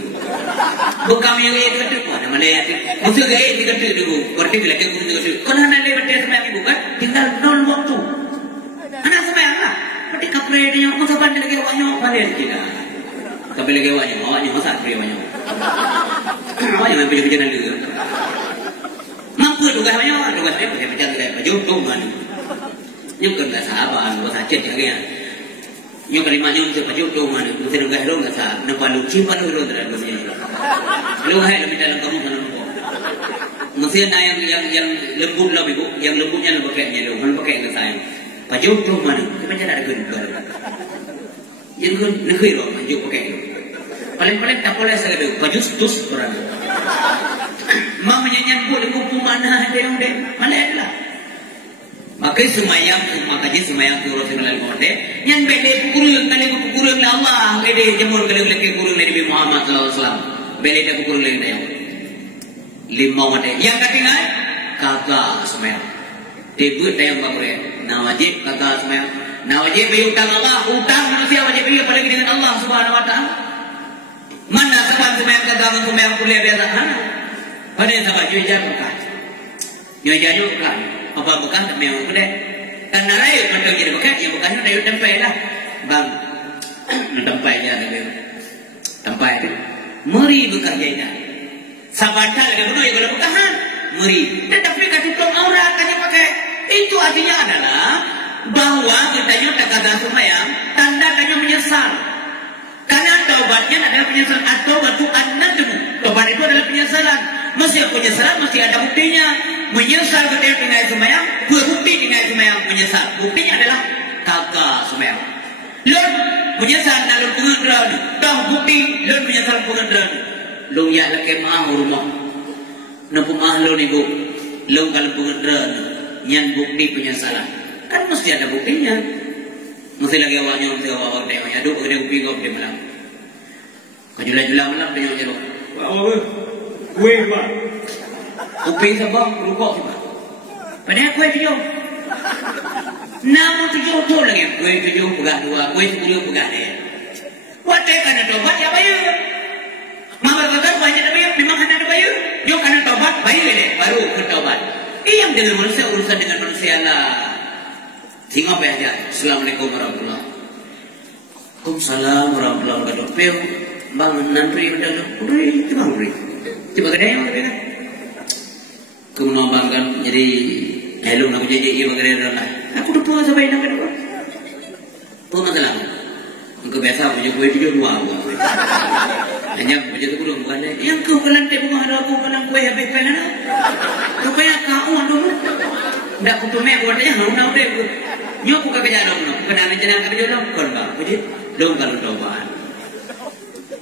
bukan yang kayak gitu mana mana ya musuh kayak gitu dulu berarti bila kayak gitu kalau anak dia berarti semayang bukan tinggal 0 waktu anak semayang lah berarti kapre dia yang masa pandai lagi awaknya pandai tidak kapre lagi awaknya masa kapre awaknya main pilih-pilih dulu mampu tugas saya baca kayak baju tu mana nyukur nggak sahabat gua sakit lagi ya nyukur lima nyukur baju tu mana mesti tugas lu nggak sah nampak lu cipan lu terhadap dunia lu hai lebih dalam kamu kan mesti ada yang lembut lah ibu yang lembutnya lu pakainya lu kan pakai nggak sayang baju tu mana kita jangan ada gundul yang gun negeri lo baju pakai paling tak boleh sekali baju tus orang mamanya nyambut kupu mana ada yang deh mana adalah maka semayang turut dengan mode yang bede pukul Allah bede jemur kali pukul Nabi Muhammad sallallahu alaihi wasallam bede dah pukul lagi dah 5 mode yang ketiga kagak semayang debut dah yang bagre nawajib kagak semayang nawajib utang Allah utang manusia wajib apalagi dengan Allah Subhanahu wa taala mana semayang kagak semayang kuliah biasa mana pada yang sahabat nyujar bukan apa bukan tapi yang boleh karena rayu untuk jadi bukan yang bukan rayu tempai lah bang tempai aja tempai meri bekerja ini sahabat lagi betul yang bukan meri tetapi katutup aurat hanya pakai itu artinya adalah bahwa kita tak kata semayang tanda tanya menyesal karena taubatnya adalah penyesalan atau batu an-nadmu taubat itu adalah penyesalan mesti penyesalan mesti ada buktinya menyesal ketika tinggal semayang berbukti tinggal semayang menyesal buktinya adalah kagak semayang lon menyesal dalam pengendara dah bukti lon menyesal pengendara lon ya laki maaf rumah nampu maaf lon ibu lon kalau pengendara yang bukti penyesalan kan mesti ada buktinya mesti lagi awalnya mesti awal dia aduh ada bukti kau dia malam kejula-jula malam dia jeruk kue pak upi sebab rukuk sebab padahal kue 7 namun 7 tu lagi kue 7 pegang 2 kue 10 pegang dia watai kena tobat ya bayu mama kata banyak bayu memang kena bayu yo kena tobat bayu ni baru bertobat yang dengan manusia urusan dengan manusia lah sehingga apa ya Assalamualaikum warahmatullahi wabarakatuh Waalaikumsalam warahmatullahi wabarakatuh bang nanti udah coba beri coba kedai yang kedai kemambangan jadi hello nak jadi ia bagaimana lah aku udah puas sampai nak kedua pun masalah engkau biasa punya kue 7 2 hanya punya tu kurang bukan yang kau kelantai bunga ada aku kalang kue habis kanan kau kayak kau dulu ndak aku tuh mek buatnya nak deh nyo aku kerja dong kena menjenang kerja dong kon bang puji dong kalau tobat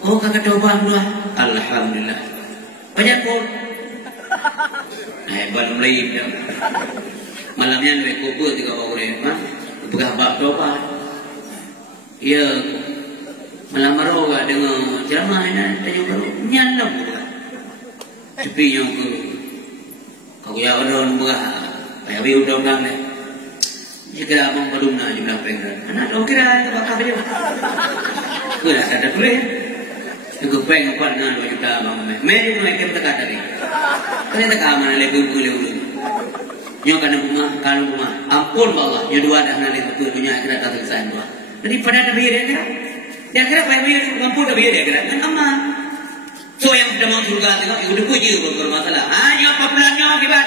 oh kakak tobat dulu alhamdulillah banyak pun baru mulai malamnya lebih kubur juga boleh mah bukan bab tobat ya malam baru dengan ceramah ini tanya baru nyalam tapi yang ke kau ya orang bukan kayak biu dong deh jika abang padumna jumlah pengen anak dong kira itu bakal dia kira ada boleh Kepeng kuat dengan 2 juta bang. Meri no ikem tekat tadi. Ternyata kamana lebih boleh. Nyo kana bunga kalau bunga. Ampun Allah, nyo dua dah nali tu punya akhirat tak selesai gua. Jadi pada nabi dia kira. Dia kira apa yang mampu nabi dia kira kan aman. So yang sudah masuk surga tengok ikut puji bermasalah. Hanya apa bulannya akibat.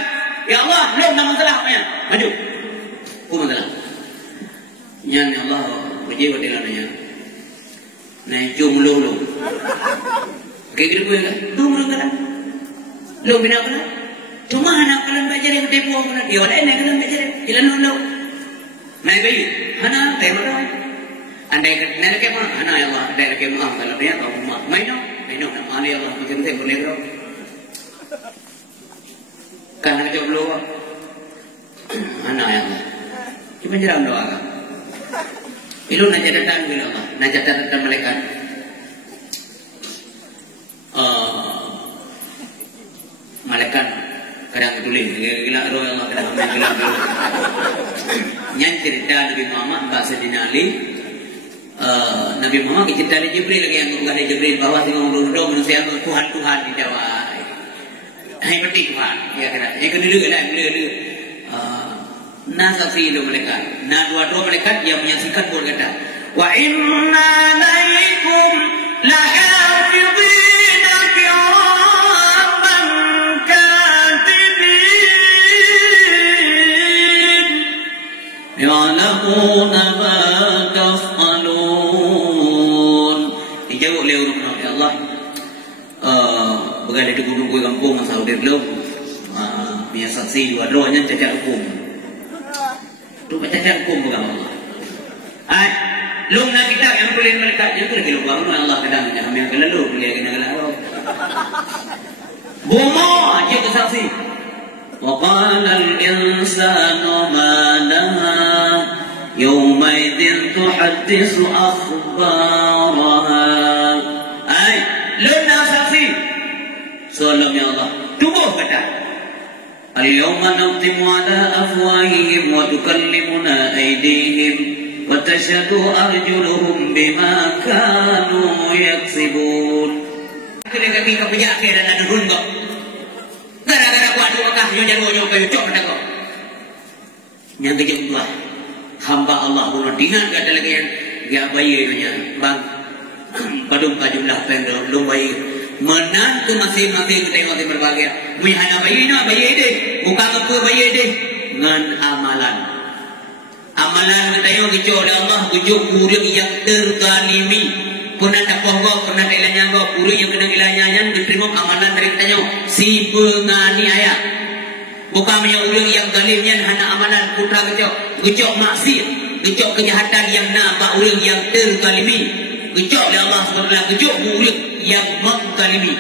Ya Allah, belum ada masalah apa ya? Maju. Ku masalah. Yang Allah puji berdengannya. Nah, jom lu. Kayak gitu gue kan. Lu kan. Lu bina kan. Cuma anak kalian baca yang tempo kan. Dia ada anak kalian baca. Jalan lu. Nah, bayi. Anak tema dah. Andai kena ke mana? Anak ya Allah, andai ke mana? Kalau dia tahu rumah. Maino nak mali Allah. Mungkin saya boleh bro. Kan ada belum. Anak ya Allah. Cuma jalan doa kan. Ilu nak jadatan bila Allah, nak jadatan malaikat. Malaikat kadang tulis, gila roh Allah kadang gila. Yang cerita Nabi Muhammad bahasa dinali, Nabi Muhammad cerita dari Jibril lagi yang bukan dari Jibril bahwa tengok manusia Tuhan di Jawa. Hai penting Tuhan, ya kira. Yang kedua lah, na saksi itu mereka, na dua mereka yang menyaksikan berkata, wa inna alaikum lahafidhina kiraman katibin ya'lamuna ma taf'alun. Dijawab oleh Allah. Berada di gunung kampung masa udah belum, punya saksi dua-duanya cacat hukum. Tu macam hukum bukan Allah. Lu nak kita yang boleh mereka itu lagi lupa Allah kadang yang kena lu boleh kena lalu. Bomo aja kesaksi. Wa qala al-insanu ma laha yawma idzin tuhaddithu akhbaraha. Lu nak saksi. Salam ya Allah. Tubuh kata. Al-yawma naqtimu ala afwahihim wa tukallimuna aydihim wa tashhadu arjuluhum bima kanu yaksibun. Kena kami kepenyak dan ada run kok. Gara-gara gua dua kah nyonya kayu cok pada kok. Yang kedua, hamba Allah pun dinan kata lagi yang bayi nya. Bang. Padum jumlah pendek lu bayi. Menantu masing-masing tengok di berbagai. Mihana bayi no bayi deh, bukan apa bayi deh. Ngan amalan. Amalan tengok kejo oleh Allah bujuk kurang yang terkalimi. Pernah tak pohon, pernah tak ilahnya kau kurang yang kena ilahnya diterima amalan dari tengok si penganiaya. Bukan orang yang galimnya hanya amalan putra kejo maksiat, kejo kejahatan yang nampak orang yang terkalimi. Kejo oleh Allah SWT, kejo orang yang mengkalimi.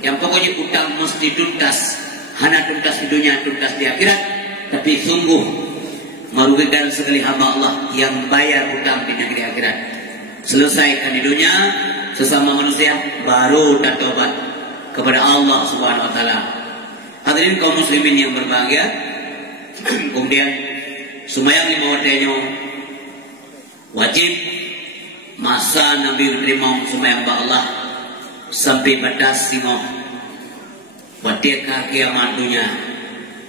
Yang pokoknya utang mesti tuntas. Hana tuntas di dunia, tuntas di akhirat. Tapi sungguh merugikan sekali hamba Allah yang bayar utang di negeri akhirat. Selesaikan di dunia sesama manusia, baru dan tobat kepada Allah Subhanahu Wa Taala. Hadirin kaum muslimin yang berbahagia. Kemudian sembahyang lima waktunya wajib. Masa Nabi menerima sembahyang Allah sampai batas tengok wadah kiamat dunia,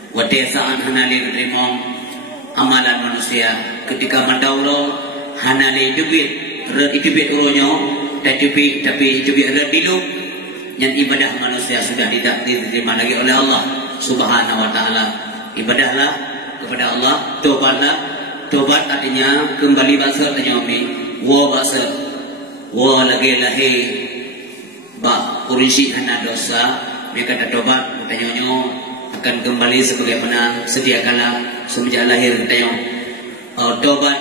wadah saat hanali menerima amalan manusia ketika mendaulo hanali dubit rohnya tapi dubit hidup yang ibadah manusia sudah tidak diterima lagi oleh Allah Subhanahu Wa Taala. Ibadahlah kepada Allah, tobatlah. Tobat artinya kembali bahasa tanyomi. Wa bahasa wa lagi lahi ba kurisi hana dosa mereka dah tobat katanya akan kembali sebagaimana sedia kala semenjak lahir katanya tobat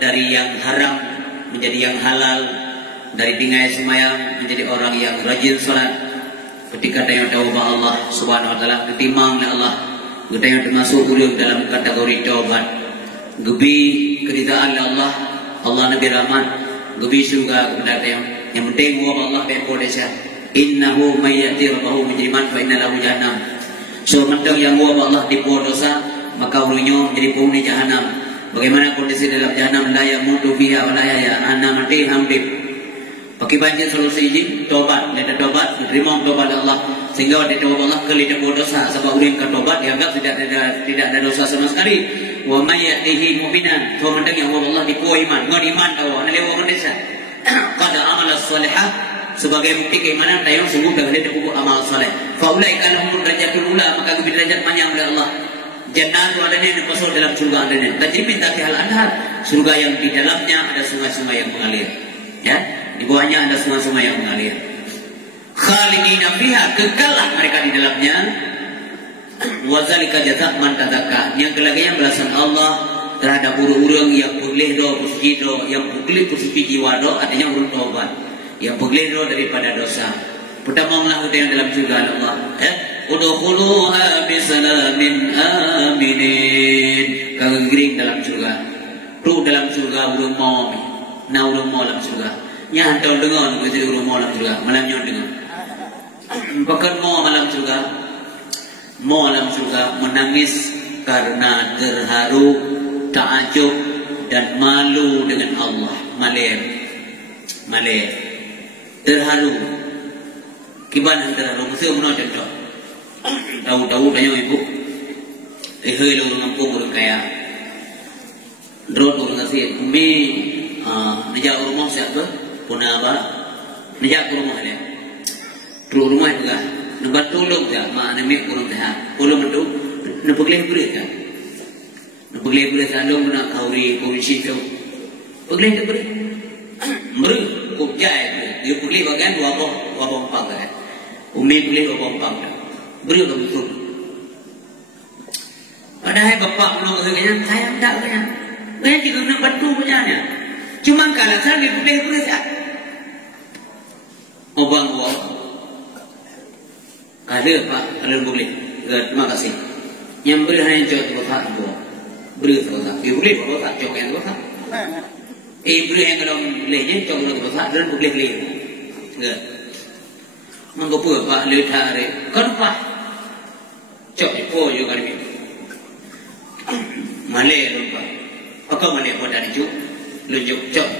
dari yang haram menjadi yang halal, dari tinggal semayang menjadi orang yang rajin salat. Ketika tanya taubat Allah Subhanahu Wa Taala ketimang Allah katanya termasuk urang dalam kategori tobat gebi keridaan Allah Allah Nabi Rahman gebi surga kepada yang penting Allah beko desa innahu may yati rabbahu mujriman fa inna lahu jahannam. So mentang yang Allah di dosa maka ulunyo menjadi penghuni jahanam. Bagaimana kondisi dalam jahanam la yamutu fiha wa la yahya anna mati hampir. Akibatnya solusi ini tobat, ada tobat, terima tobat Allah. Sehingga ada tobat Allah kelihatan berdosa. Sebab orang yang tobat dianggap tidak ada dosa sama sekali. Wa mayyatihi mu'minan. Kau mendengar yang Allah dipuai iman, ngod iman tahu. Anda lewat mendesa. Qada amal salihah sebagai bukti keimanan tayang sungguh dah ada buku amal saleh. Faulai kalau mun derajatul ula maka lebih derajat panjang oleh Allah. Jannah itu adanya di pasal dalam surga adanya. Tajri min tahtiha al-anhar, surga yang di dalamnya ada sungai-sungai yang mengalir. Ya, di bawahnya ada sungai-sungai yang mengalir. Khalidina fiha, kekallah mereka di dalamnya. Wa zalika jazaa man tazakka. Yang kelaganya balasan Allah terhadap orang-orang yang boleh bersuci yang boleh bersuci jiwa adanya urun taubat. Yang boleh daripada dosa. Pertama yang dalam surga Allah. Udkhuluha bisalamin aminin. Kagak gering dalam surga. Tu dalam surga urung mau. Na urung mau dalam surga. Nya antol dengar begitu urung mau dalam surga. Malam nyon dengar. Bahkan mau dalam surga. Mau dalam surga menangis karena terharu, takjub dan malu dengan Allah. Maler. Terharu. Gimana terharu? Mesti menurut contoh. Tahu tanya ibu. Hei lu ngampung orang kaya. Drone orang kasih. Umi, nejak rumah siapa? Puna apa? Nejak rumah dia. Terus rumah juga. Nampak tolong dia. Mana mek orang dah. Tolong itu. Nampak boleh kan? Nampak boleh selalu nak kauri kursi tu. Boleh tak boleh? Mereka kubjai. Dia boleh bagian wabong pakai. Umi boleh wabong pakai. Beri betul. Padahal bapak belum kaya saya tidak kaya. Kaya juga nak bantu punya. Cuma kalau saya boleh tak. Obang buat. Ada pak, kalau boleh. Terima kasih. Yang beri hanya jauh bapak buat. Beri bapak. Boleh bapak jauh yang bapak. Beri yang kalau bolehnya jauh bapak dan boleh beli. Enggak. Mengapa pak letare? Kenapa? Cok ipo juga ni. Malay lupa. Apa Malay buat dari juk? Lunjuk cok.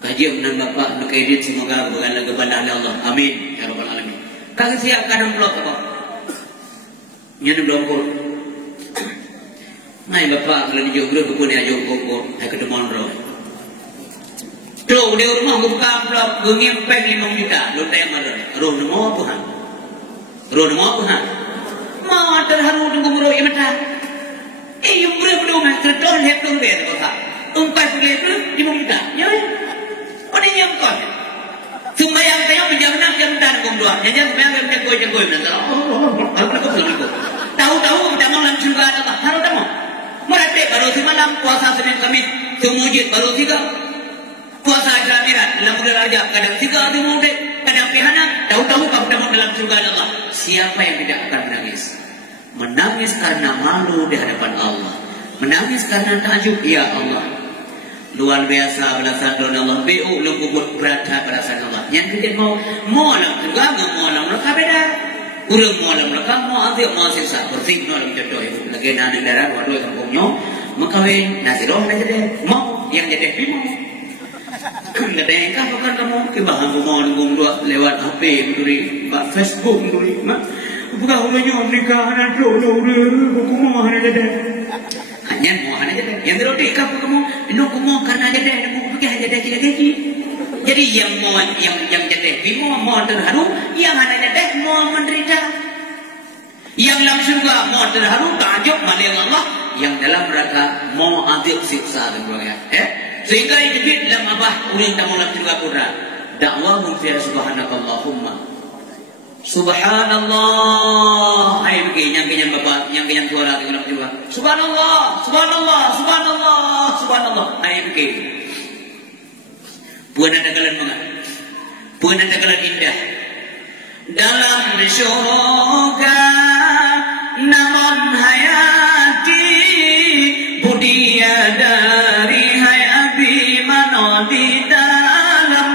Kajian dan bapak nak edit semoga bukan lagi bandar Allah. Amin ya rabbal alamin. Kagak siap kadang blok apa? Nyana belum pun. Nai bapak kalau dijuk dulu pun dia juk kok. Hai ketemu roh. Tuh dia rumah buka blok ngempeng 5 juta. Lu tanya mana? Roh nemo Tuhan. Roh nemo Tuhan. Mau terharu dengan roh yang mana? Yang belum tertol hetung dia kata. Umpat boleh tu 5 juta. Ya. Orang yang kau. Sembayang saya menjawab jam dan kumdua. Jangan sembayang jangkoi nanti. Tahu kita malam juga ada apa? Harus tahu. Mereka baru si malam puasa Senin Kamis. Semujud baru tiga. Puasa Jumat, dalam bulan Rajab kadang 3 hari muda, kadang pihana. Tahu kamu dalam surga Allah. Siapa yang tidak akan menangis? Menangis karena malu di hadapan Allah. Menangis karena takjub, ya Allah. Luar biasa belasan doa Allah. BU lembut berada belasan Allah. Yang kita mau alam juga, mau alam mereka beda. Urang mau alam mereka mau asyik mau sisa bersih alam jodoh itu. Lagi nana darah waduh kampungnya makawin nasi roh aja deh. Mau yang jadi mau. Katanya kan bukan kamu kebahan kumohon gumdua lewat HP duri Facebook duri mak bukan umumnya nikah anak dulu kumohon aja deh hanya kumohon aja deh yang terus nikah kamu ini kumohon karena aja deh mau pergi aja deh gaji jadi yang mau yang jadi mau terharu yang hanya deh mau menderita yang langsung gak mau terharu takjub malah Allah yang dalam mereka mau adil siksa dan sebagainya sehingga itu dalam apa uring tamu dalam surga pura dakwahum fiha subhanakallahumma subhanallah ayo begini yang bapak yang suara dalam surga subhanallah ayo begini puan ada kalian mengat puan ada kalian indah dalam syurga namun hayati budia dari di dalam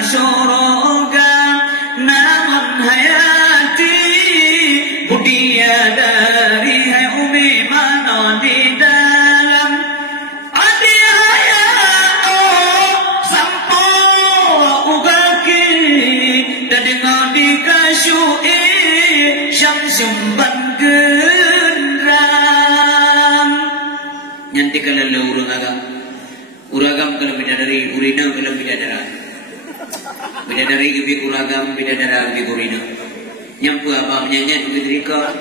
syurga namun hayati budia dari hai umi mana di dalam adi hayat Nyanti kalau uragam kalau bidadari urina kalau bidadara. Bidadari gibi uragam bidadara gibi urina. Nyampu apa nyanyi bidrika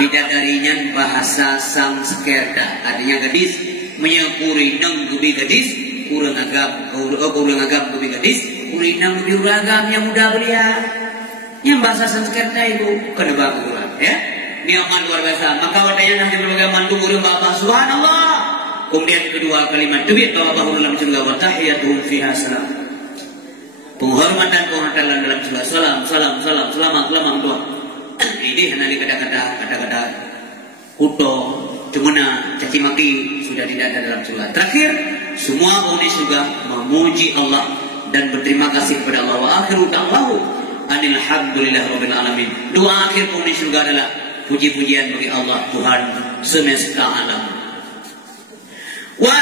bidadarinya bahasa Sanskerta artinya gadis menyakuri nang gibi gadis kurang agam gibi gadis urinang gibi uragam yang muda belia yang bahasa Sanskerta itu kedua kurang ya niaman luar biasa maka wadahnya nanti berbagai mantu urang bapak subhanallah kemudian kedua kalimat debit bapak dalam surga wa tahiyyatuhum fiha salam penghormatan dalam surga salam selamat doa ini hanya kata-kata kuto cemana caci maki sudah tidak ada dalam surga. Terakhir semua penghuni surga memuji Allah dan berterima kasih kepada Allah wa akhiru da'wahu alhamdulillahirabbil alamin. Doa akhir penghuni surga adalah puji-pujian bagi Allah Tuhan semesta alam. Wa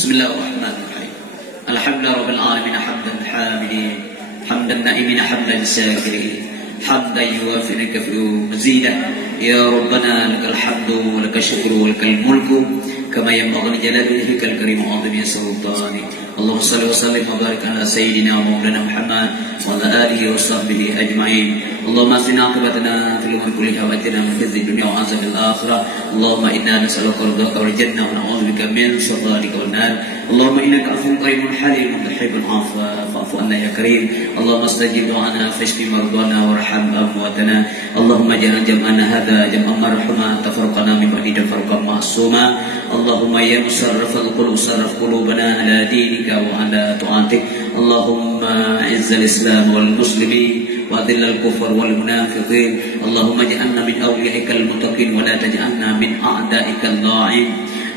Bismillahirrahmanirrahim. Alhamdulillahirabbil alamin hamdan hamidin hamdan na'imin hamdan syakirin hamdan yuwafi nikafu mazidah ya rabbana lakal hamdu wa lakal syukru wa lakal mulku kama yanbaghi li jalali wajhikal karim wa 'azimi sultani. Allahumma shalli wa sallim wa barik ala sayyidina wa maulana Muhammad wa ala alihi wa sahbihi ajma'in. Allahumma asina aqibatana fil umuri kulliha wa ajirna min khizyi dunya wa 'adzabil akhirah. Allahumma inna nas'aluka ridhaka wal jannah wa na'udzubika min sakhatika wan nar. Allahumma innaka afuwwun karimun halim tuhibbul 'afwa fa'fu 'anna ya karim. Allahumma astajib du'ana fashfi mardana warham amwatana. Allahumma ij'al jam'ana hadha jam'an marhuma tafarraqana min ba'di tafarruqan ma'suma. Allahumma ya musarrifal qulub sarrif qulubana ala dinika wa ala ta'atik. Allahumma izzal islam wal muslimin wa adhillal kufar wal munafiqin. Allahumma ij'alna min awliyaikal muttaqin wa la taj'alna min a'daikal la'in.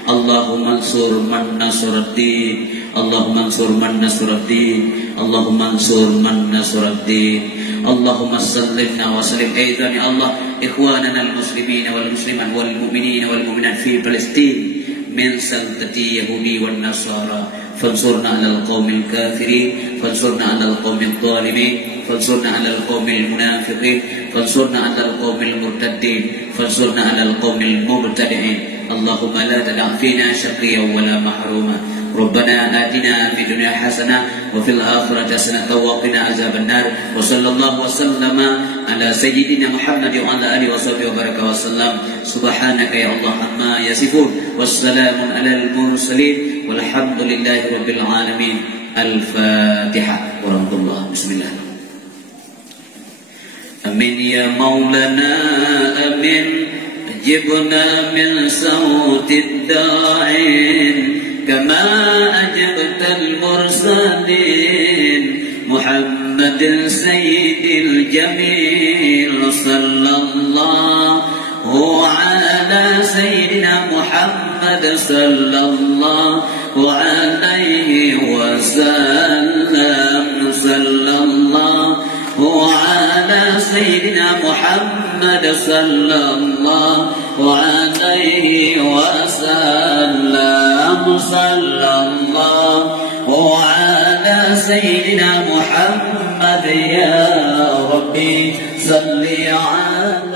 Allahumma ansur man nasruddin. Allahumma ansur man nasruddin. Allahumma ansur man nasruddin. Allahumma sallimna wa sallim aidan ya Allah ikhwanana al muslimin wal muslimat wal mu'minin wal mu'minat fi Palestin min saltati yahudi wan nasara fansurna 'alal qaumil kafirin fansurna 'alal qaumil zalimin fansurna 'alal qaumil munafiqin fansurna 'alal qaumil murtaddin fansurna 'alal qaumil mubtadi'in. Allahumma la tada' fina syaqiyyan wala mahruma. Rabbana atina fid dunya hasanah wa fil akhirati hasanah wa qina azabannar. Wa sallallahu wa sallama ala sayyidina Muhammad wa ala alihi wa sahbihi wa baraka wa sallam. Subhanaka ya Allah amma yasifun. Wassalamun alal mursalin walhamdulillahi rabbil alamin. Al-Fatihah. Warahmatullahi bismillah. Amin ya maulana amin. Ajibna min sawtid da'in كما أجبت المرسلين محمد سيد الجميل صلى الله على سيدنا محمد صلى الله عليه وسلم صلى الله على سيدنا محمد صلى الله عليه وسلم صلى الله على سيدنا محمد يا ربي صل على